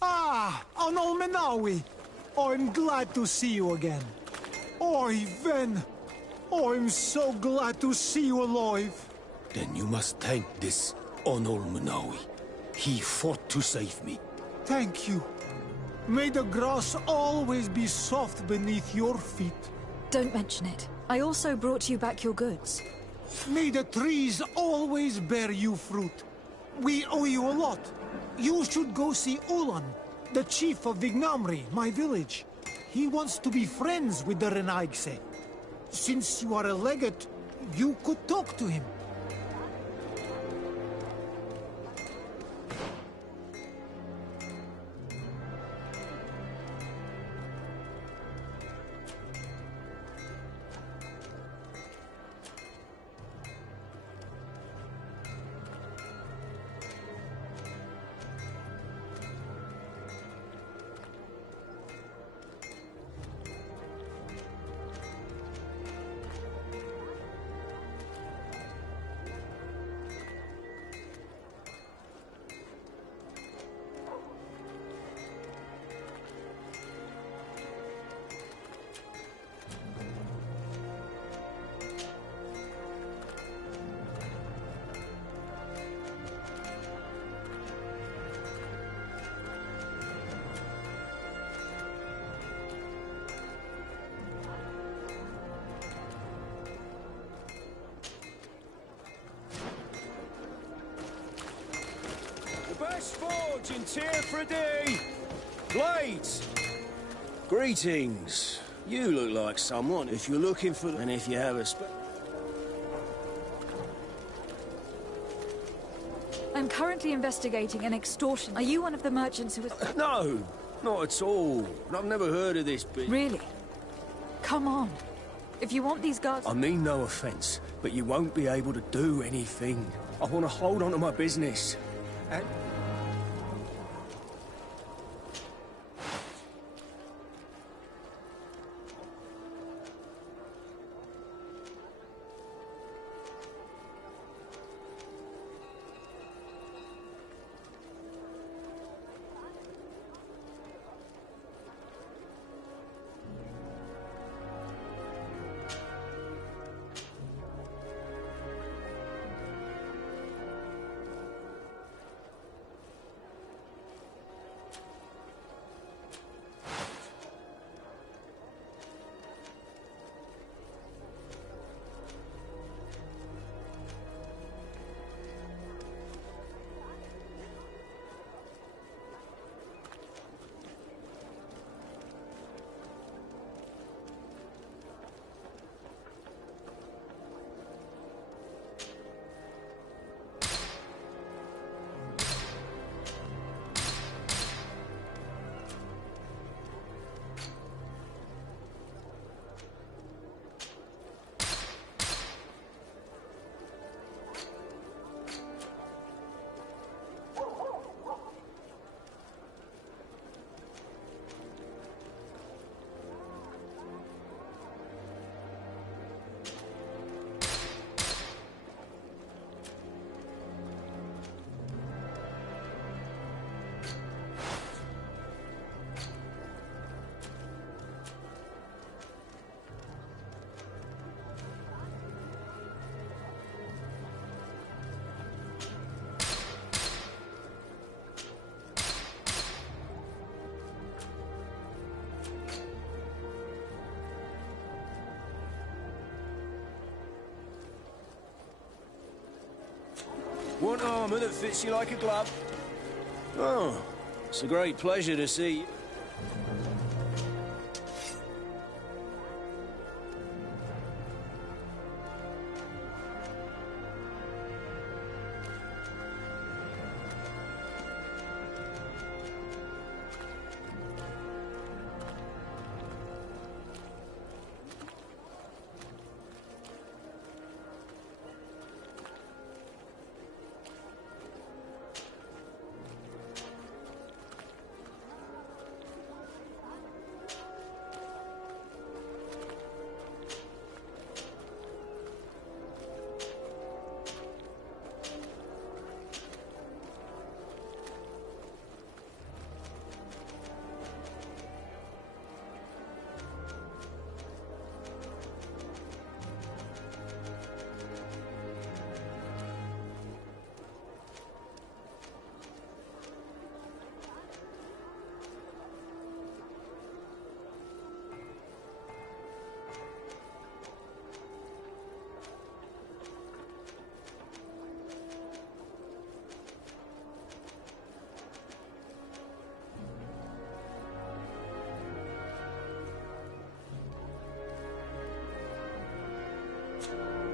Ah, Anol Menawi. I'm glad to see you again. Oi, Ven. I'm so glad to see you alive. Then you must thank this Onol Manawi. He fought to save me. Thank you. May the grass always be soft beneath your feet. Don't mention it. I also brought you back your goods. May the trees always bear you fruit. We owe you a lot. You should go see Ulan, the chief of Vignamri, my village. He wants to be friends with the Renaigse. Since you are a legate, you could talk to him. Best forge in Tier for a day. Blades! Greetings. You look like someone if you're looking for... And if you have a I'm currently investigating an extortion. Are you one of the merchants who was... No, not at all. I've never heard of this bit. Really? Come on. If you want these guards... I mean no offense, but you won't be able to do anything. I want to hold on to my business. Want armour that fits you like a glove? Oh, it's a great pleasure to see you.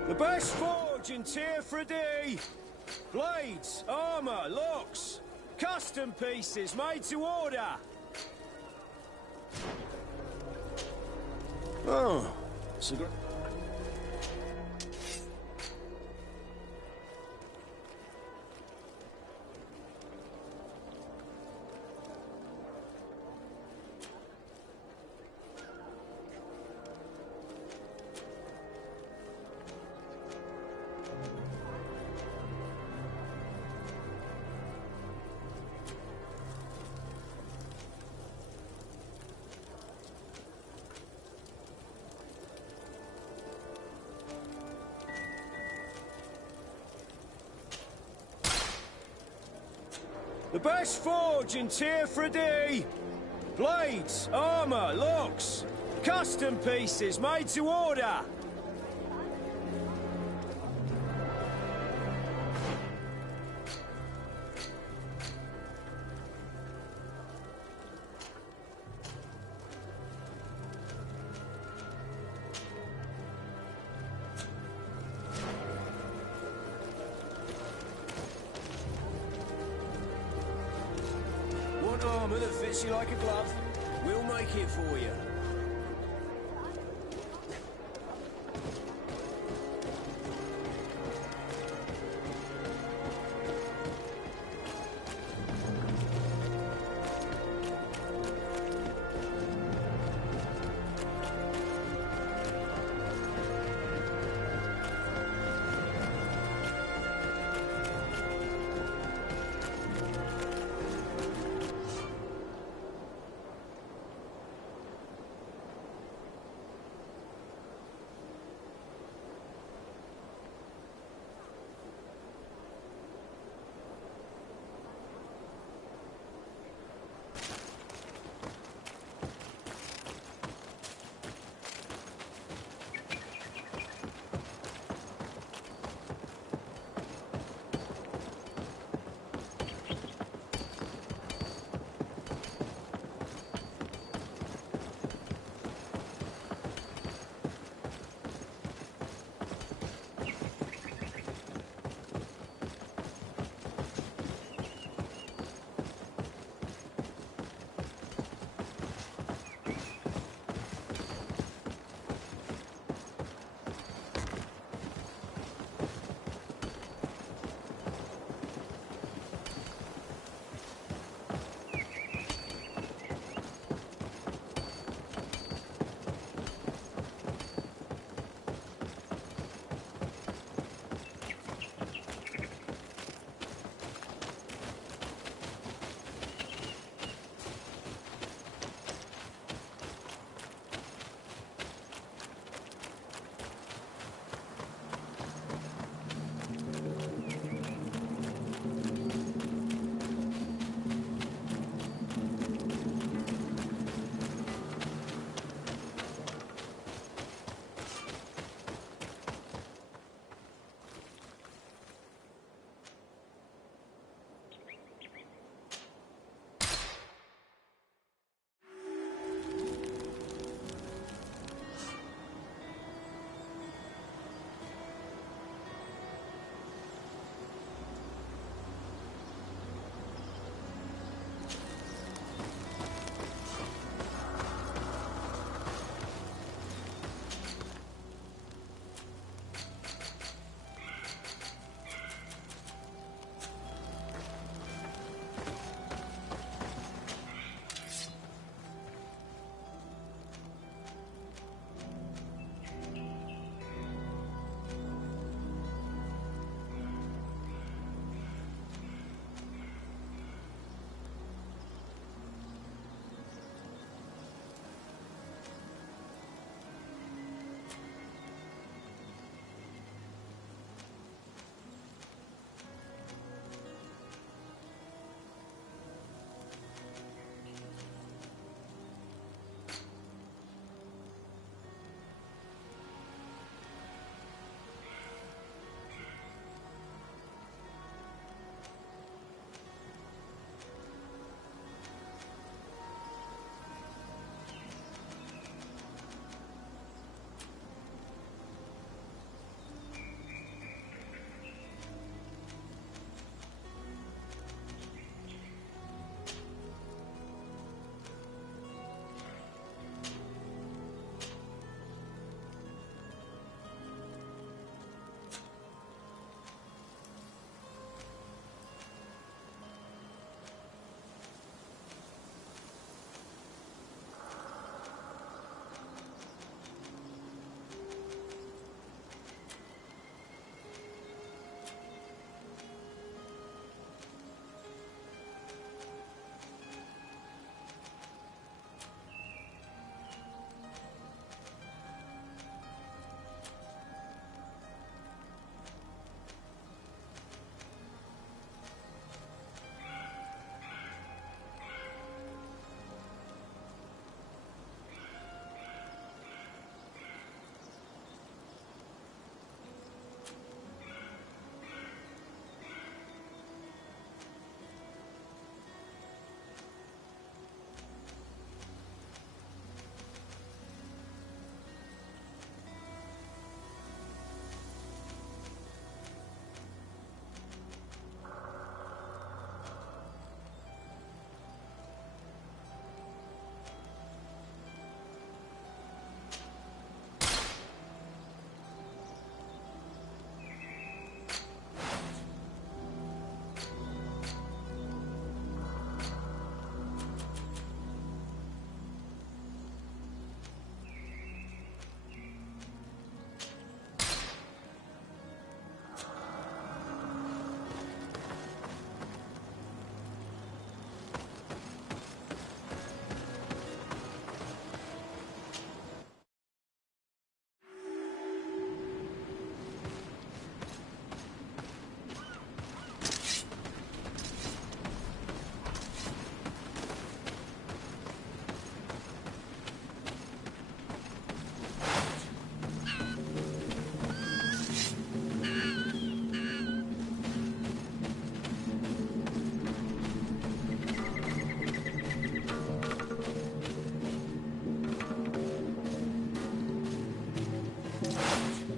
The best forge in Tier 3D. Blades, armour, locks, custom pieces made to order. Oh, it's a great... The best forge in Tier 3D. Blades, armour, locks, custom pieces made to order. Armour that fits you like a glove. We'll make it for you.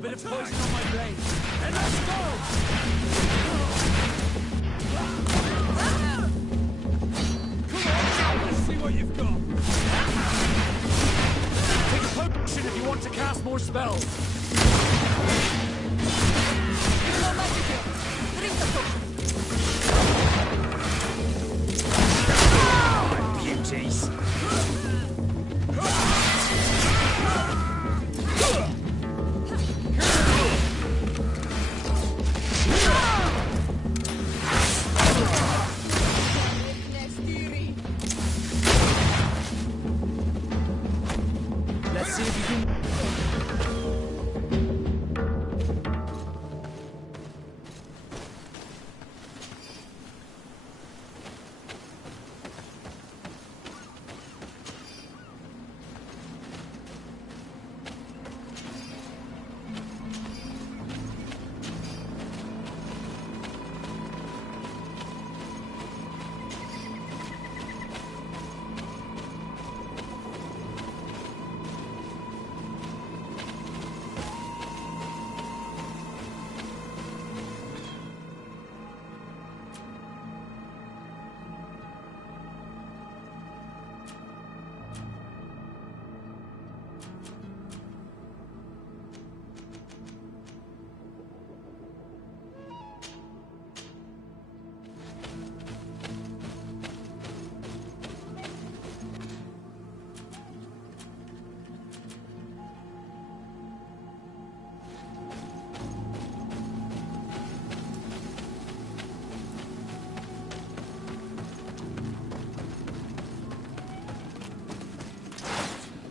bit of poison on my blade. And let's go! Come on, let's see what you've got. Take a potion if you want to cast more spells. No magic here. Drink the potion. Beauties. Let's see if you can...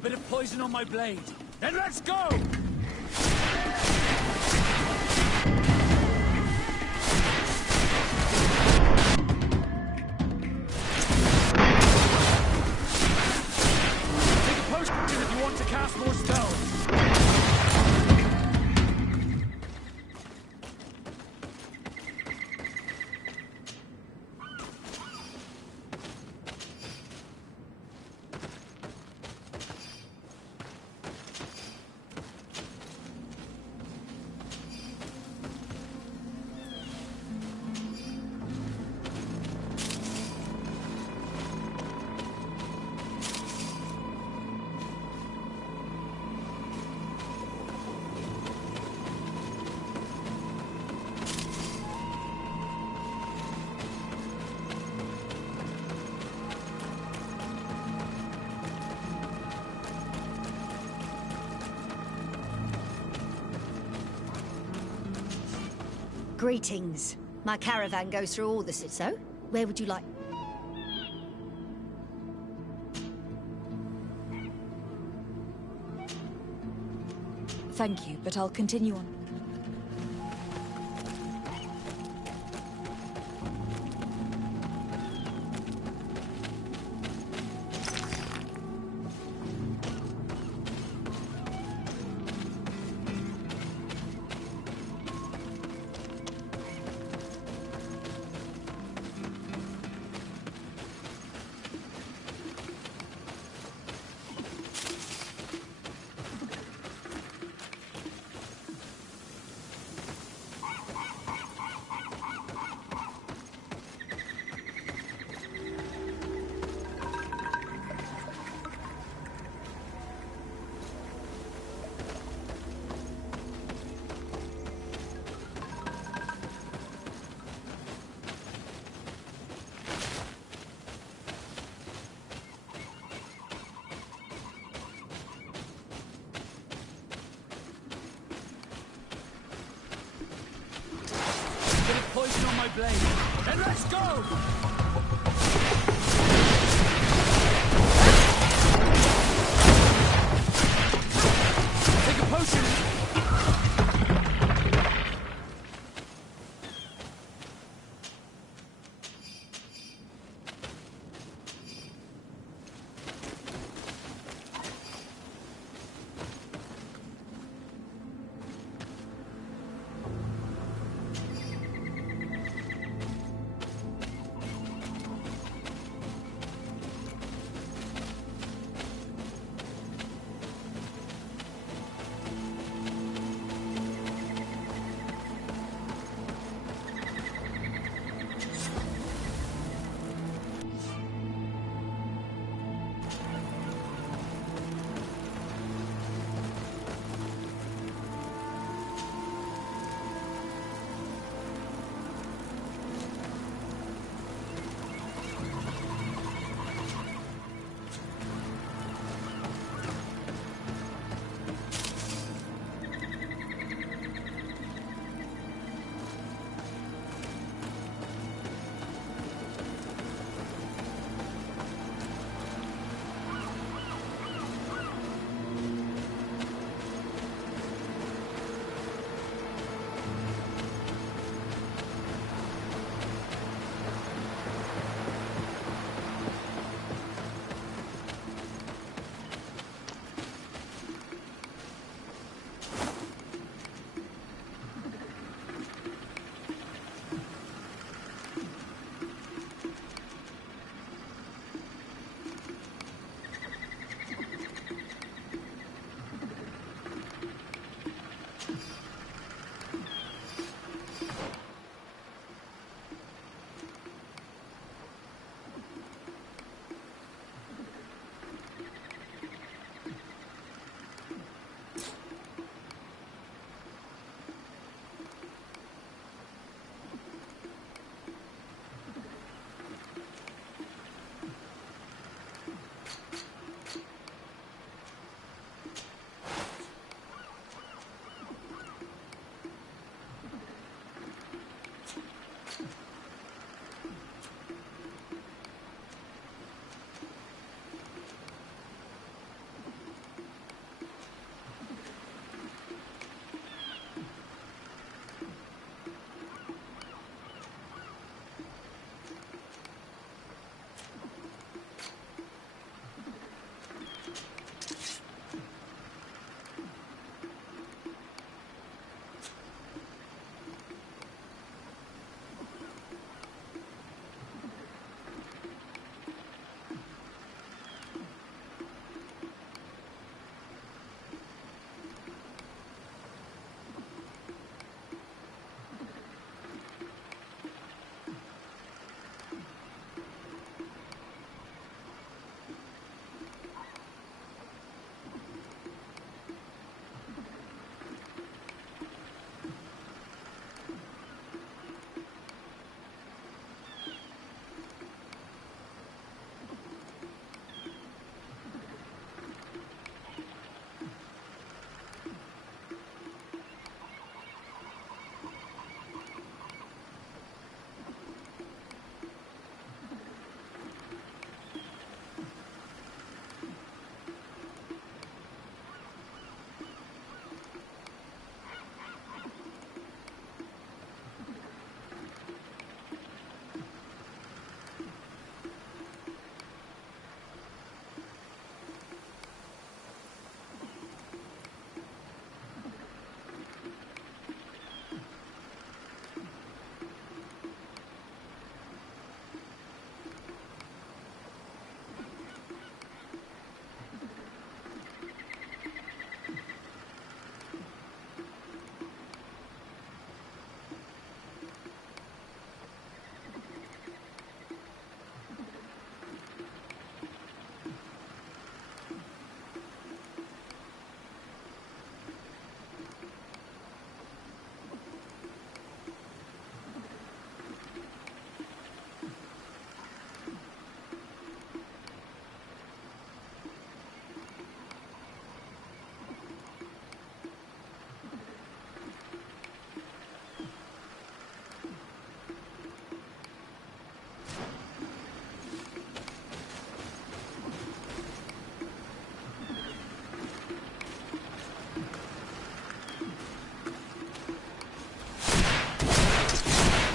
Bit of poison on my blade. Then let's go! Take a potion if you want to cast more spells. Greetings. My caravan goes through all the cities, so where would you like? Thank you, but I'll continue on. Poison on my blade. Then let's go! Take a potion.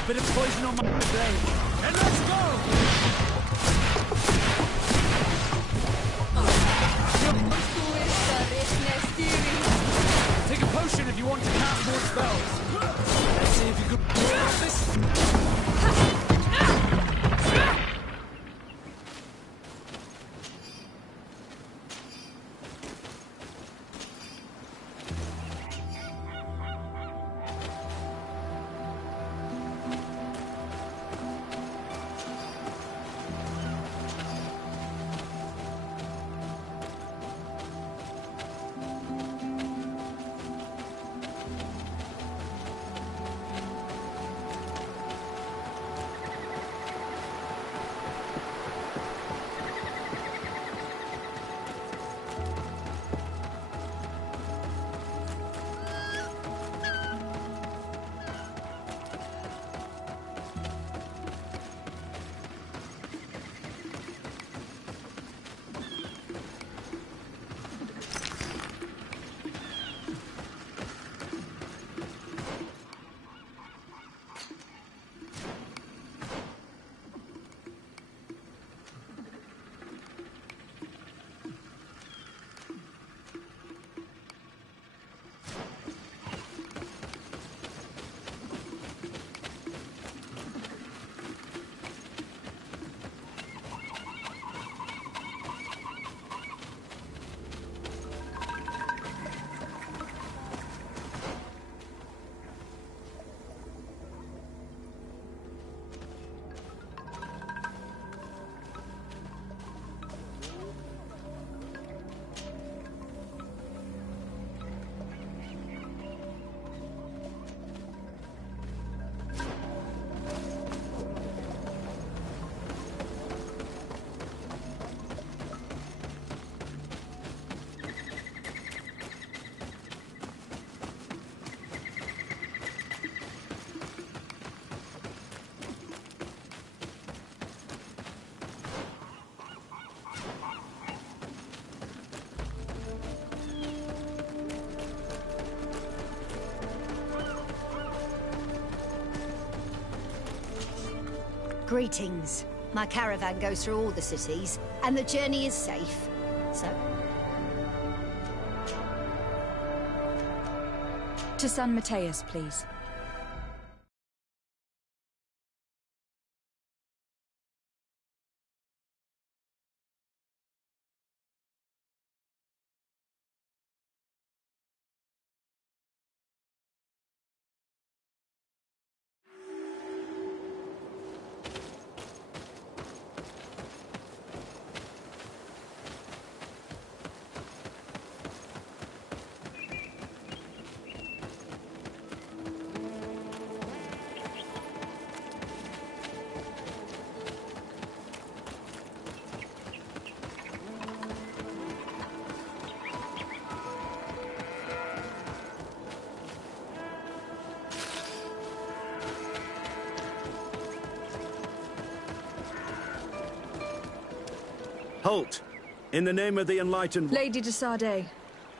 Bit of poison on my blade. And let's go! Take a potion if you want to cast more spells. Let's see if you can pull off this. Greetings. My caravan goes through all the cities, and the journey is safe. So... To San Mateus, please. Halt! In the name of the Enlightened... Lady de Sardet,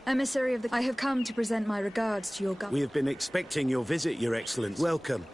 emissary of the... I have come to present my regards to your governor. We have been expecting your visit, Your Excellency. Welcome.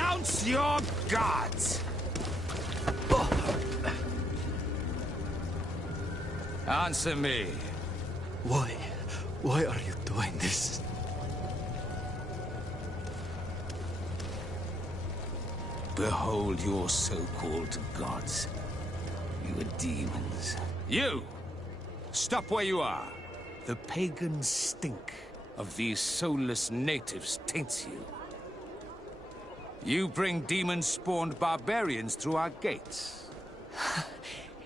Renounce your gods! Answer me. Why? Why are you doing this? Behold your so-called gods. You are demons. You! Stop where you are. The pagan stink of these soulless natives taints you. You bring demon-spawned barbarians through our gates.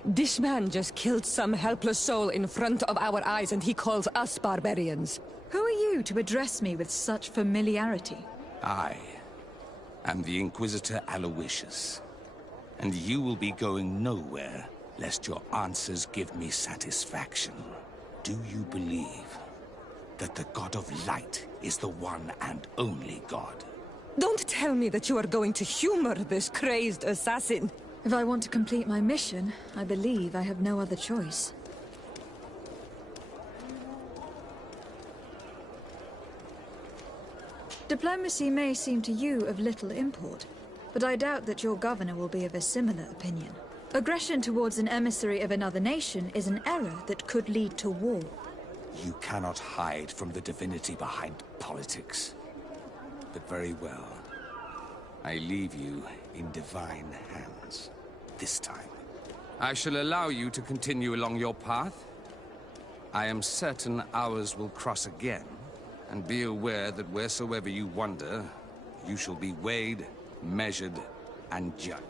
This man just killed some helpless soul in front of our eyes, and he calls us barbarians. Who are you to address me with such familiarity? I am the Inquisitor Aloysius, and you will be going nowhere lest your answers give me satisfaction. Do you believe that the God of Light is the one and only God? Don't tell me that you are going to humor this crazed assassin. If I want to complete my mission, I believe I have no other choice. Diplomacy may seem to you of little import, but I doubt that your governor will be of a similar opinion. Aggression towards an emissary of another nation is an error that could lead to war. You cannot hide from the divinity behind politics. But very well. I leave you in divine hands. This time. I shall allow you to continue along your path. I am certain ours will cross again. And be aware that wheresoever you wander, you shall be weighed, measured, and judged.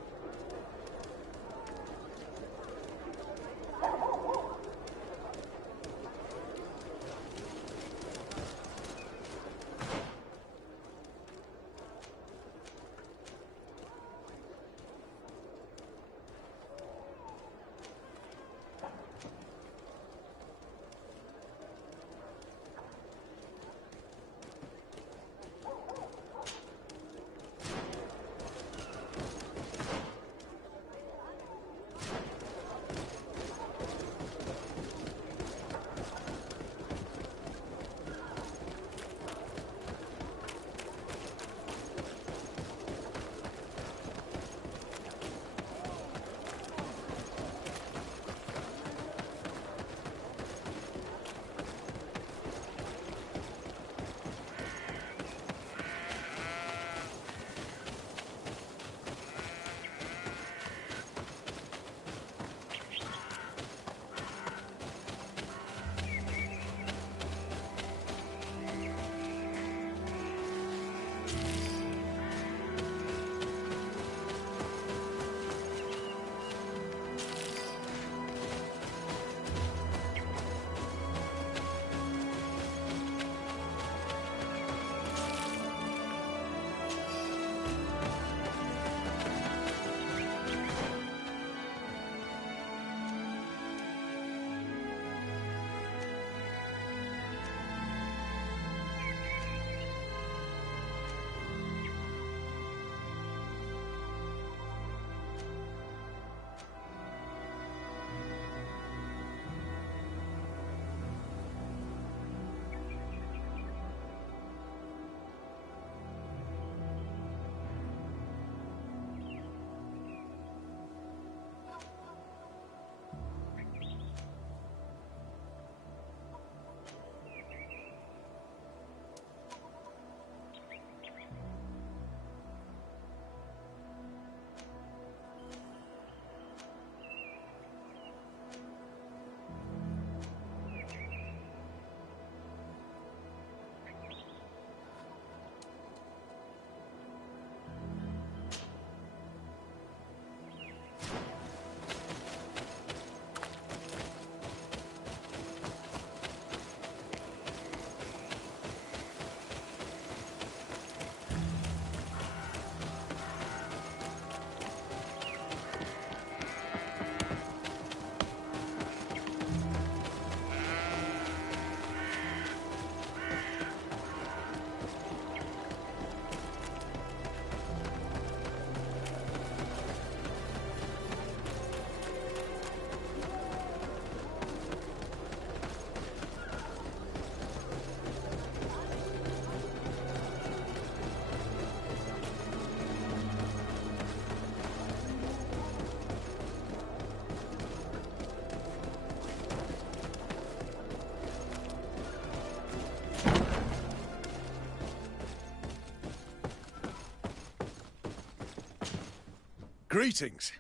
Greetings.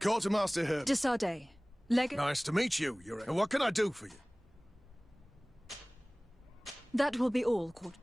Quartermaster Herb. Desade. Nice to meet you, Your Honor. What can I do for you? That will be all, Court.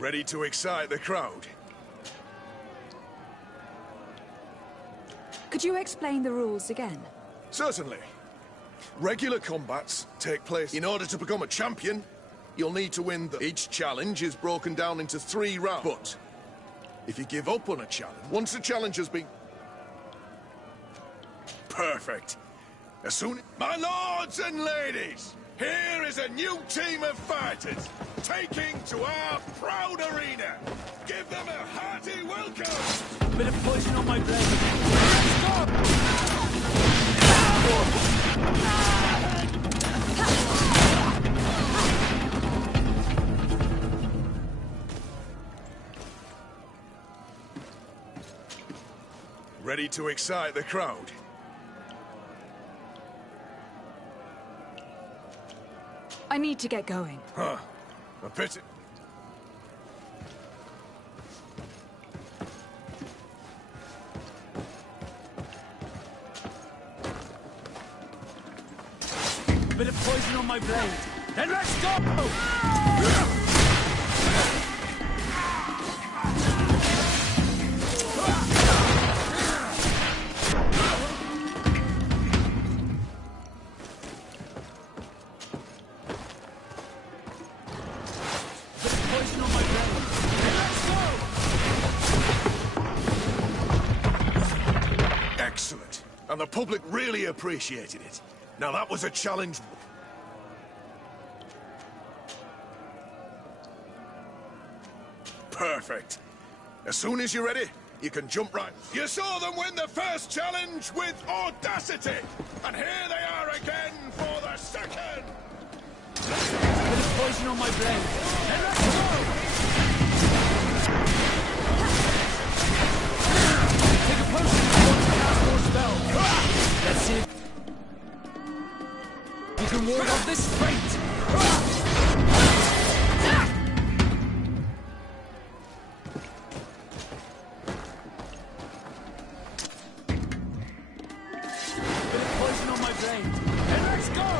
Ready to excite the crowd? Could you explain the rules again? Certainly. Regular combats take place. In order to become a champion, you'll need to win Each challenge is broken down into 3 rounds. But if you give up on a challenge, once the challenge has been... Perfect. As soon... My lords and ladies, here is a new team of fighters, taking to our proud arena. Give them a hearty welcome! Bit of poison on my blade. Ready to excite the crowd? I need to get going. Huh. A pity. Bit of poison on my blade. Then let's go! Excellent. And the public really appreciated it. Now that was a challenge. Perfect. As soon as you're ready, you can jump right. You saw them win the first challenge with audacity. And here they are again for the second. Bit of poison on my blade. Then let's go! Take a potion if you want to cast more spells. Let's see if you can ward off this fate. Bit of poison on my blade. Then let's go!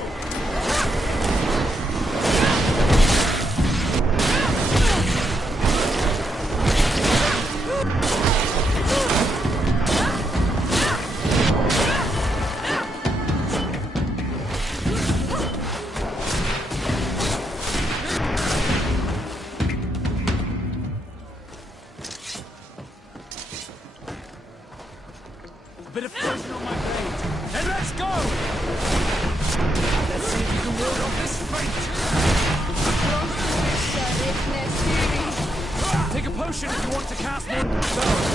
Bit of poison on my blade. Then let's go! Let's see if you can ward off this fate. Take a potion if you want to cast more spells.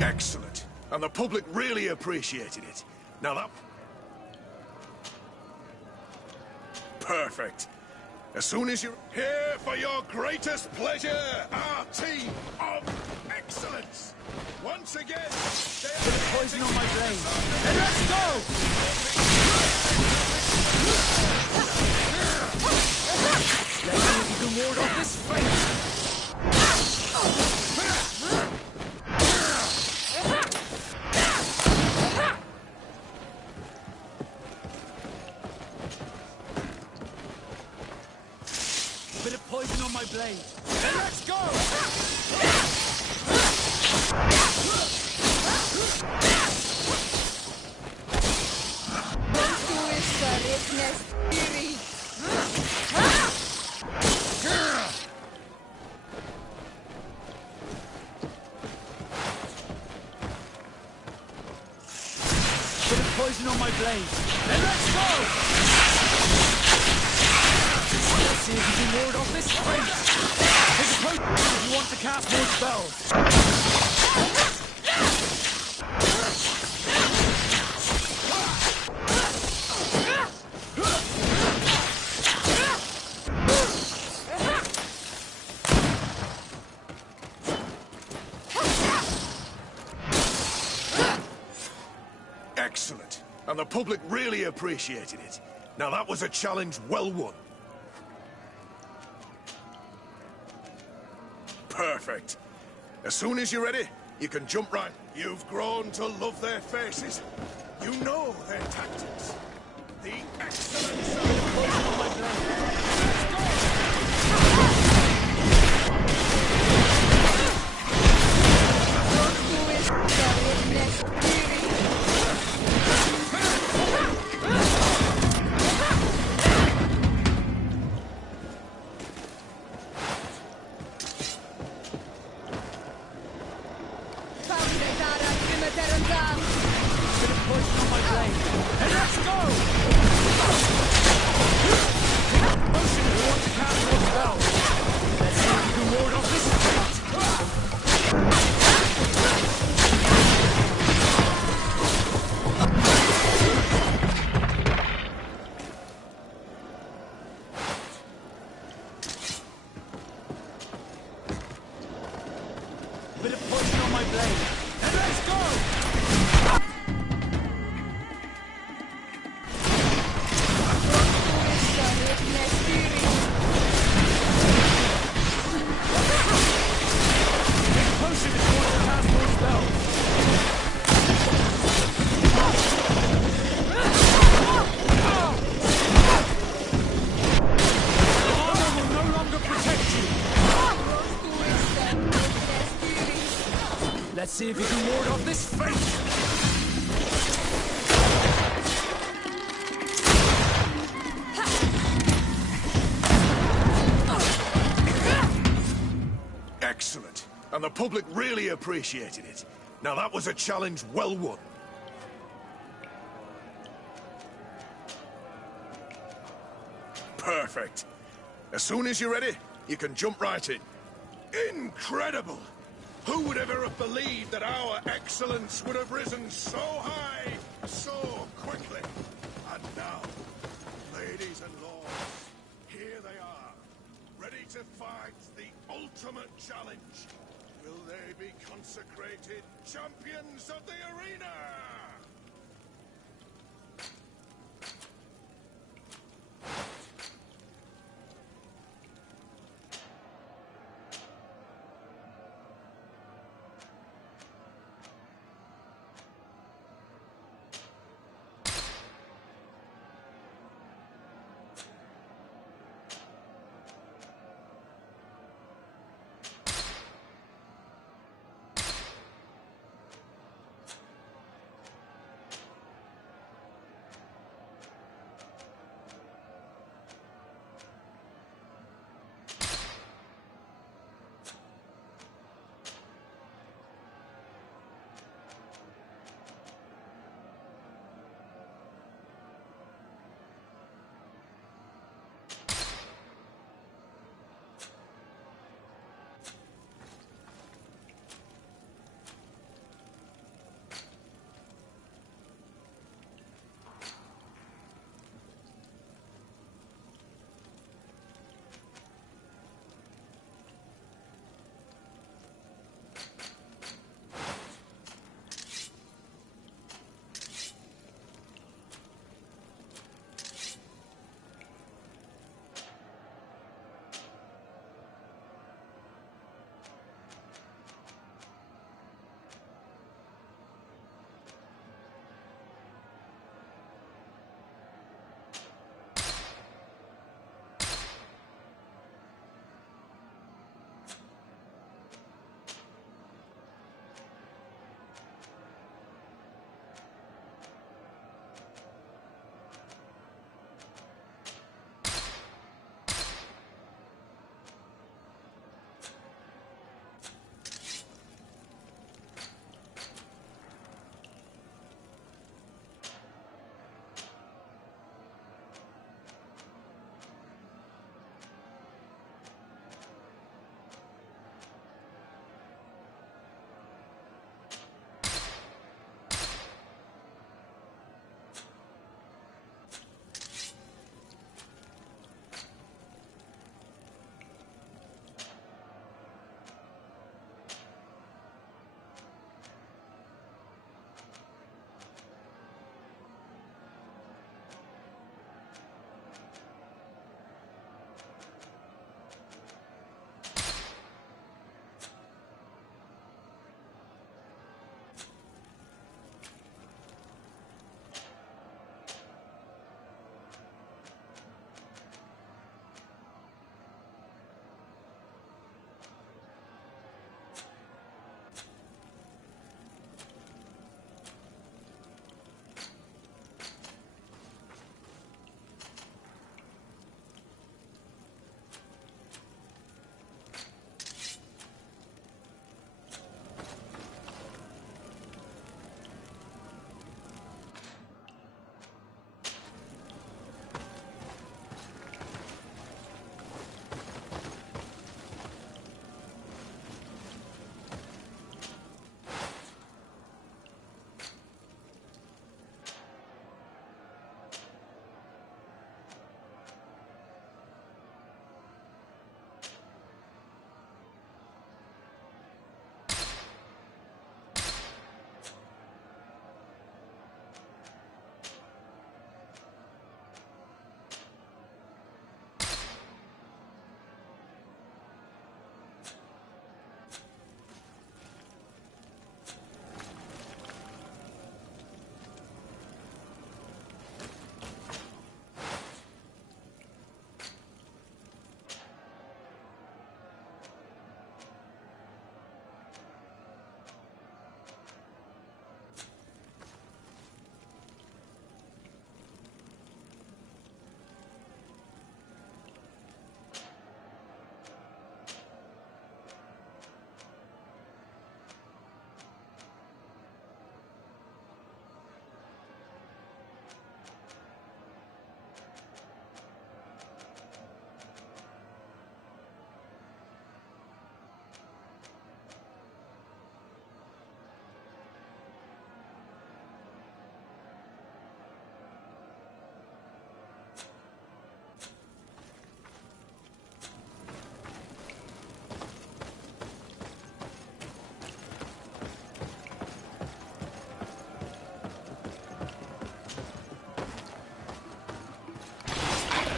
Excellent. And the public really appreciated it. Now that... Perfect. As soon as you're here for your greatest pleasure, our team of excellence. Once again, poison on my blade. Then let's go! Let's see if you can ward off this fate. Bit of poison on my blade. Then let's go! Bit of poison on my blade. Then let's go! Let's see if you can ward off this fate. Here's a potion if you want to cast more spells. Excellent. And the public really appreciated it. Now that was a challenge well won. Perfect. As soon as you're ready, you can jump right. You've grown to love their faces. You know their tactics. The excellence of my blade. Bit of poison on my blade. And let's go! Potion if you want to cast more spells. Armor will no longer protect you. Let's see if you can ward off this fate! Excellent. And the public really appreciated it. Now that was a challenge well won. Perfect. As soon as you're ready, you can jump right in. Incredible! Who would ever have believed that our excellence would have risen so high, so quickly? And now, ladies and lords, here they are, ready to fight the ultimate challenge. Will they be consecrated champions of the arena?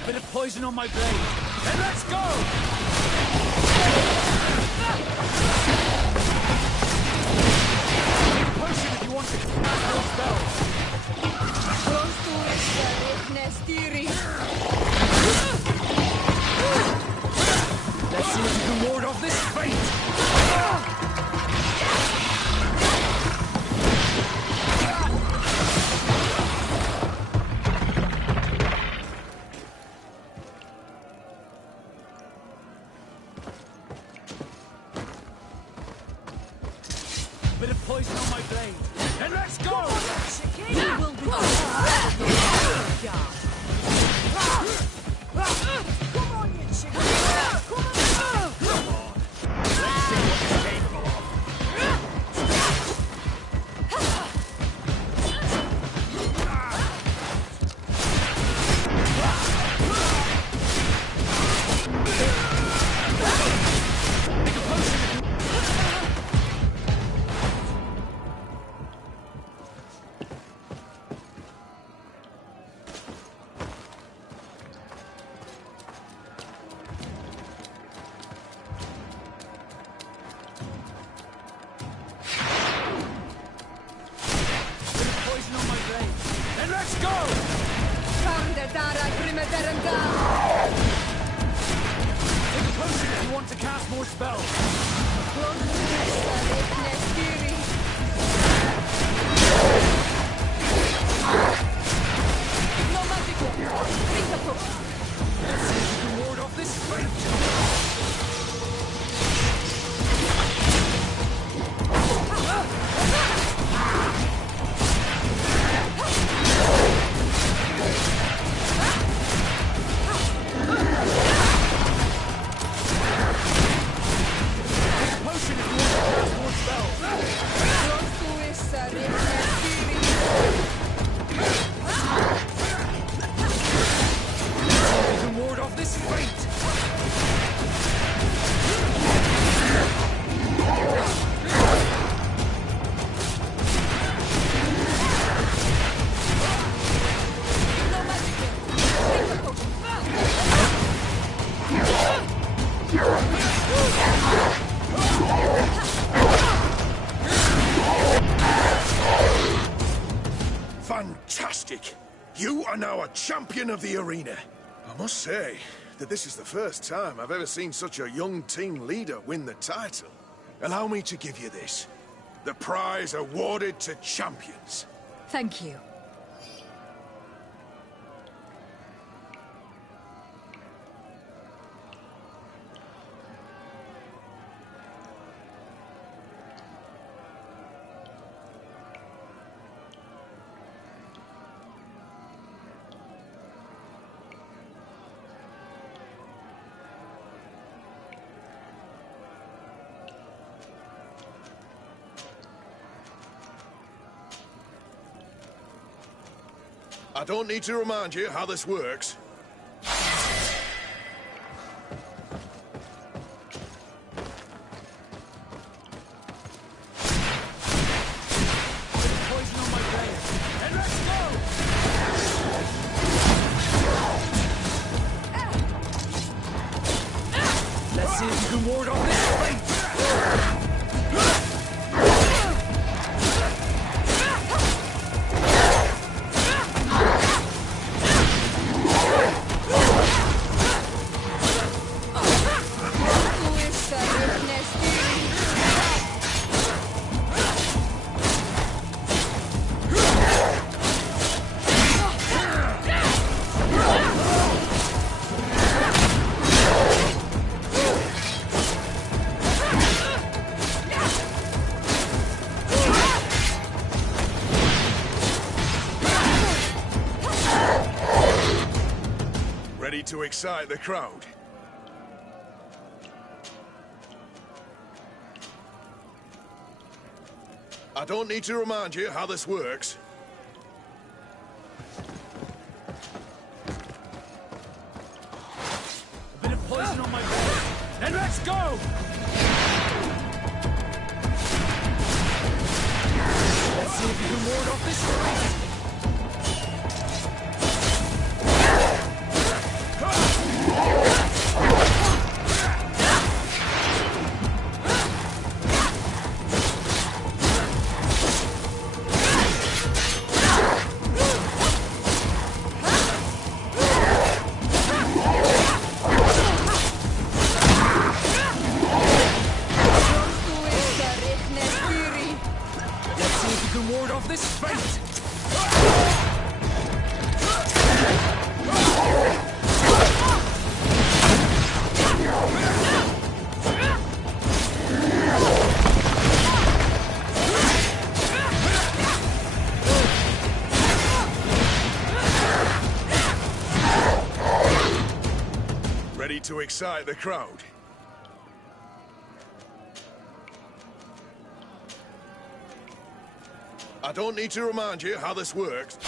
Bit of poison on my blade. Then let's go! Take a potion if you want to cast more spells. Let's see if you can ward off this fate! Bit of poison on my blade. And let's go! You will be Come on, you chicken! Come on! Let's see what you came for. Fantastic! You are now a champion of the arena. I must say that this is the first time I've ever seen such a young team leader win the title. Allow me to give you this. The prize awarded to champions. Thank you. I don't need to remind you how this works. Poison on my blade. And let's go! Let's see if you can ward off this fate! Ready to excite the crowd? I don't need to remind you how this works. A bit of poison on my blade. Then let's go! Let's see if you can ward off this fate. Ready to excite the crowd? I don't need to remind you how this works.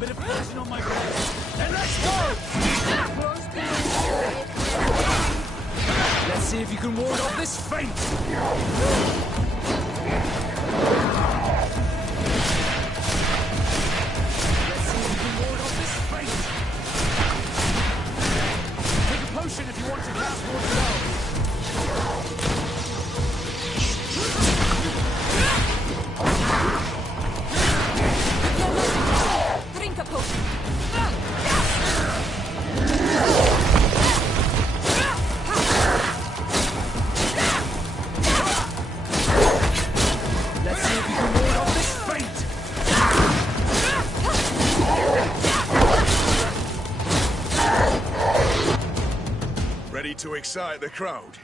Bit of poison on my blade. Then let's go! Let's see if you can ward off this feint. Let's see if you can ward off this feint. Take a potion if you want to cast more spells. Drink a potion. Let's see if you can ward off this feint. Ready to excite the crowd?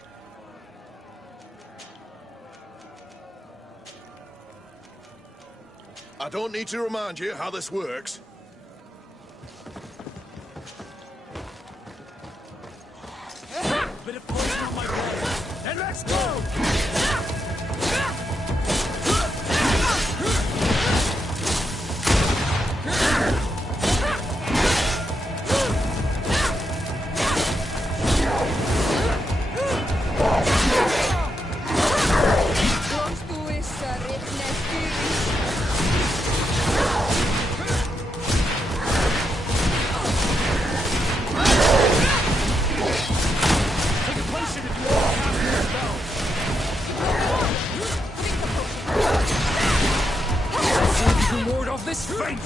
I don't need to remind you how this works. Bit of poison on my blade. Then let's go! This feint!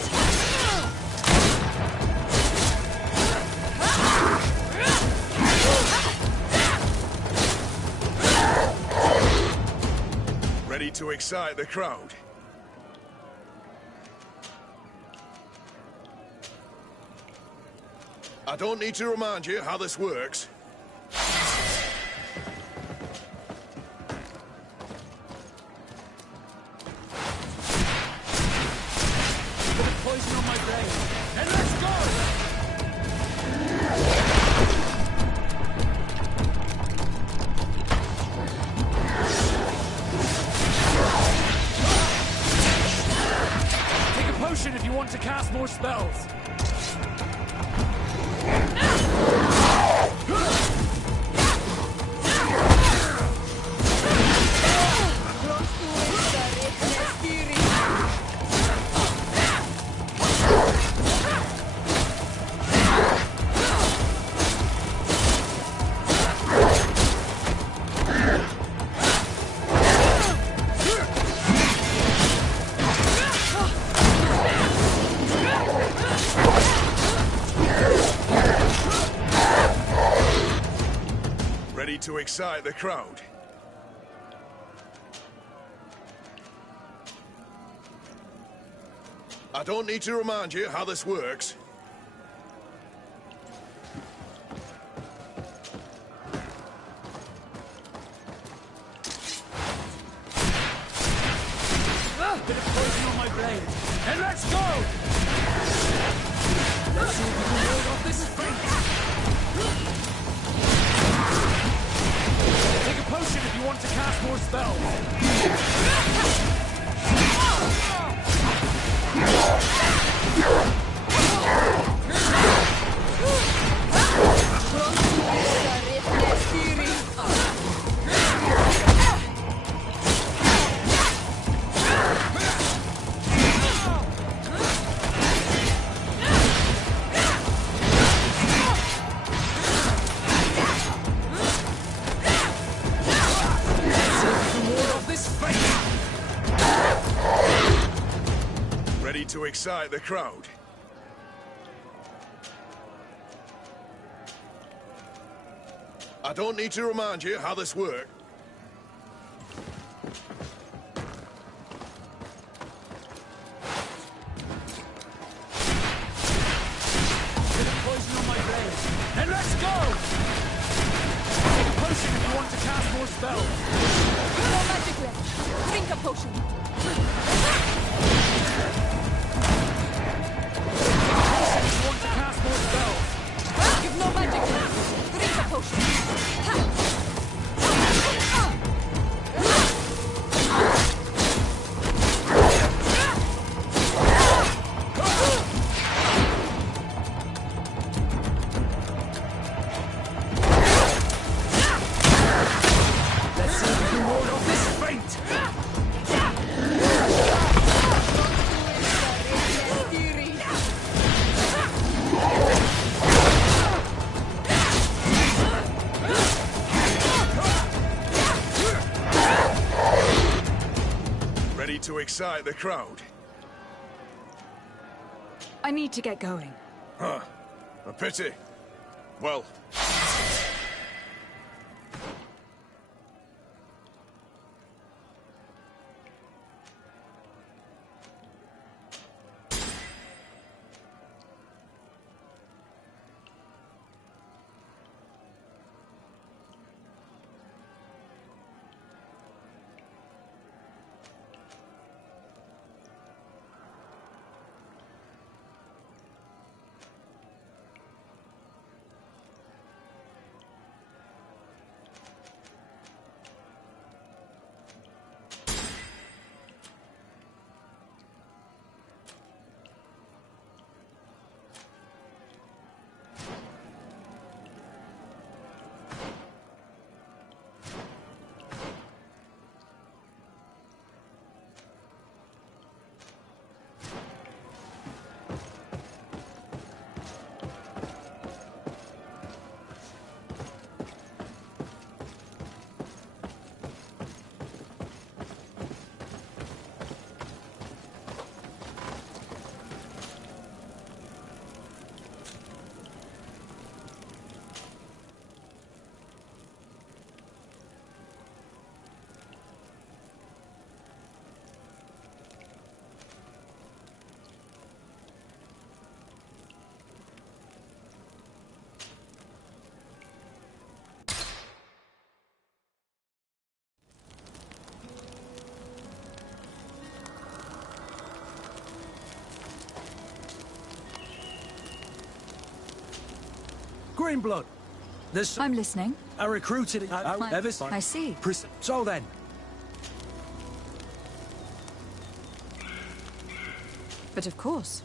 Ready Ready to excite the crowd? I don't need to remind you how this works. Poison on my blade. And let's go! Take a potion if you want to cast more spells. Ready to excite the crowd? I don't need to remind you how this works. Bit of poison on my blade. And let's go! Let's see if we can ward off this fate. Take a potion if you want to cast more spells. Ready to excite the crowd? I don't need to remind you how this works. Bit of poison on my blade. And let's go! Take a potion if you want to cast more spells. No magic left. Drink a potion. If you want to cast more spells. Give no magic left. Drink a potion. Let's see if we can ward off this fate. Ready to excite the crowd? I need to get going. Huh. A pity. Well... in blood. There's I'm listening. a recruited... I see. So then. But of course.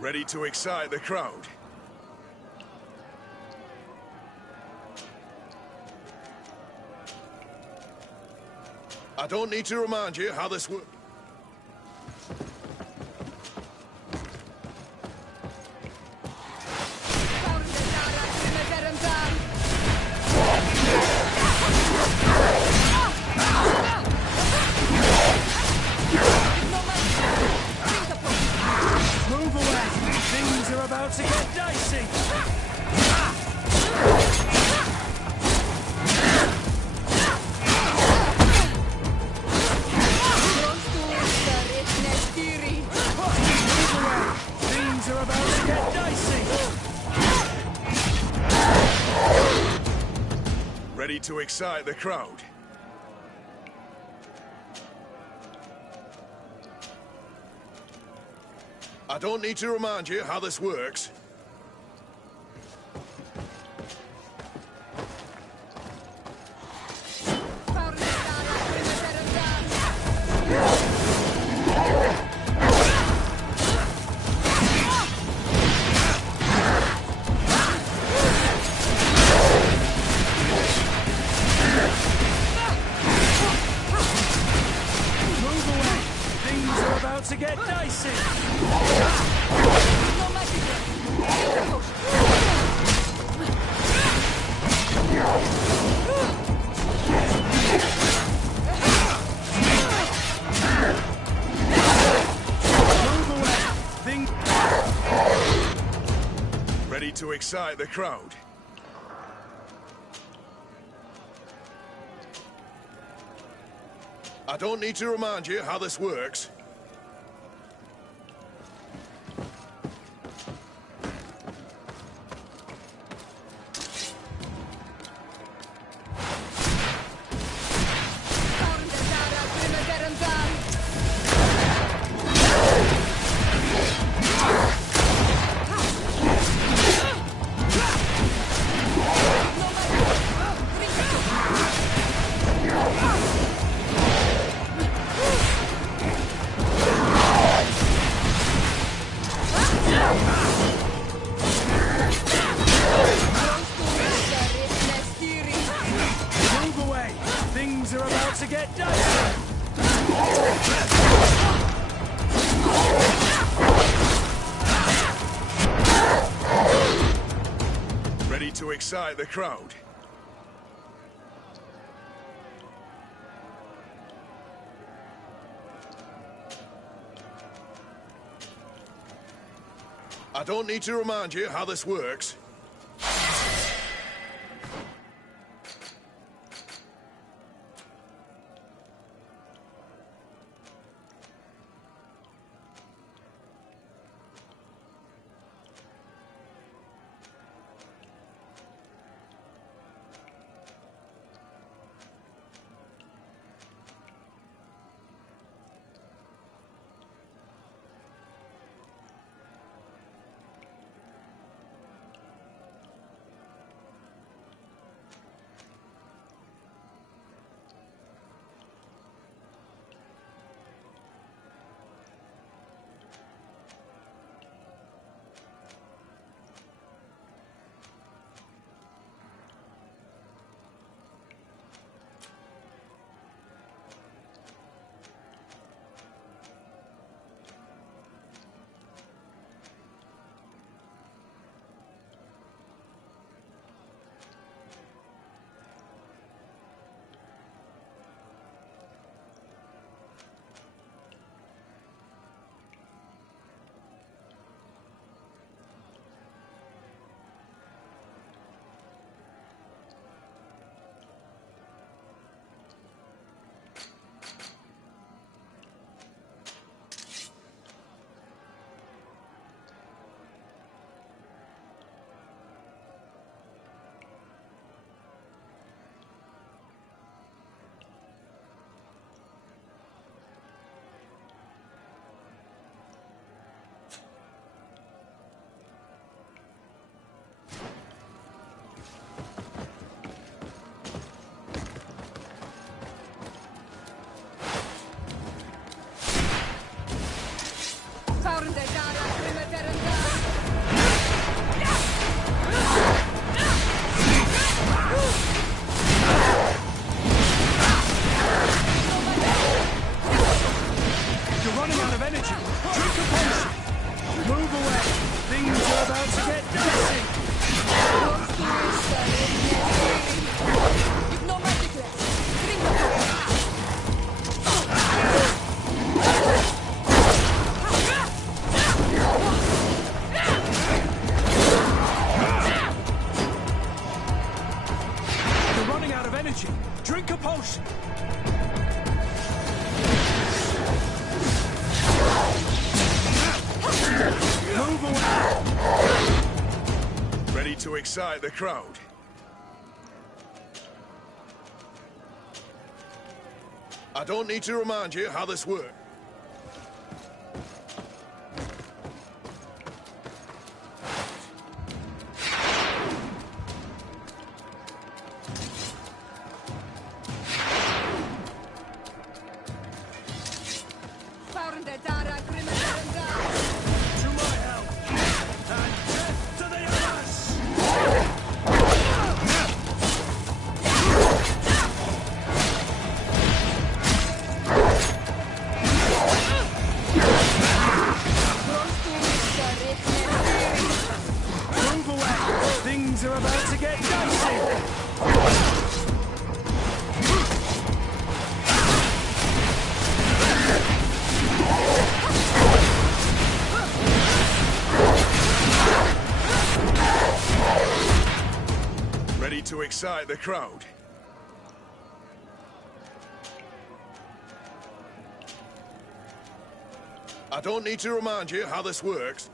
Ready to excite the crowd? I don't need to remind you how this works. Move away! Things are about to get dicey! Ready to excite the crowd. I don't need to remind you how this works. To get dicey. Ready to excite the crowd. I don't need to remind you how this works. To excite the crowd. I don't need to remind you how this works. Drink a potion! Move away! Ready to excite the crowd. I don't need to remind you how this works. Things are about to get dicey! Ready to excite the crowd? I don't need to remind you how this works.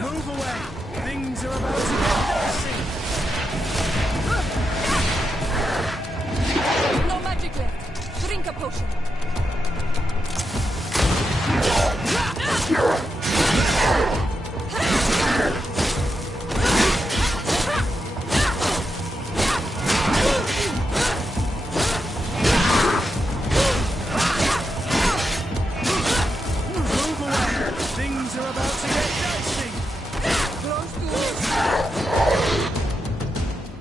Move away! Things are about to get dicey! No magic left. Drink a potion. Move away! Things are about to get dicey!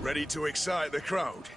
Ready to excite the crowd?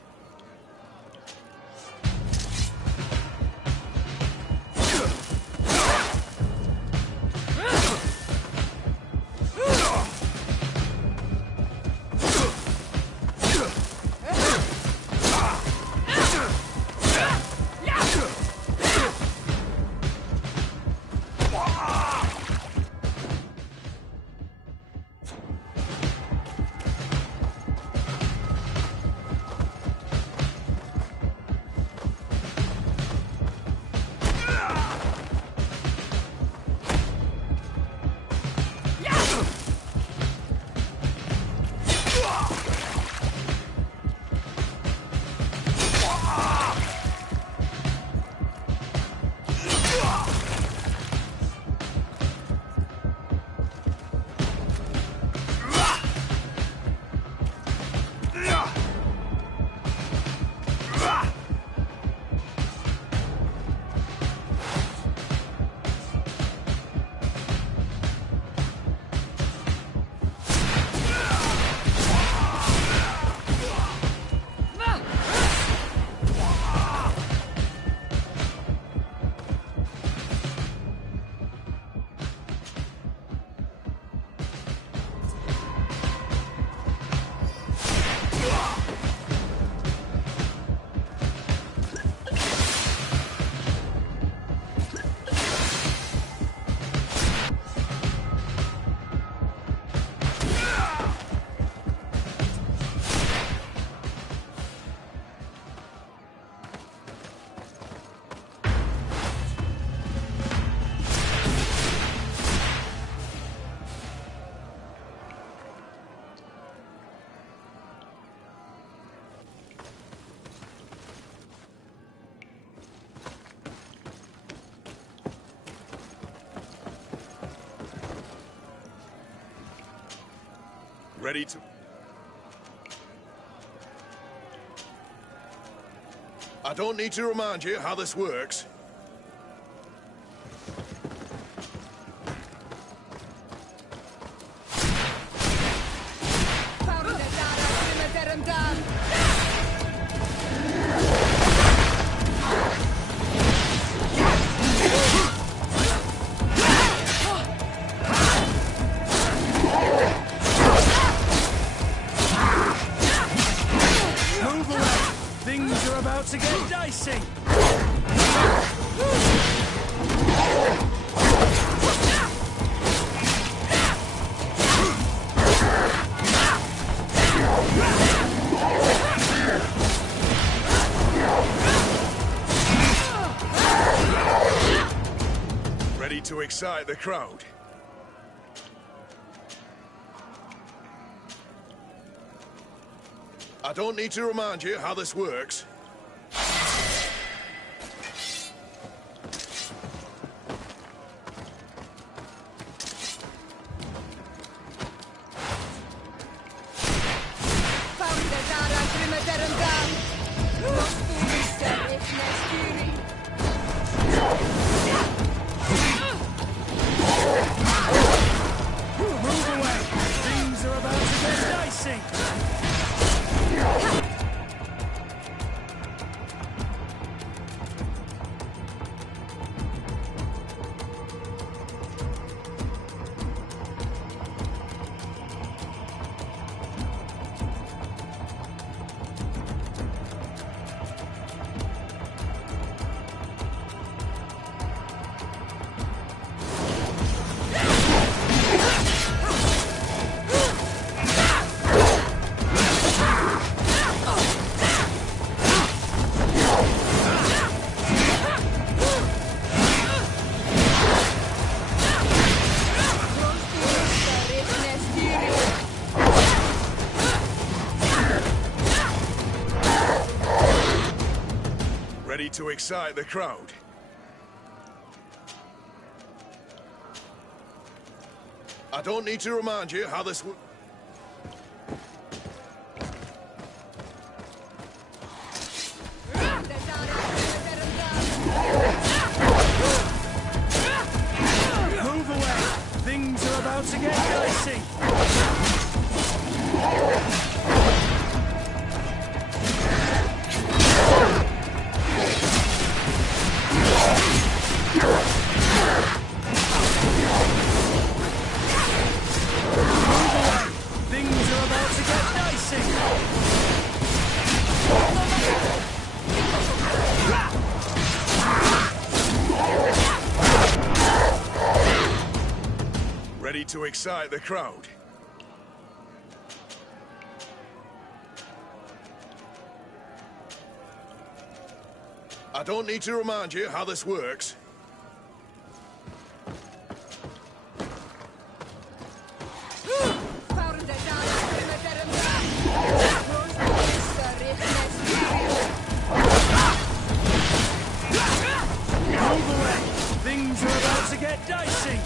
Ready to... I don't need to remind you how this works. Move away! Things are about to get dicey! excite the crowd. I don't need to remind you how this works. Move away! Things are about to get dicey! Ready to excite the crowd. I don't need to remind you how this works. Move away! Things are about to get dicey! Things are about to get dicey! Ready to excite the crowd. I don't need to remind you how this works. Move away! Things are about to get dicey!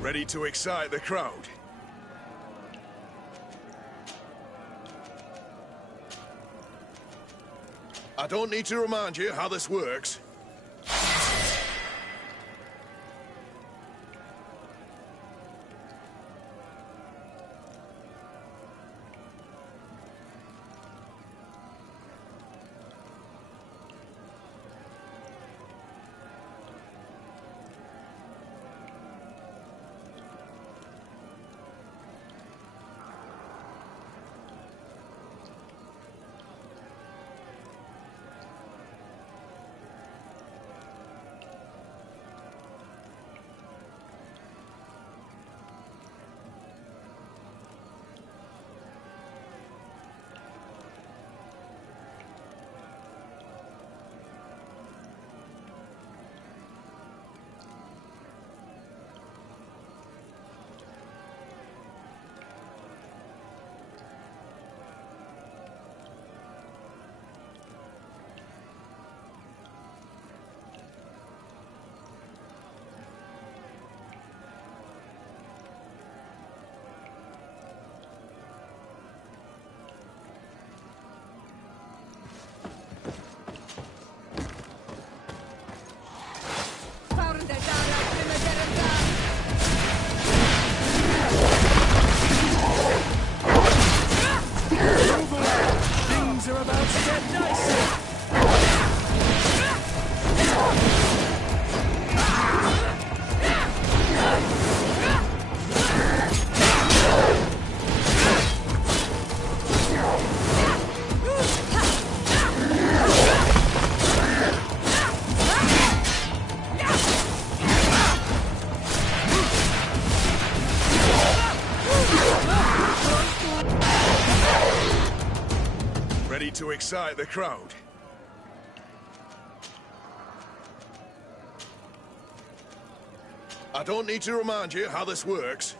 Ready to excite the crowd. I don't need to remind you how this works. excite the crowd. I don't need to remind you how this works.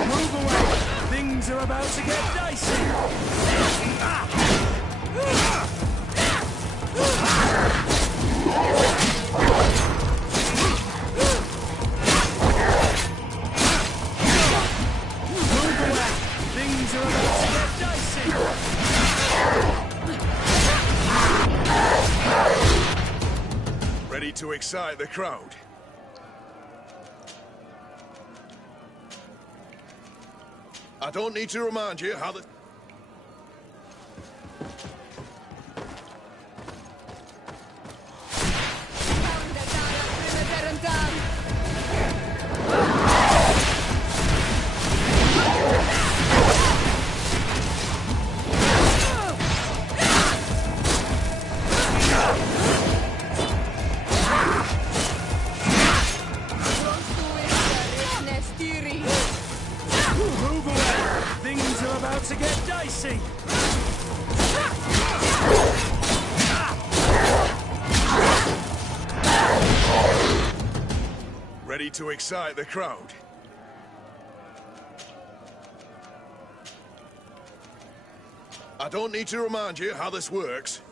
Move away! Things are about to get dicey! Move away! Things are about to get dicey! Ready to excite the crowd. I don't need to remind you how the... Move away! Things are about to get dicey! Ready to excite the crowd. I don't need to remind you how this works.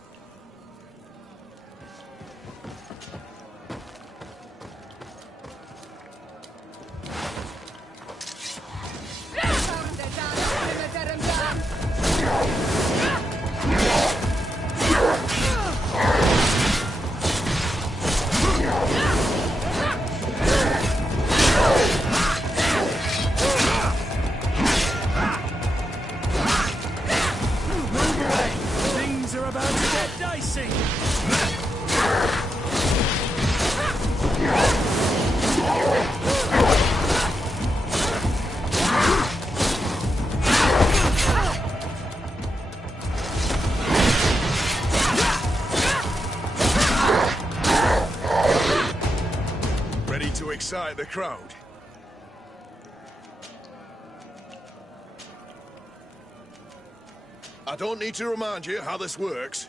Move away! Things are about to get dicey! Ready to excite the crowd. I don't need to remind you how this works.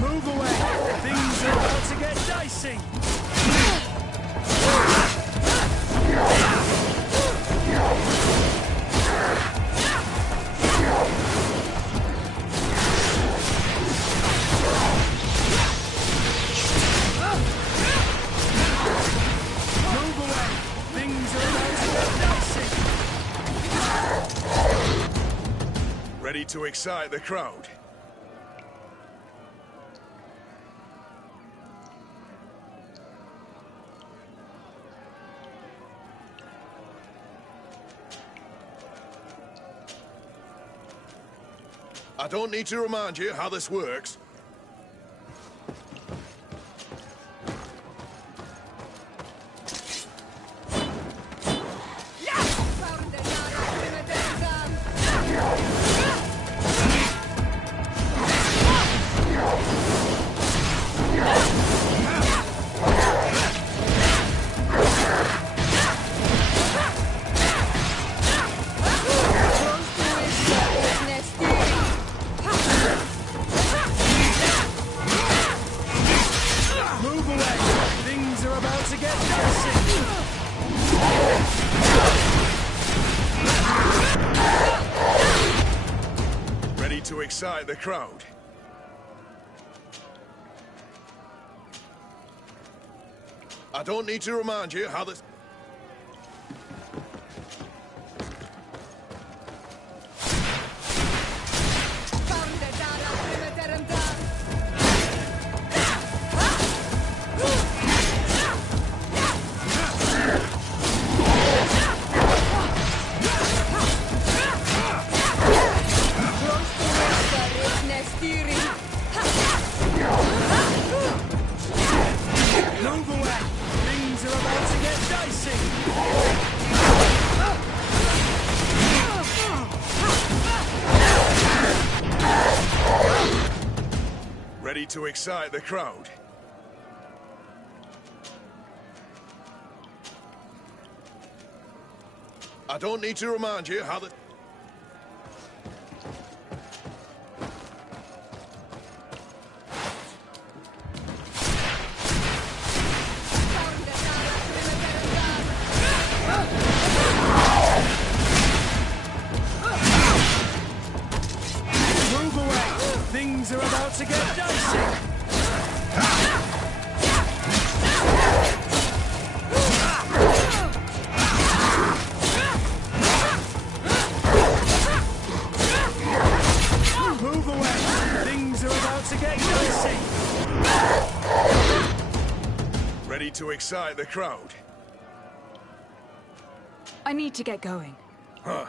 Move away! Things are about to get dicey! Move away! Things are about to get dicey! Ready to excite the crowd. I don't need to remind you how this works. Move away! Things are about to get dicey! Ready to excite the crowd. I don't need to remind you how this... to excite the crowd. I don't need to remind you how the... Move away! Things are about to get dicey! Move away! Things are about to get dicey! Ready to excite the crowd. I need to get going. Huh.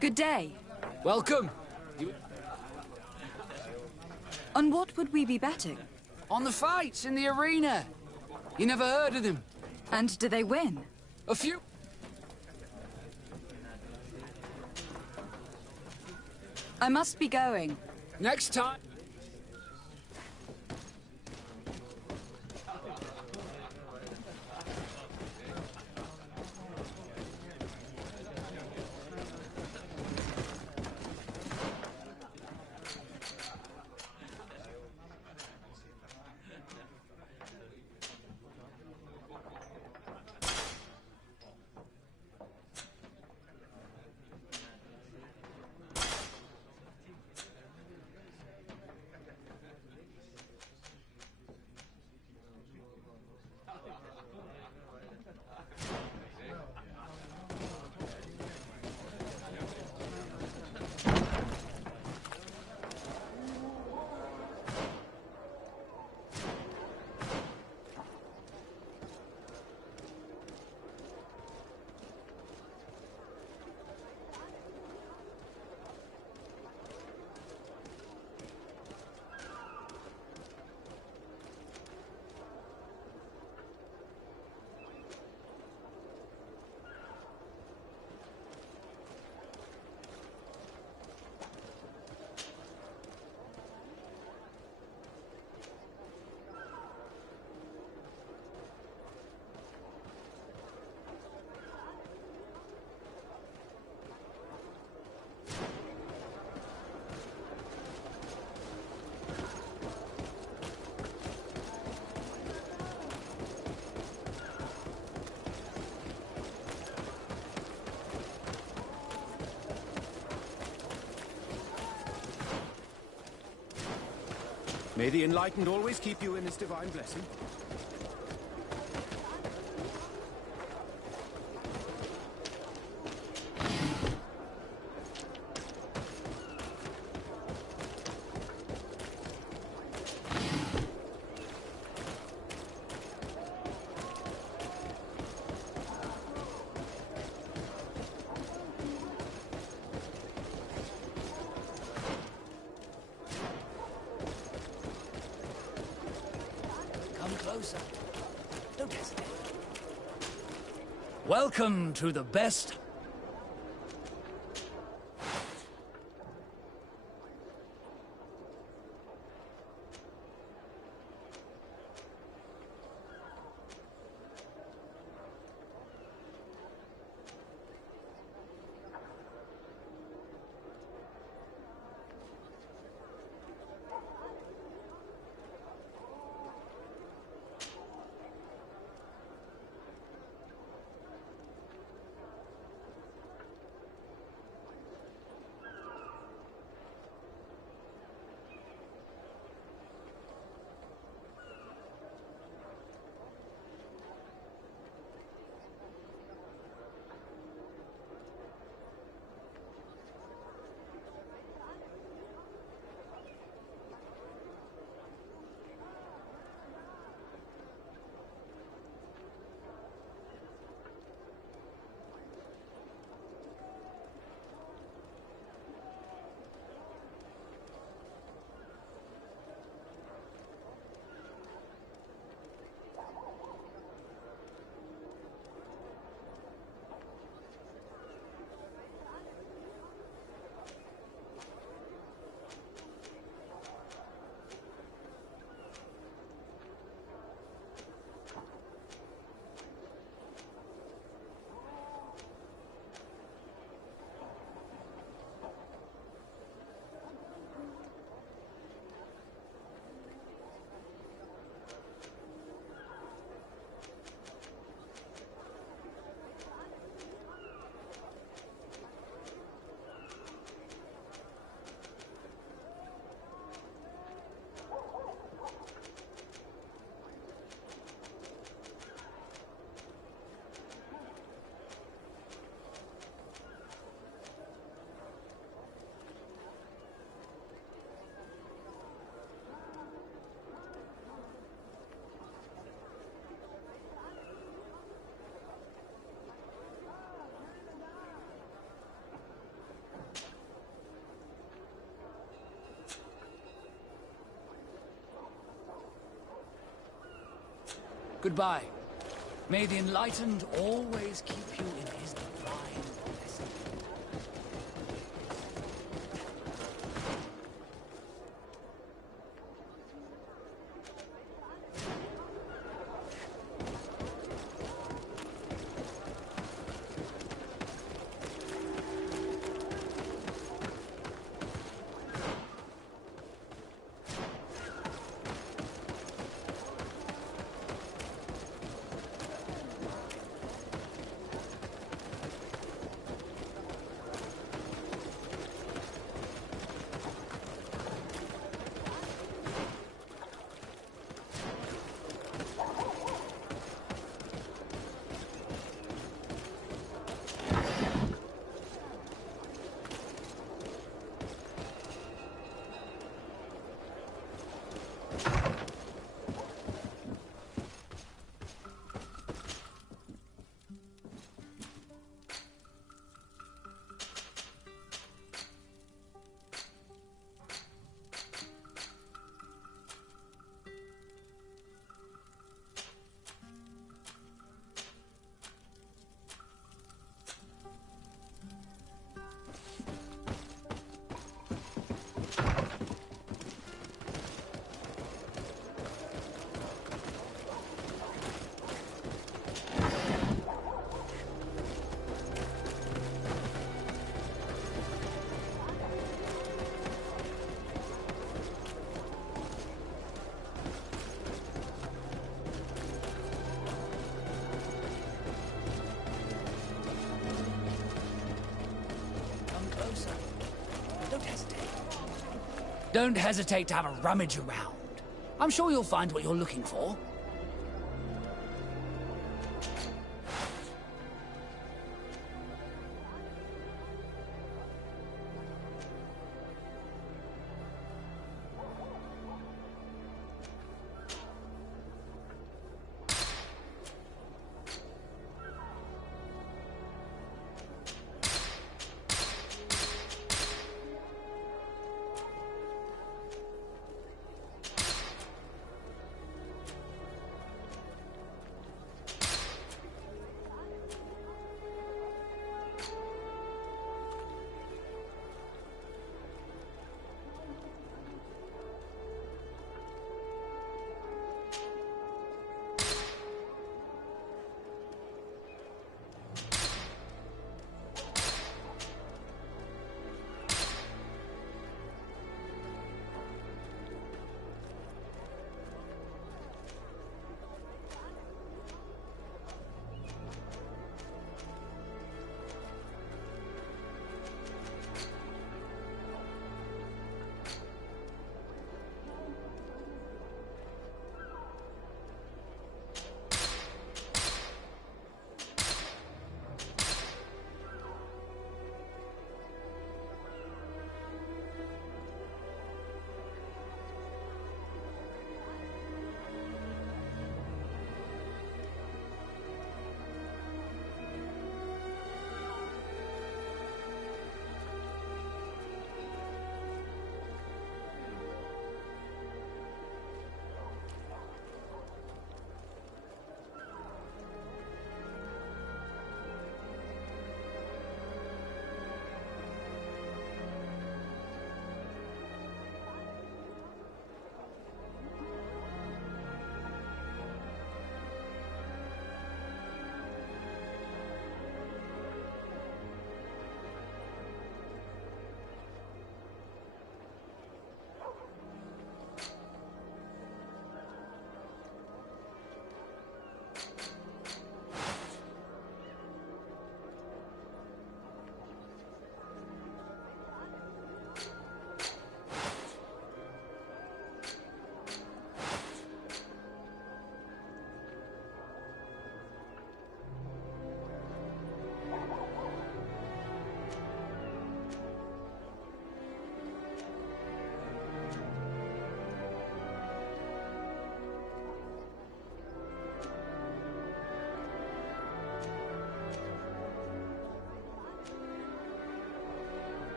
Good day. Welcome. On what would we be betting? On the fights in the arena. You never heard of them? And do they win? A few. I must be going. Next time. May the Enlightened always keep you in his divine blessing. Closer. Don't hesitate. Welcome to the best. Goodbye. May the Enlightened always keep you in his divine blessing. Don't hesitate to have a rummage around. I'm sure you'll find what you're looking for.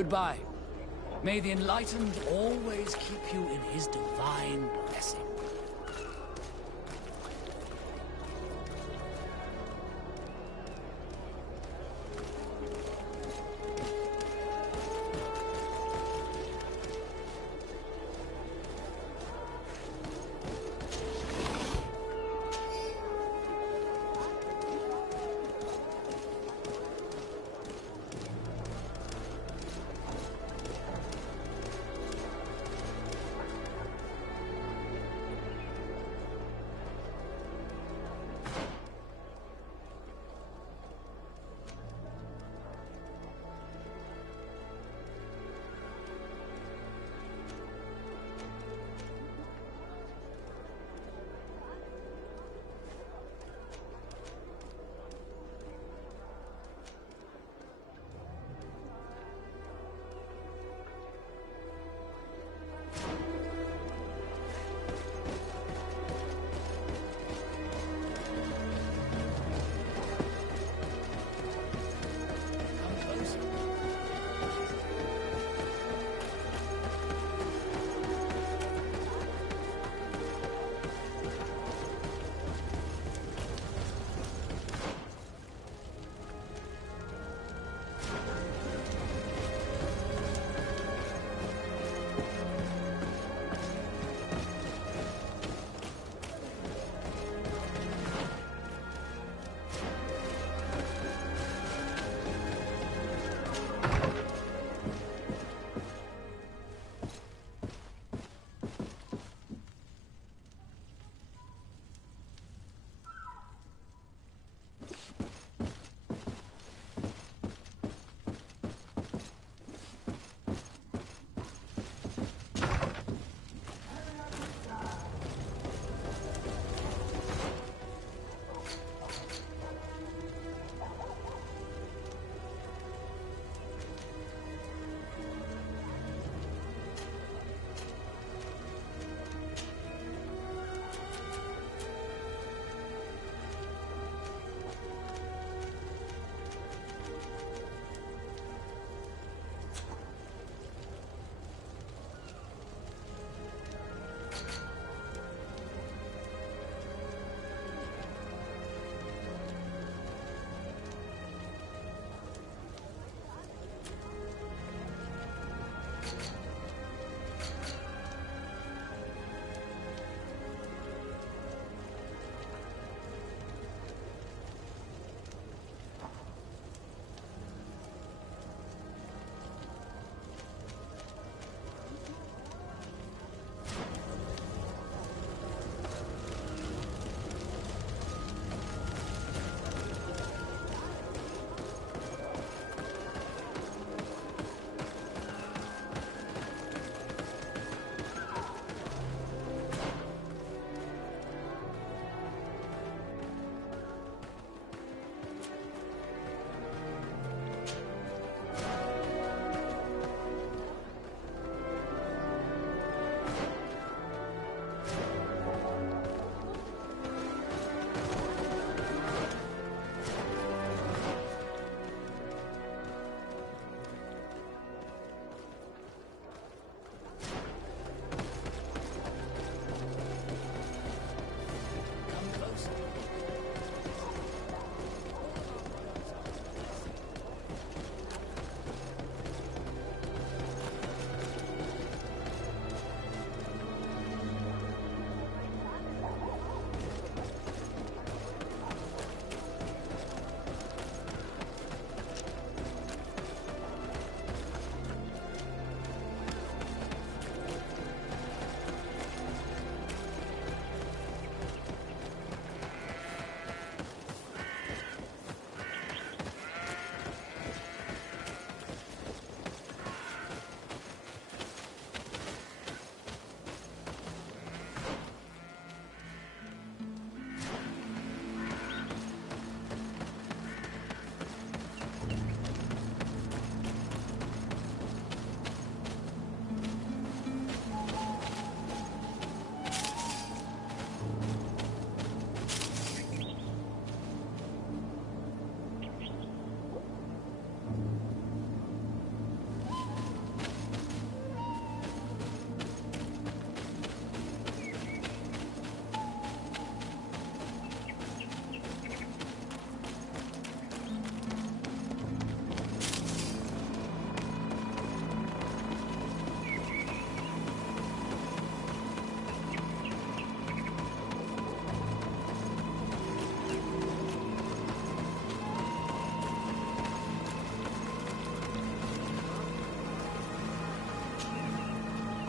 Goodbye. May the Enlightened always keep you in his divine blessing.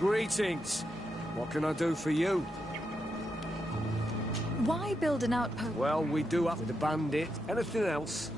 Greetings. What can I do for you? Why build an outpost? Well, we do have with the bandit. Anything else?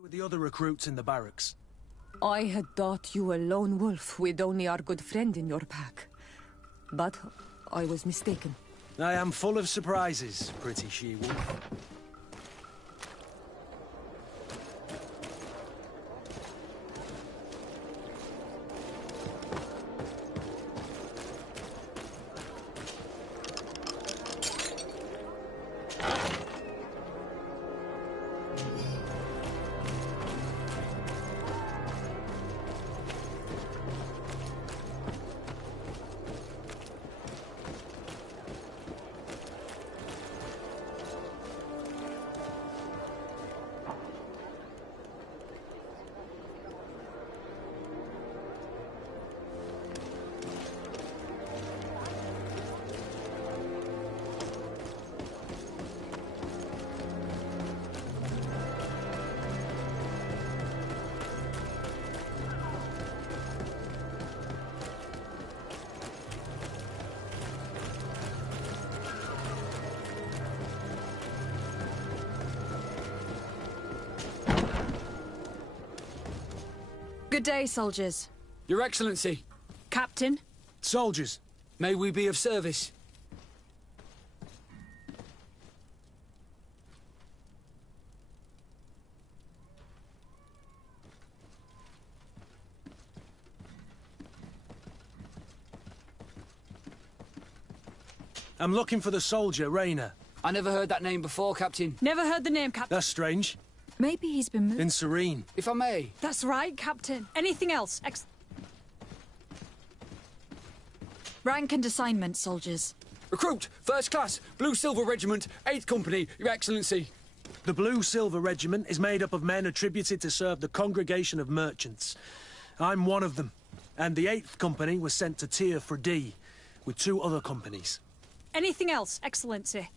With the other recruits in the barracks. I had thought you a lone wolf with only our good friend in your pack. But I was mistaken. I am full of surprises, pretty she-wolf. Good day, soldiers. Your Excellency. Captain. Soldiers. May we be of service? I'm looking for the soldier, Rayner. I never heard that name before, Captain. Never heard the name, Captain. That's strange. Maybe he's been moved. In Serene. If I may. That's right, Captain. Anything else? Rank and assignment, soldiers. Recruit, First Class, Blue Silver Regiment, 8th Company, Your Excellency. The Blue Silver Regiment is made up of men attributed to serve the Congregation of Merchants. I'm one of them, and the 8th Company was sent to Tier for D, with 2 other companies. Anything else, Excellency?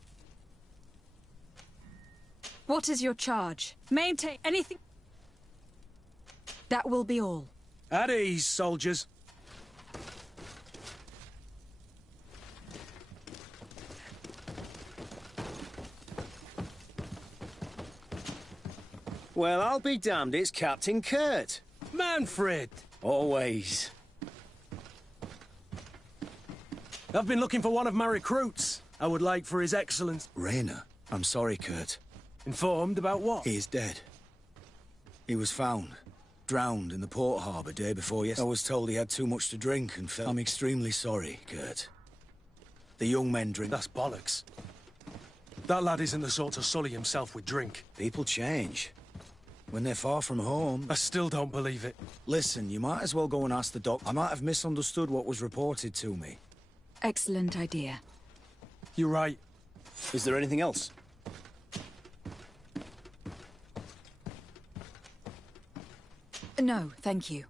What is your charge? Maintain anything... That will be all. At ease, soldiers. Well, I'll be damned, it's Captain Kurt. Manfred! Always. I've been looking for one of my recruits. I would like for His Excellence... Rayner, I'm sorry, Kurt. Informed about what? He is dead. He was found, drowned in the port harbour day before yesterday. I was told he had too much to drink and fell. I'm extremely sorry, Kurt. The young men drink... That's bollocks. That lad isn't the sort to sully himself with drink. People change. When they're far from home... I still don't believe it. Listen, you might as well go and ask the doc. I might have misunderstood what was reported to me. Excellent idea. You're right. Is there anything else? No, thank you.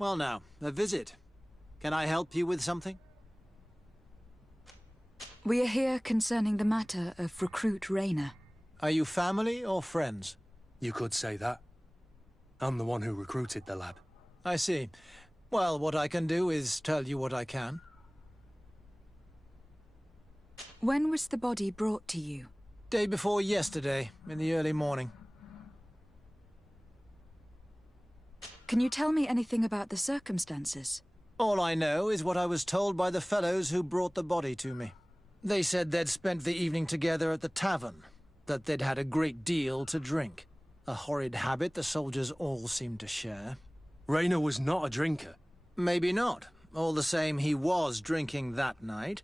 Well now, a visit. Can I help you with something? We are here concerning the matter of Recruit Rayner. Are you family or friends? You could say that. I'm the one who recruited the lad. I see. Well, what I can do is tell you what I can. When was the body brought to you? Day before yesterday, in the early morning. Can you tell me anything about the circumstances? All I know is what I was told by the fellows who brought the body to me. They said they'd spent the evening together at the tavern, that they'd had a great deal to drink. A horrid habit the soldiers all seemed to share. Rayner was not a drinker. Maybe not. All the same, he was drinking that night.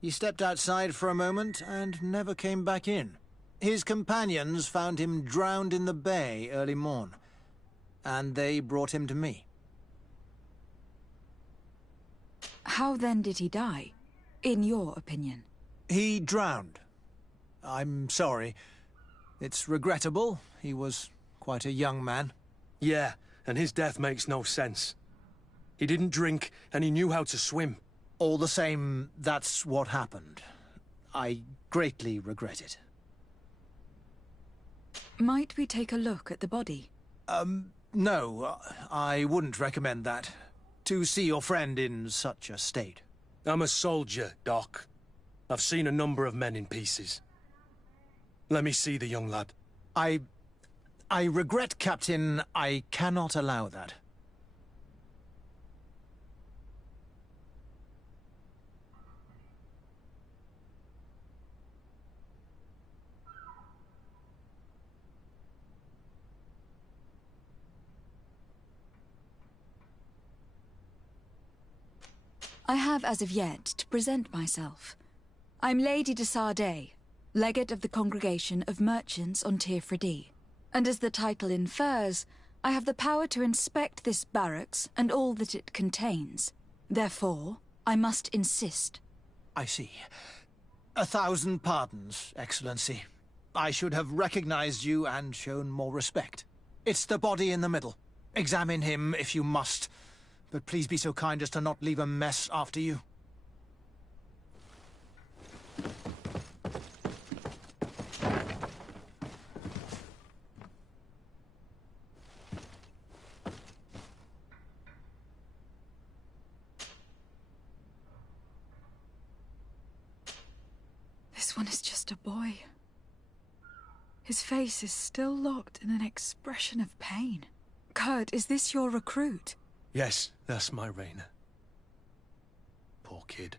He stepped outside for a moment and never came back in. His companions found him drowned in the bay early morn, and they brought him to me. How then did he die, in your opinion? He drowned. I'm sorry. It's regrettable. He was quite a young man. Yeah, and his death makes no sense. He didn't drink, and he knew how to swim. All the same, that's what happened. I greatly regret it. Might we take a look at the body? No, I wouldn't recommend that. To see your friend in such a state. I'm a soldier, Doc. I've seen a number of men in pieces. Let me see the young lad. I regret, Captain. I cannot allow that. I have as of yet to present myself. I'm Lady de Sardet, Legate of the Congregation of Merchants on Tir Freddy. And as the title infers, I have the power to inspect this barracks and all that it contains. Therefore, I must insist. I see. 1,000 pardons, Excellency. I should have recognized you and shown more respect. It's the body in the middle. Examine him if you must, but please be so kind as to not leave a mess after you. This one is just a boy. His face is still locked in an expression of pain. Kurt, is this your recruit? Yes, that's my Rayner. Poor kid.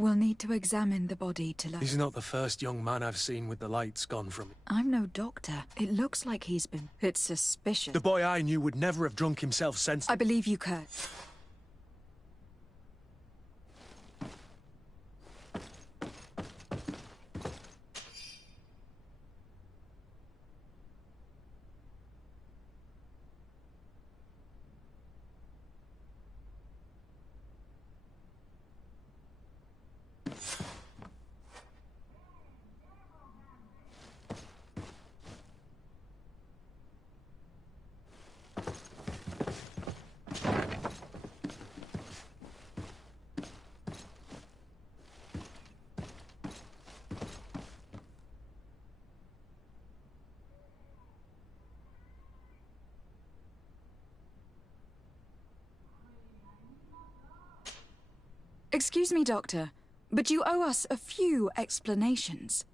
We'll need to examine the body to learn. He's not the first young man I've seen with the lights gone from him. I'm no doctor. It looks like he's been... It's suspicious. The boy I knew would never have drunk himself senseless. I believe you, Kurt. Excuse me, Doctor, but you owe us a few explanations.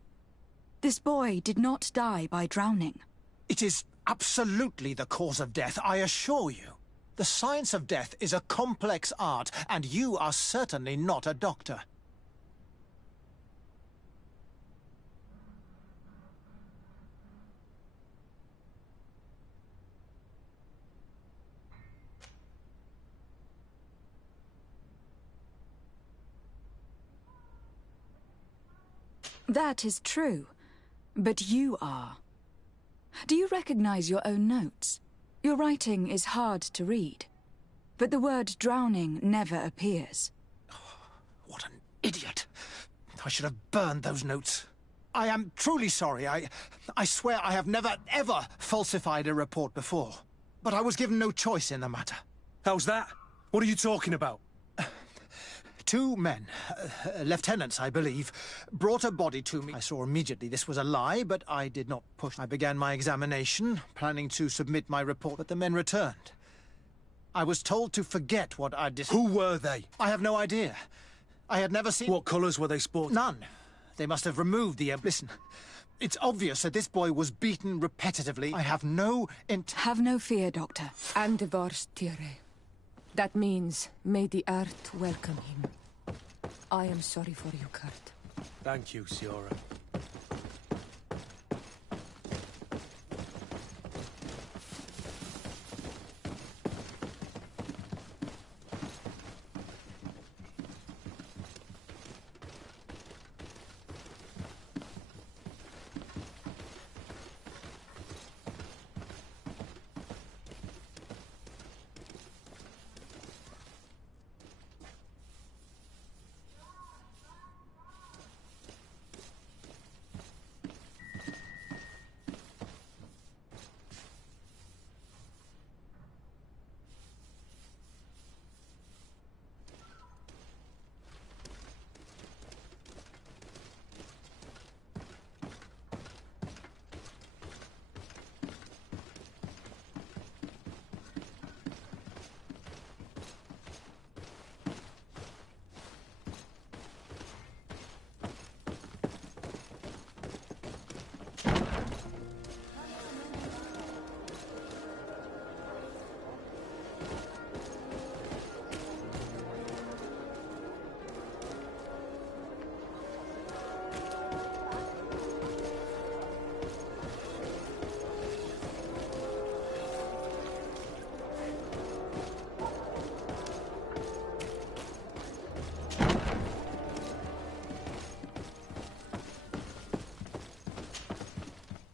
This boy did not die by drowning. It is absolutely the cause of death, I assure you. The science of death is a complex art, and you are certainly not a doctor. That is true, but you are. Do you recognize your own notes? Your writing is hard to read, but the word drowning never appears. What an idiot! I should have burned those notes. I am truly sorry. I swear I have never, ever falsified a report before. but I was given no choice in the matter. How's that? What are you talking about? 2 men, lieutenants, I believe, brought a body to me. I saw immediately this was a lie, but I did not push. I began my examination, planning to submit my report, but the men returned. I was told to forget what I'd Who were they? I have no idea. I had never seen... What colours were they sporting? None. They must have removed the... Listen, it's obvious that this boy was beaten repetitively. I have no Have no fear, Doctor. And divorce Tire. That means, may the earth welcome him. I am sorry for you, Kurt. Thank you, Siora.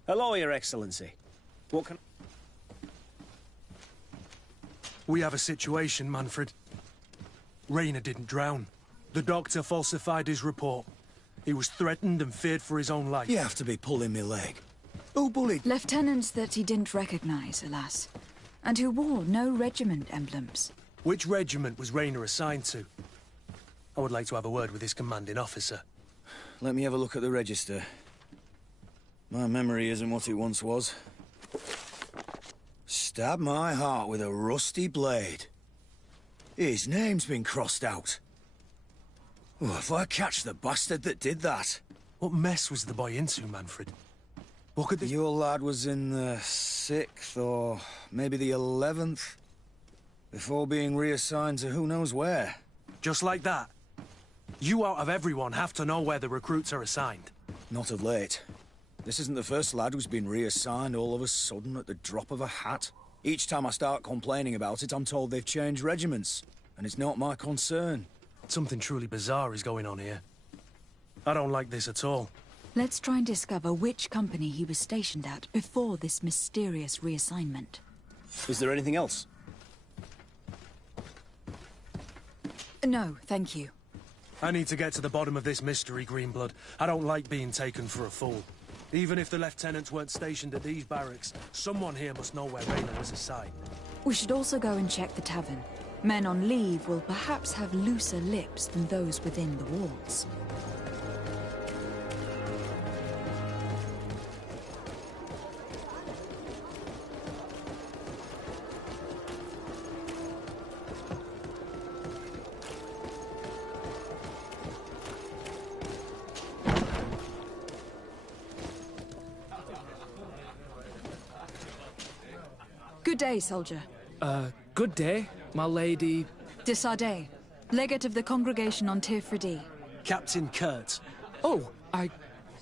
Hello, Your Excellency. What can... We have a situation, Manfred. Rainer didn't drown. The doctor falsified his report. He was threatened and feared for his own life. You have to be pulling me leg. Who bullied? Lieutenants that he didn't recognize, alas. And who wore no regiment emblems. Which regiment was Rainer assigned to? I would like to have a word with his commanding officer. Let me have a look at the register. My memory isn't what it once was. Stab my heart with a rusty blade. His name's been crossed out. Oh, if I catch the bastard that did that... What mess was the boy into, Manfred? What could this... Your lad was in the 6th, or maybe the 11th, before being reassigned to who knows where. Just like that? You out of everyone have to know where the recruits are assigned. Not of late. This isn't the first lad who's been reassigned all of a sudden at the drop of a hat. Each time I start complaining about it, I'm told they've changed regiments, and it's not my concern. Something truly bizarre is going on here. I don't like this at all. Let's try and discover which company he was stationed at before this mysterious reassignment. Is there anything else? No, thank you. I need to get to the bottom of this mystery, Greenblood. I don't like being taken for a fool. Even if the lieutenants weren't stationed at these barracks, someone here must know where Rainer was assigned. We should also go and check the tavern. Men on leave will perhaps have looser lips than those within the walls. Good day, soldier. Good day, my lady... De Sardet, legate of the congregation on Tir Fridi. Captain Kurt. Oh,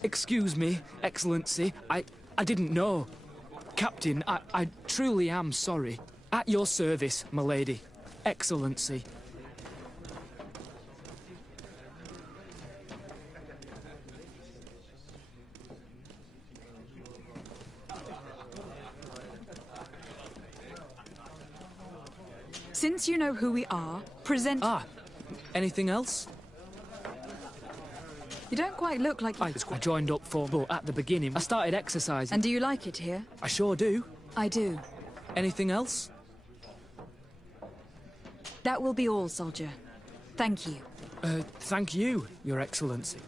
excuse me, Excellency. I didn't know. Captain, I truly am sorry. At your service, my lady. Excellency. Since you know who we are, present... Ah, anything else? You don't quite look like... I joined up for, but at the beginning, I started exercising. And do you like it here? I sure do. I do. Anything else? That will be all, soldier. Thank you. Thank you, Your Excellency.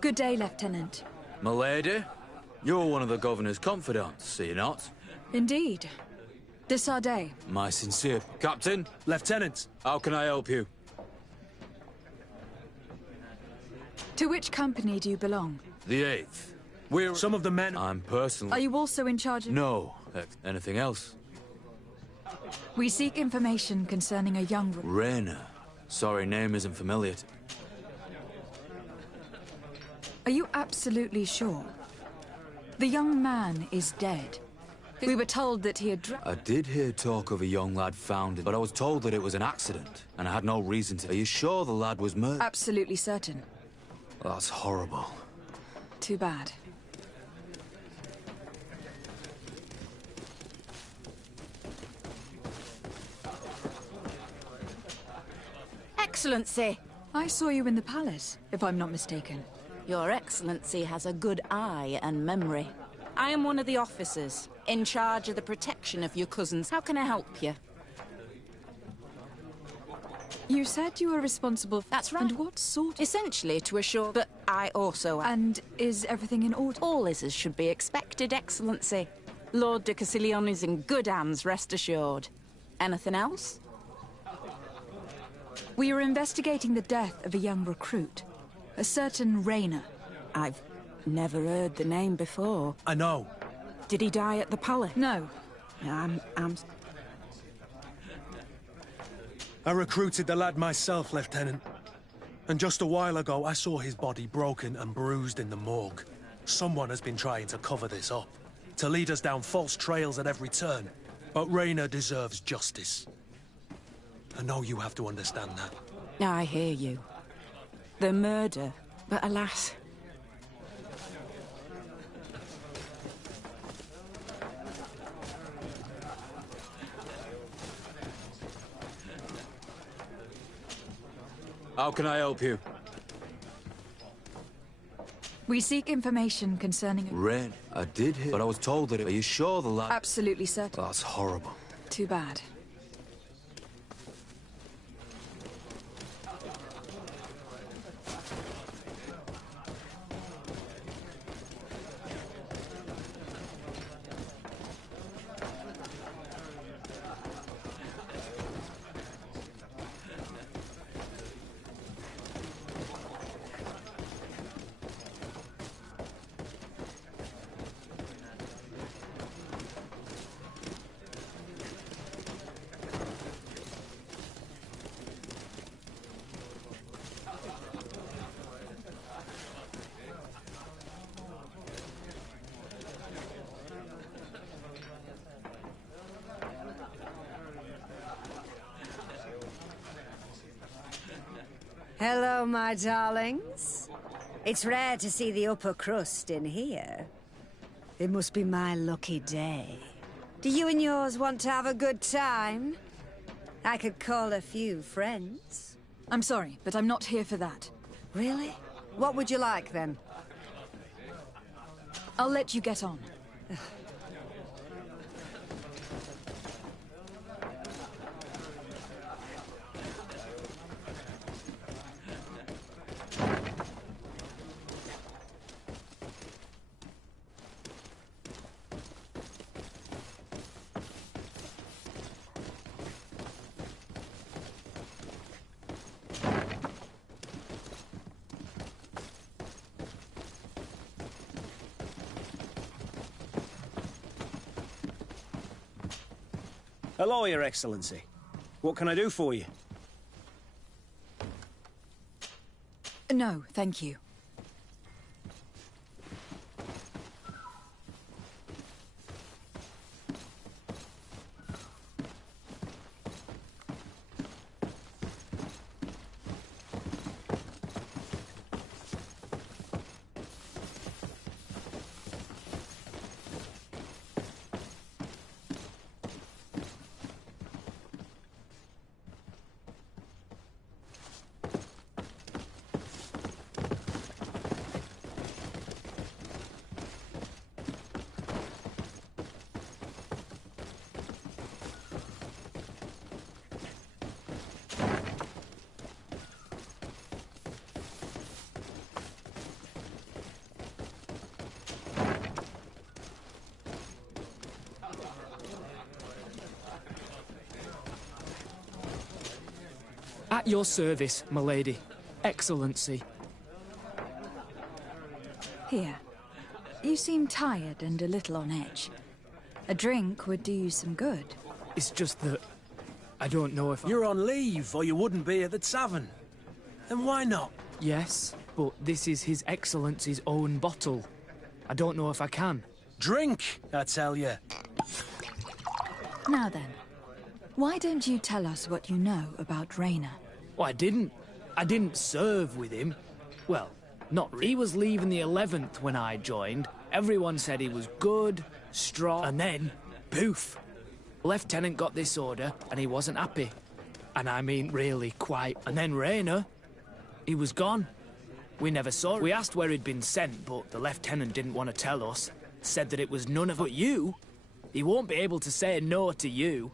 Good day, Lieutenant. Milady, you're one of the Governor's confidants, are you not? Indeed. De Sardet. My sincere... Captain? Lieutenant. How can I help you? To which company do you belong? The 8th. We're... Some of the men... I'm personally... Are you also in charge of... No. Anything else? We seek information concerning a young... Rayner. Sorry, name isn't familiar. Are you absolutely sure? The young man is dead. We were told that he had... I did hear talk of a young lad found, but I was told that it was an accident, and I had no reason to... Are you sure the lad was murdered? Absolutely certain. That's horrible. Too bad. Excellency! I saw you in the palace, if I'm not mistaken. Your Excellency has a good eye and memory. I am one of the officers, in charge of the protection of your cousins. How can I help you? You said you were responsible for... That's right. And what sort? Essentially to assure... But I also... And is everything in order? All is as should be expected, Excellency. Lord de Cassilion is in good hands, rest assured. Anything else? We are investigating the death of a young recruit. A certain Rayner. I've never heard the name before. I know. Did he die at the palace? No. I recruited the lad myself, Lieutenant. And just a while ago, I saw his body broken and bruised in the morgue. Someone has been trying to cover this up, to lead us down false trails at every turn. But Rayner deserves justice. I know you have to understand that. I hear you. The murder, but alas... How can I help you? We seek information concerning... Rain. I did hear... But I was told that... Are you sure the lad... Absolutely certain. That's horrible. Too bad. Hello, my darlings. It's rare to see the upper crust in here. It must be my lucky day. Do you and yours want to have a good time? I could call a few friends. I'm sorry, but I'm not here for that. Really? What would you like, then? I'll let you get on. Hello, Your Excellency. What can I do for you? No, thank you. At your service, milady. Excellency. Here. You seem tired and a little on edge. A drink would do you some good. It's just that... I don't know if You're on leave, or you wouldn't be at the tavern. Then why not? Yes, but this is His Excellency's own bottle. I don't know if I can. Drink, I tell you. Now then, why don't you tell us what you know about Rayner? Well, I didn't. I didn't serve with him. Well, not really. He was leaving the 11th when I joined. Everyone said he was good, strong, and then, poof. Lieutenant got this order, and he wasn't happy. And I mean really quite. And then Rayner, he was gone. We never saw him. We asked where he'd been sent, but the lieutenant didn't want to tell us. Said that it was none of... But you? He won't be able to say no to you.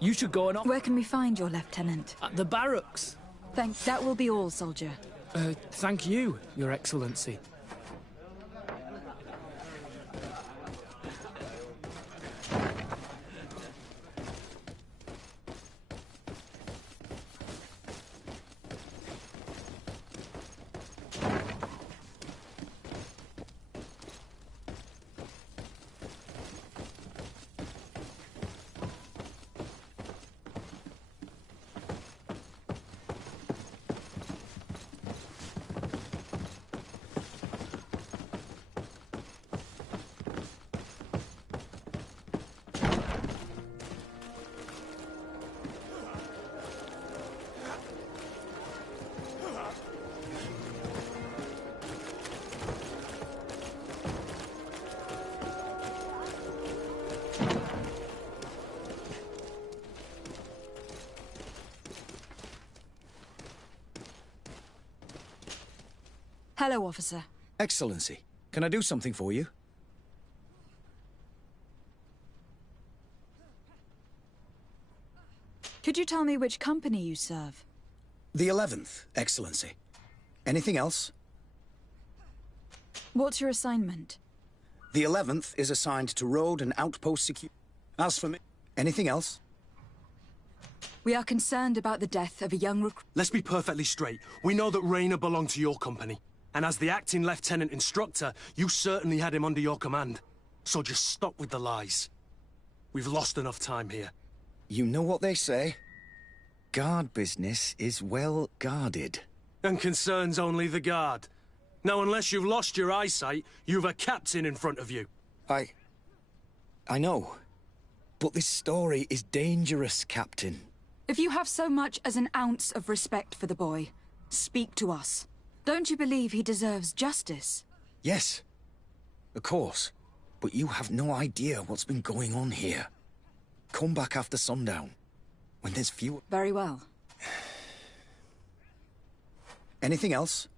You should go and... Where can we find your lieutenant? At the barracks. That will be all, soldier. Thank you, Your Excellency. Hello, officer. Excellency, can I do something for you? Could you tell me which company you serve? The 11th, Excellency. Anything else? What's your assignment? The 11th is assigned to road and outpost security. As for me, anything else? We are concerned about the death of a young recruit. Let's be perfectly straight. We know that Rayner belonged to your company. And as the acting lieutenant instructor, you certainly had him under your command. So just stop with the lies. We've lost enough time here. You know what they say? Guard business is well guarded. And concerns only the guard. Now, unless you've lost your eyesight, you've a captain in front of you. I know. But this story is dangerous, Captain. If you have so much as an ounce of respect for the boy, speak to us. Don't you believe he deserves justice? Yes, of course. But you have no idea what's been going on here. Come back after sundown, when there's fewer... Very well. Anything else?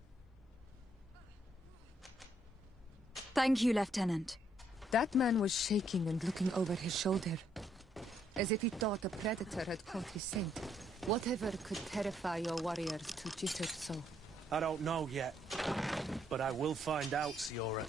Thank you, Lieutenant. That man was shaking and looking over his shoulder, as if he thought a predator had caught his scent. Whatever could terrify your warriors to jitter so? I don't know yet, but I will find out, Siora.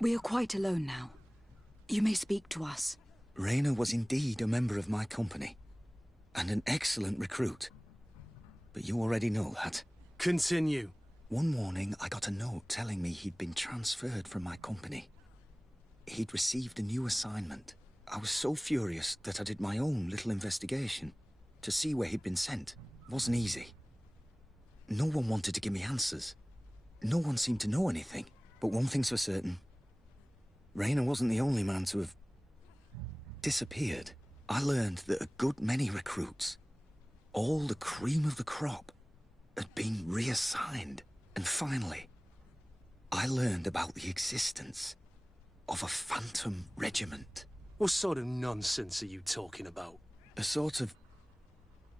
We are quite alone now. You may speak to us. Rayner was indeed a member of my company, and an excellent recruit. But you already know that. Continue. One morning, I got a note telling me he'd been transferred from my company. He'd received a new assignment. I was so furious that I did my own little investigation to see where he'd been sent. It wasn't easy. No one wanted to give me answers. No one seemed to know anything. But one thing's for certain. Rayner wasn't the only man to have disappeared. I learned that a good many recruits, all the cream of the crop, had been reassigned. And finally, I learned about the existence of a phantom regiment. What sort of nonsense are you talking about? A sort of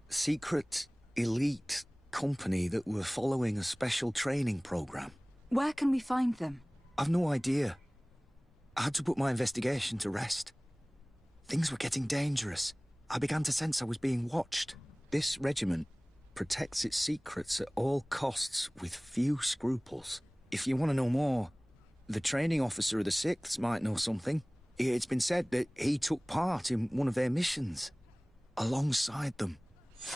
secret, elite company that were following a special training program. Where can we find them? I've no idea. I had to put my investigation to rest. Things were getting dangerous. I began to sense I was being watched. This regiment protects its secrets at all costs with few scruples. If you want to know more, the training officer of the 6th might know something. It's been said that he took part in one of their missions, alongside them.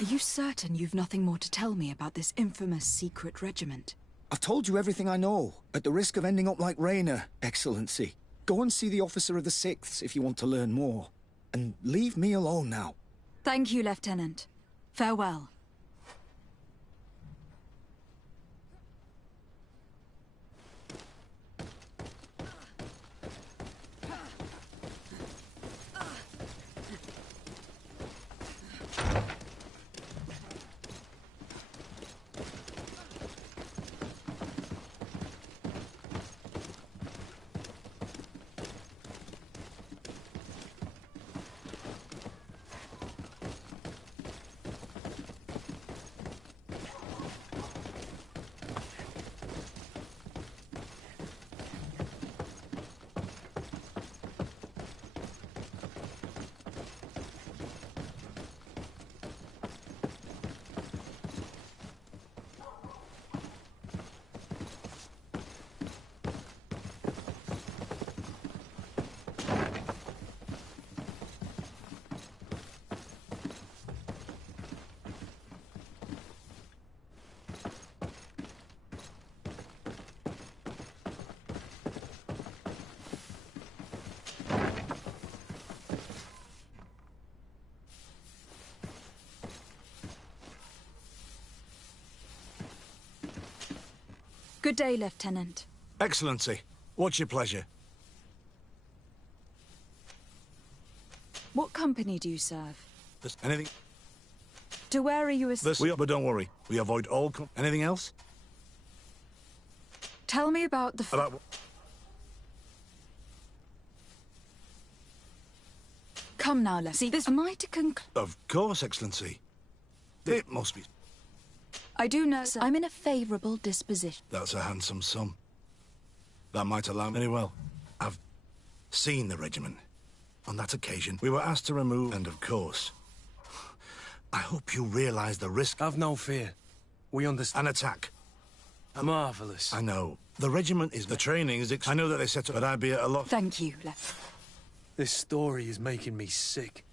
Are you certain you've nothing more to tell me about this infamous secret regiment? I've told you everything I know, at the risk of ending up like Rayner, Excellency. Go and see the officer of the 6th if you want to learn more. And leave me alone now. Thank you, Lieutenant. Farewell. Good day, Lieutenant. Excellency, what's your pleasure? What company do you serve? Anything? To where are you But don't worry, we avoid all anything else? Tell me about the... Come now, let's see. This am I to conclude? Of course, Excellency. It must be. I do know, sir. I'm in a favorable disposition. That's a handsome sum. That might allow me. Very well. I've seen the regiment. On that occasion, we were asked to remove, and of course, I hope you realize the risk. Have no fear. We understand. An attack. Marvelous. I know. The regiment is... The training is... I know that they set up... But I'd be at a lot... Thank you, This story is making me sick.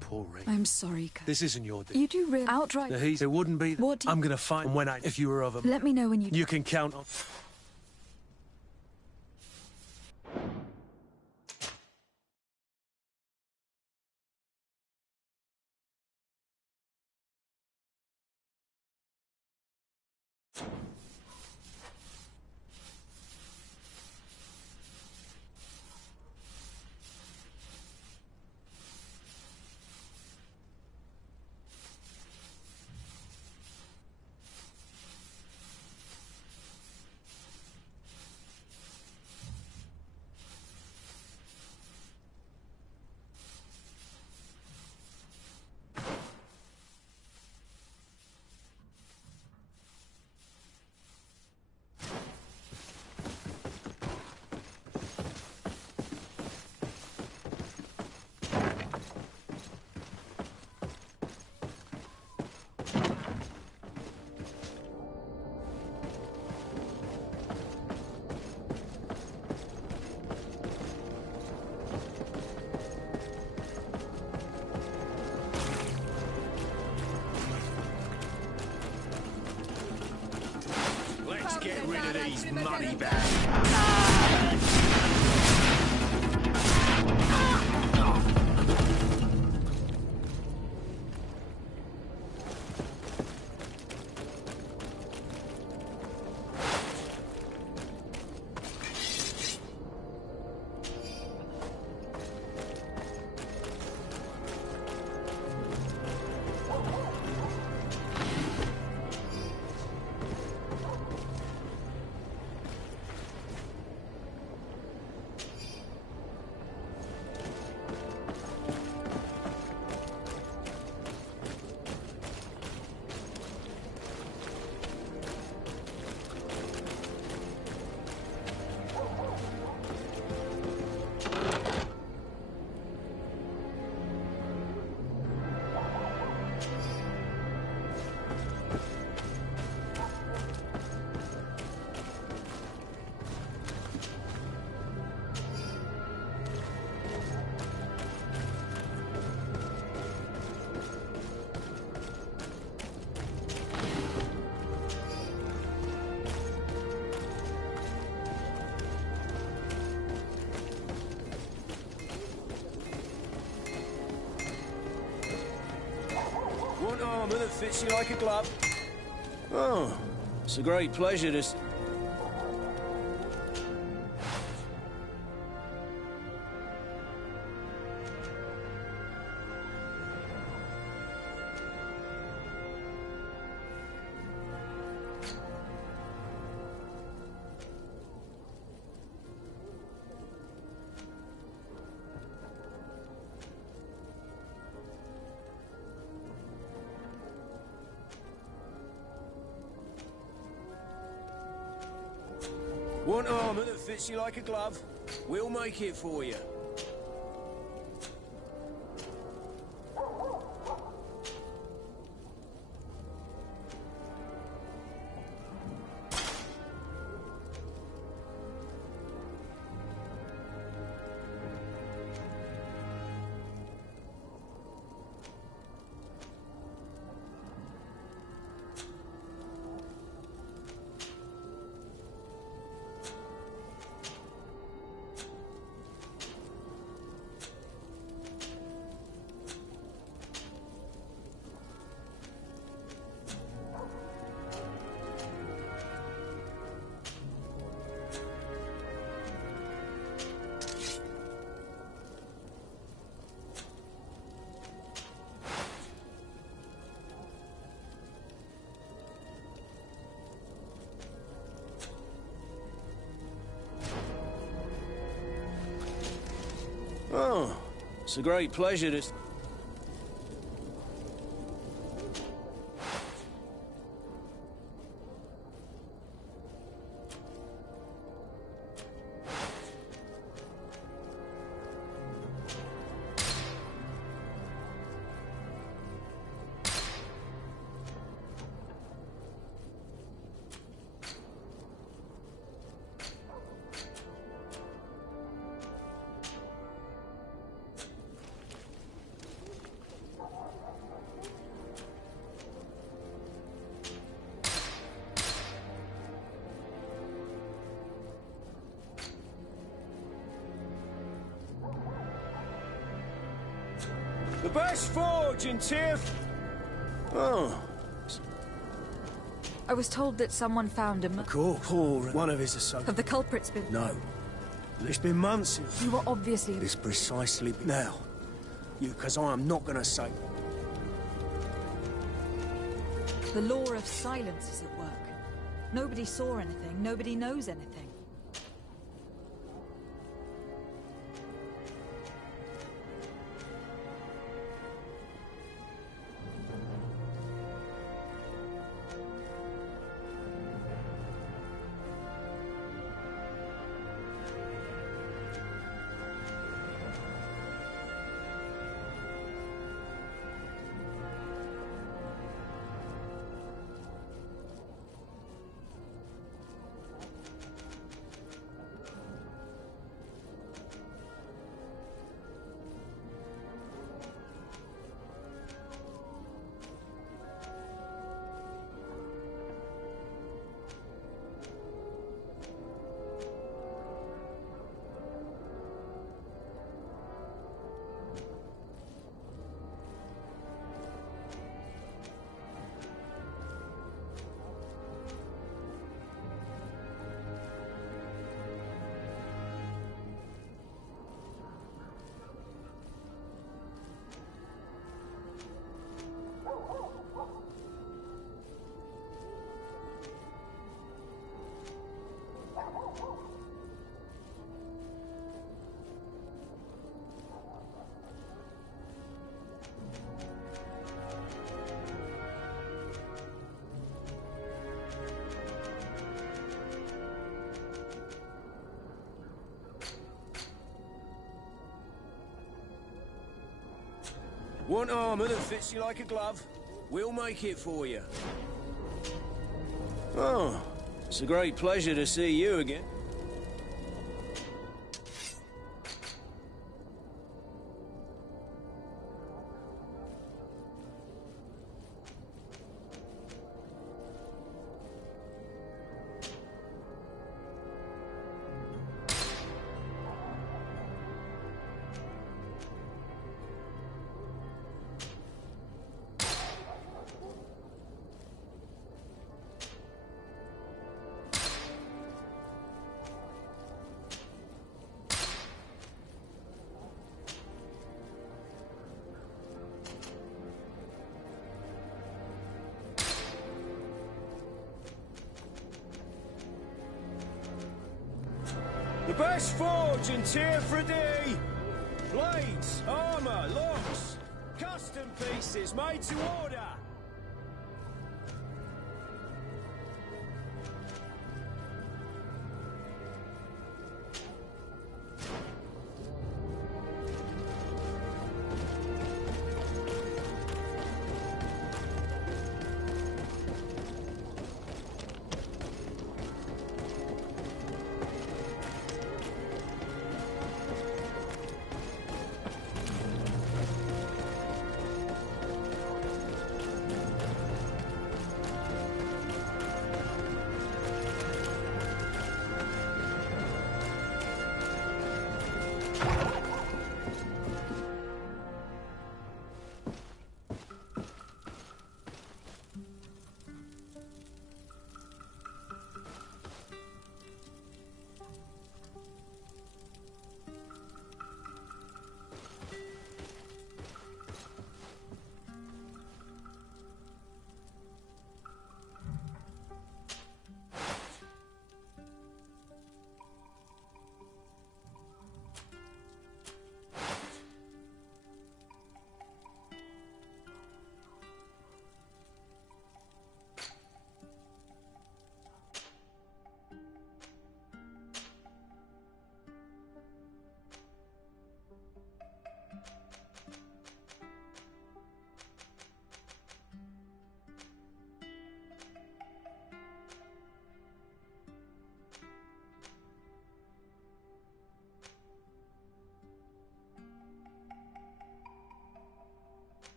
Poor Ray. I'm sorry, This isn't your day. You do really... Outright... It wouldn't be... What do you... I'm gonna find when if you were of a... Let me know when you... You can count on... money back. Want armour that fits you like a glove? Oh, it's a great pleasure to... Want armour that fits you like a glove? We'll make it for you. Oh, it's a great pleasure to... The best forge in Tiff! Oh. I was told that someone found a... Cool. Poor one of his associates. Have the culprits been... No. It's been months since... You were obviously... It's precisely... Now. Because I am not gonna say... The law of silence is at work. Nobody saw anything, nobody knows anything. Want armor that fits you like a glove? We'll make it for you. Oh, it's a great pleasure to see you again. The best forge in Tier for D! Blades, armor, locks, custom pieces made to order!